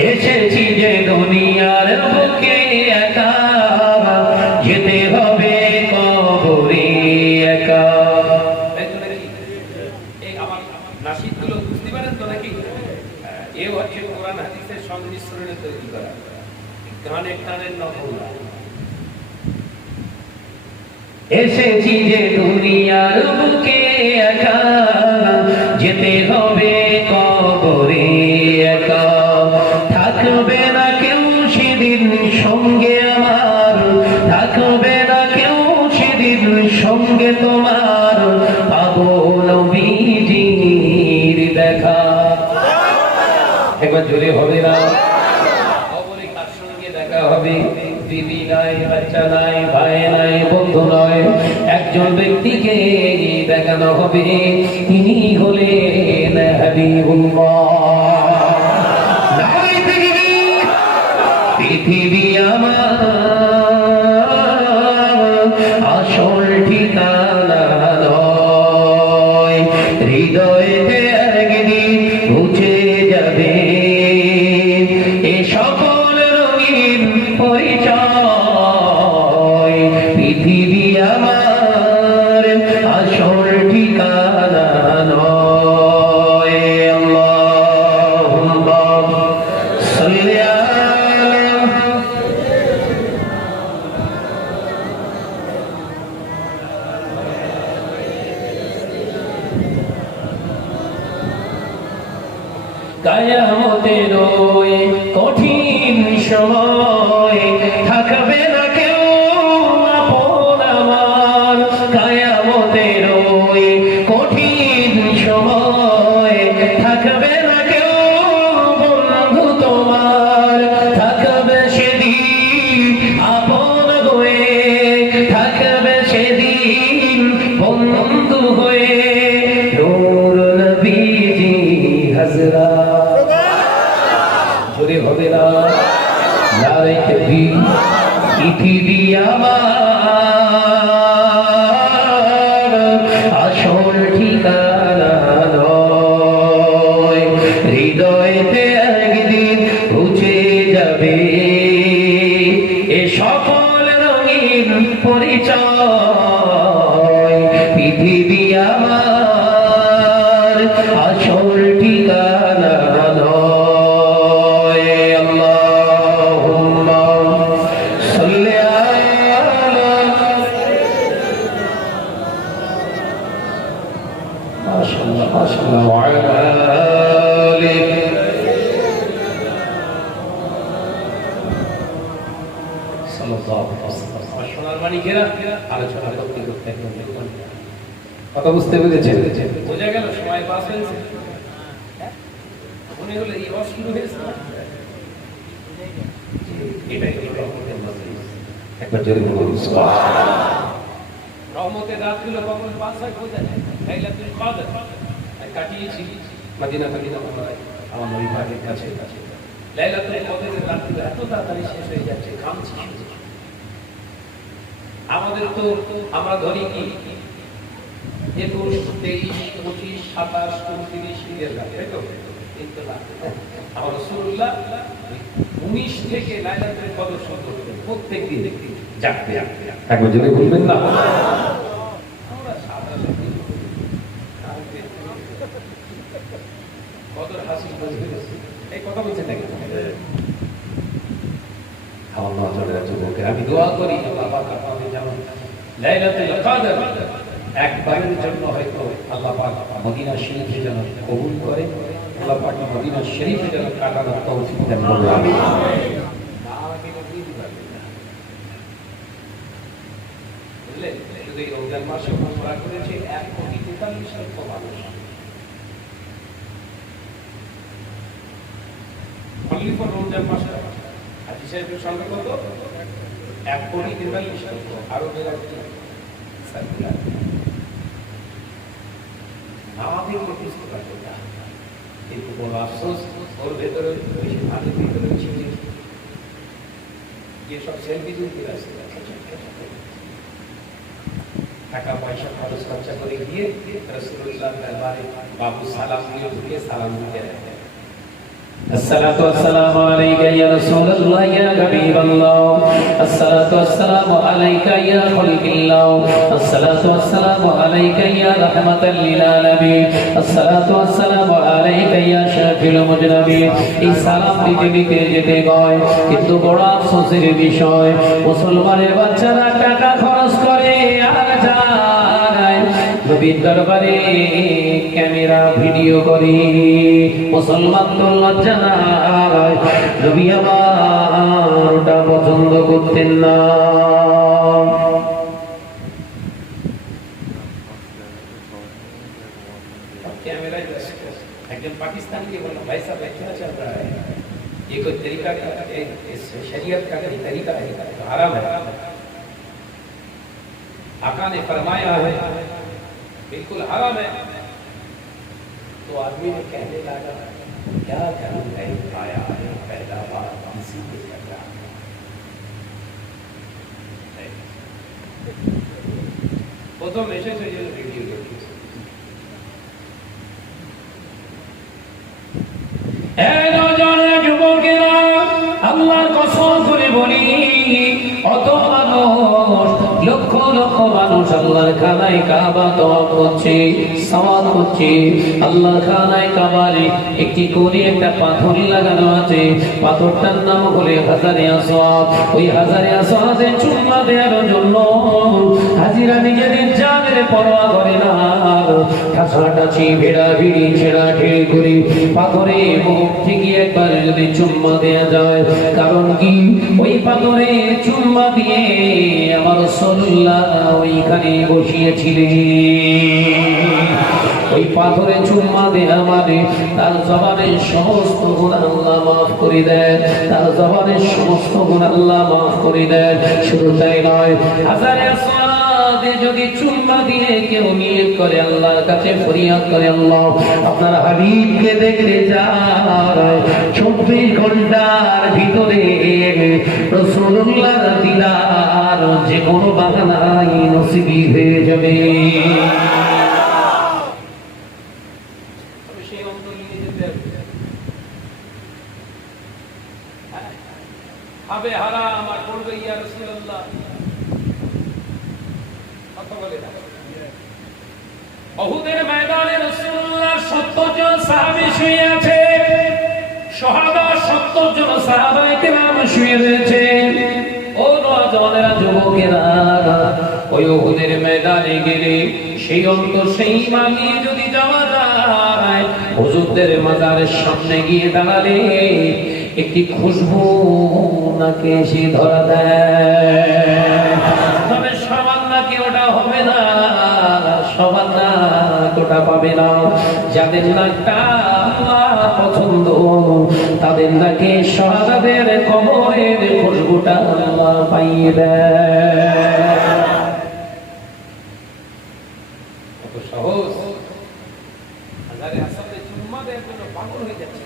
এসেছি যে দুনিয়ার বুকে একা, যেতে হবে কবরে একা। এই আমার নাসিদগুলো বুঝতে পারেন তো নাকি? এ হচ্ছে কোরআন হাদিসের সংমিশ্রণে তৈরি করা, গানের টানের নকল না। এসেছি যে দুনিয়ার বুকে একা, যেতে হবে কবরে একা, থাকবে না কেউ সেদিন সঙ্গে আমার, থাকবে না কেউ সেদিন সঙ্গে তোমার, পাবো নবীজির দেখা। একবার জোরে হবে না? কবরে কার সঙ্গে দেখা হবে? বিবি নাই, বাচ্চা নাই, ভাই নাই, বন্ধু নয়, একজন ব্যক্তিকে দেখানো হবে, তিনি হলেন হাবিবুল্লাহ। পৃথিবী আমার আসল ঠিকানা নয়, হৃদয়েতে একদিন ঘুচে যাবে এ সকল রঙিন পরিচয়। পৃথিবী আমার আসল ঠিকানা নয়। আল্লাহুম্মা সাল্লি আলা কিয়ামতের ওই কঠিন সময়, থাকবে না কেউ আপন আমার। কিয়ামতের ওই কঠিন সময়, থাকবে না কেউ বন্ধু তোমার, থাকবে সেদিন আপন হয়ে, থাকবে সেদিন বন্ধু হয়ে, নূর নবীজি হাজরা। জোরে হবে না? নারে তাকবীর। পৃথিবী আমার আসল ঠিকানা নয়, হৃদয়েতে পরিচয়, পৃথিবী আমার আসল ঠিকানা নয়। আল্লাহুম্মা সাল্লি আলা মাশাআল্লাহ মাশাআল্লাহ ওয়া আলা আলিহি কথা বুঝতে পেরেছেন? বোঝা গেল সময় পাস হয়েছে? মনে হলো এই অশুরু হয়েছে না? এটাই হলো রহমতের মাসিক। একবার জোরে বলুন সুবহানাল্লাহ। রহমতের রাতগুলো কখন পাস হয় বোঝা যায়। লাইলাতুল কদর আমি কাটিয়েছি মদিনা আমার পরিবারের কাছে। লাইলাতুল কদরের রাতগুলো এত তাড়াতাড়ি শেষ হয়ে যাচ্ছে, ঘামছি। আমাদের তো আমরা ধরি কি 21, 23, 25, 27, 29 ঈদের রাত, তাই তো? কিন্তু না, আমার রাসূলুল্লাহ 19 থেকে লাইলাতুল কদর শুরু করতেন প্রত্যেকদিন জাগতে। একবার জোরে বলবেন না? আমরা সাধারণ কদর হাসিল করতে এই কথা বলছেন নাকি? আল্লাহ তাআলা যুবককে আমি দোয়া করি আল্লাহ পাক আপনাদের যেমন লাইলাতুল কদর একবারের জন্য হয়তো আল্লাহ পাক মদিনা শরীফে যেন কবুল করে, আল্লাহ পাক মদিনা শরীফে যেন কাটানোর তৌফিক দান করুন। আমিন। বুঝলেন? শুধু এই রমজান মাসে উমরা করেছে 1,43,00,000 মানুষ। only for রমজান মাসে হাজী সাহেবের সংখ্যা কত? 1,43,00,000। আরো বেড়ে সার্কুলার না দেখলে বুঝতে পারবে না, কিন্তু বড় আফসোস ওর ভেতরে বেশি ভালো ভিতরে ছিল যেসব সেলফি তুলতে আছে টাকা পয়সা খরচ খরচা করে গিয়ে রাসূলুল্লাহ দরবারে বাবু সালাম দিয়ে ঢুকে সালাম দিতে রাখে। الصلاة والسلام عليك يا رسول الله يا حبيب الله، الصلاة والسلام عليك يا خلق الله، الصلاة والسلام عليك يا رحمة للعالمين، الصلاة والسلام عليك يا شافي المذنبين। এই সালাম দিতে দিতে যেতে গয়, কিন্তু বড় আফসোসের বিষয় মুসলমানের বাচ্চারা টাকা খরচ করে আর যায় নবীর দরবারে ক্যামেরা ভিডিও করে। মুসলমান তো লজ্জা নাই, নবী আমার ওটা পছন্দ করতেন না। একজন পাকিস্তানকে বলল ভাই সাহেব क्या चल रहा है, ये कोई तरीका शरीयत का तरीका है, हराम है। आका ने फरमाया है बिल्कुल हराम है। तो आदमी ने कहने लगा क्या करूं मैं, आया है पहला बार किसी के कर रहा है। वो तो हमेशा से ये वीडियो देखी আল্লাহর কসম করে বলি অত মানুষ লক্ষ লক্ষ মানুষ আল্লাহর খানায় কাবা তওয়াফ করছে, সাওয়াত করছে। আল্লাহর খানায় কাবারে একটি কোণে একটা পাথর লাগানো আছে, পাথরটার নাম হলো হাজারে আসওয়াদ। ওই হাজারে আসওয়াদে চুম্মা দেওয়ার জন্য হাজিরা নিজেদের জানের পরোয়া করে না, ঠাসাঠাসি ভিড়াভিড়ি ছেড়াছেড়ি করে পাথরে মুখ থেকে একবার যদি চুম্মা দেওয়া যায়। কারণ কি ওই পাথরে চুম্মা দিয়ে আমার রাসূলুল্লাহ ওইখানে বসিয়েছিলেন। ওই পাথরে চুম্মা দেয়া মানে তার জবানের সমস্ত গুনাহ আল্লাহ মাফ করে দেন, তার জবানের সমস্ত গুনাহ আল্লাহ মাফ করে দেন। শুধু তাই নয়, হাজারে আসওয়াদে যদি চুম্মা দিয়ে কেউ নিয়ত করে আল্লাহর কাছে ফরিয়াদ করে আল্লাহ আপনার হাবিবকে দেখতে যায়, 24 ঘন্টার ভিতরে রাসূলুল্লাহর দিদার যে কোনো বাহানায় নসিবি হয়ে যাবে। হবে হারাম আর পড়বে ইয়া রাসূলুল্লাহ বলে না। উহুদের ময়দানে রাসূলুল্লাহ 70 জন সাহাবী শুয়ে আছে, শাহাদা 70 জন সাহাবায়ে কেরাম শুয়ে রয়েছে। ও নওজওয়ানেরা, যুবকেরা, ওই উহুদের ময়দানে গেলে সেই অন্তর সেই ঈমান নিয়ে যদি যাওয়া যায়, হুজুরদের মাজারের সামনে গিয়ে দাঁড়ালে একটি খুশবু নাকে এসে ধরা দেয়। তবে সবার নাকি ওটা হবে না, সবার নাক ওটা পাবে না। যাদের নাকটা আল্লাহ পছন্দ, তাদের নাকে শাহাদাতের কবরের খুশবুটা আল্লাহ পাইয়ে দেয়। কত সহজ! হাজারে আসামে চুম্মা দেওয়ার জন্য পাগল হয়ে যাচ্ছে।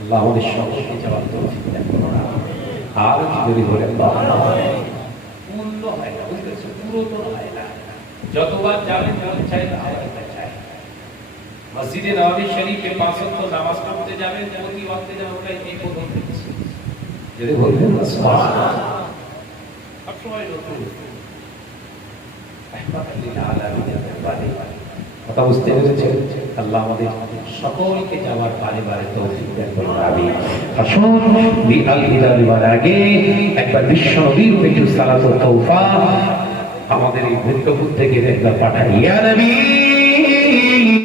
আল্লাহ আমাদের সকলকে যাওয়ার তৌফিক দান করুন। আর যদি বলেন পূর্ণ হয় না, বুঝতেছো, পুরোতন হয় না। যতবার যাবেন মন চাই না আবার চাই। মসজিদে নববী শরীফে 5 ওয়াক্ত নামাজ পড়তে যাবেন, প্রতি ওয়াক্তে যেন ওটাই এই প্রথম দেখছি। যদি বলবেন না সুবহানাল্লাহ, সবসময় নতুন কথা বুঝতে পেরেছেন? আল্লাহ আমাদের সকলকে যাওয়ার বারে বারে তৌফিক দান করুন। আমিন। আসুন বিআল হিলাল আগে একবার বিশ্ব নবীর একটু সালাত ও তওফা আমাদের এই ভূতপুর থেকে একবার পাঠাই। ইয়া নবী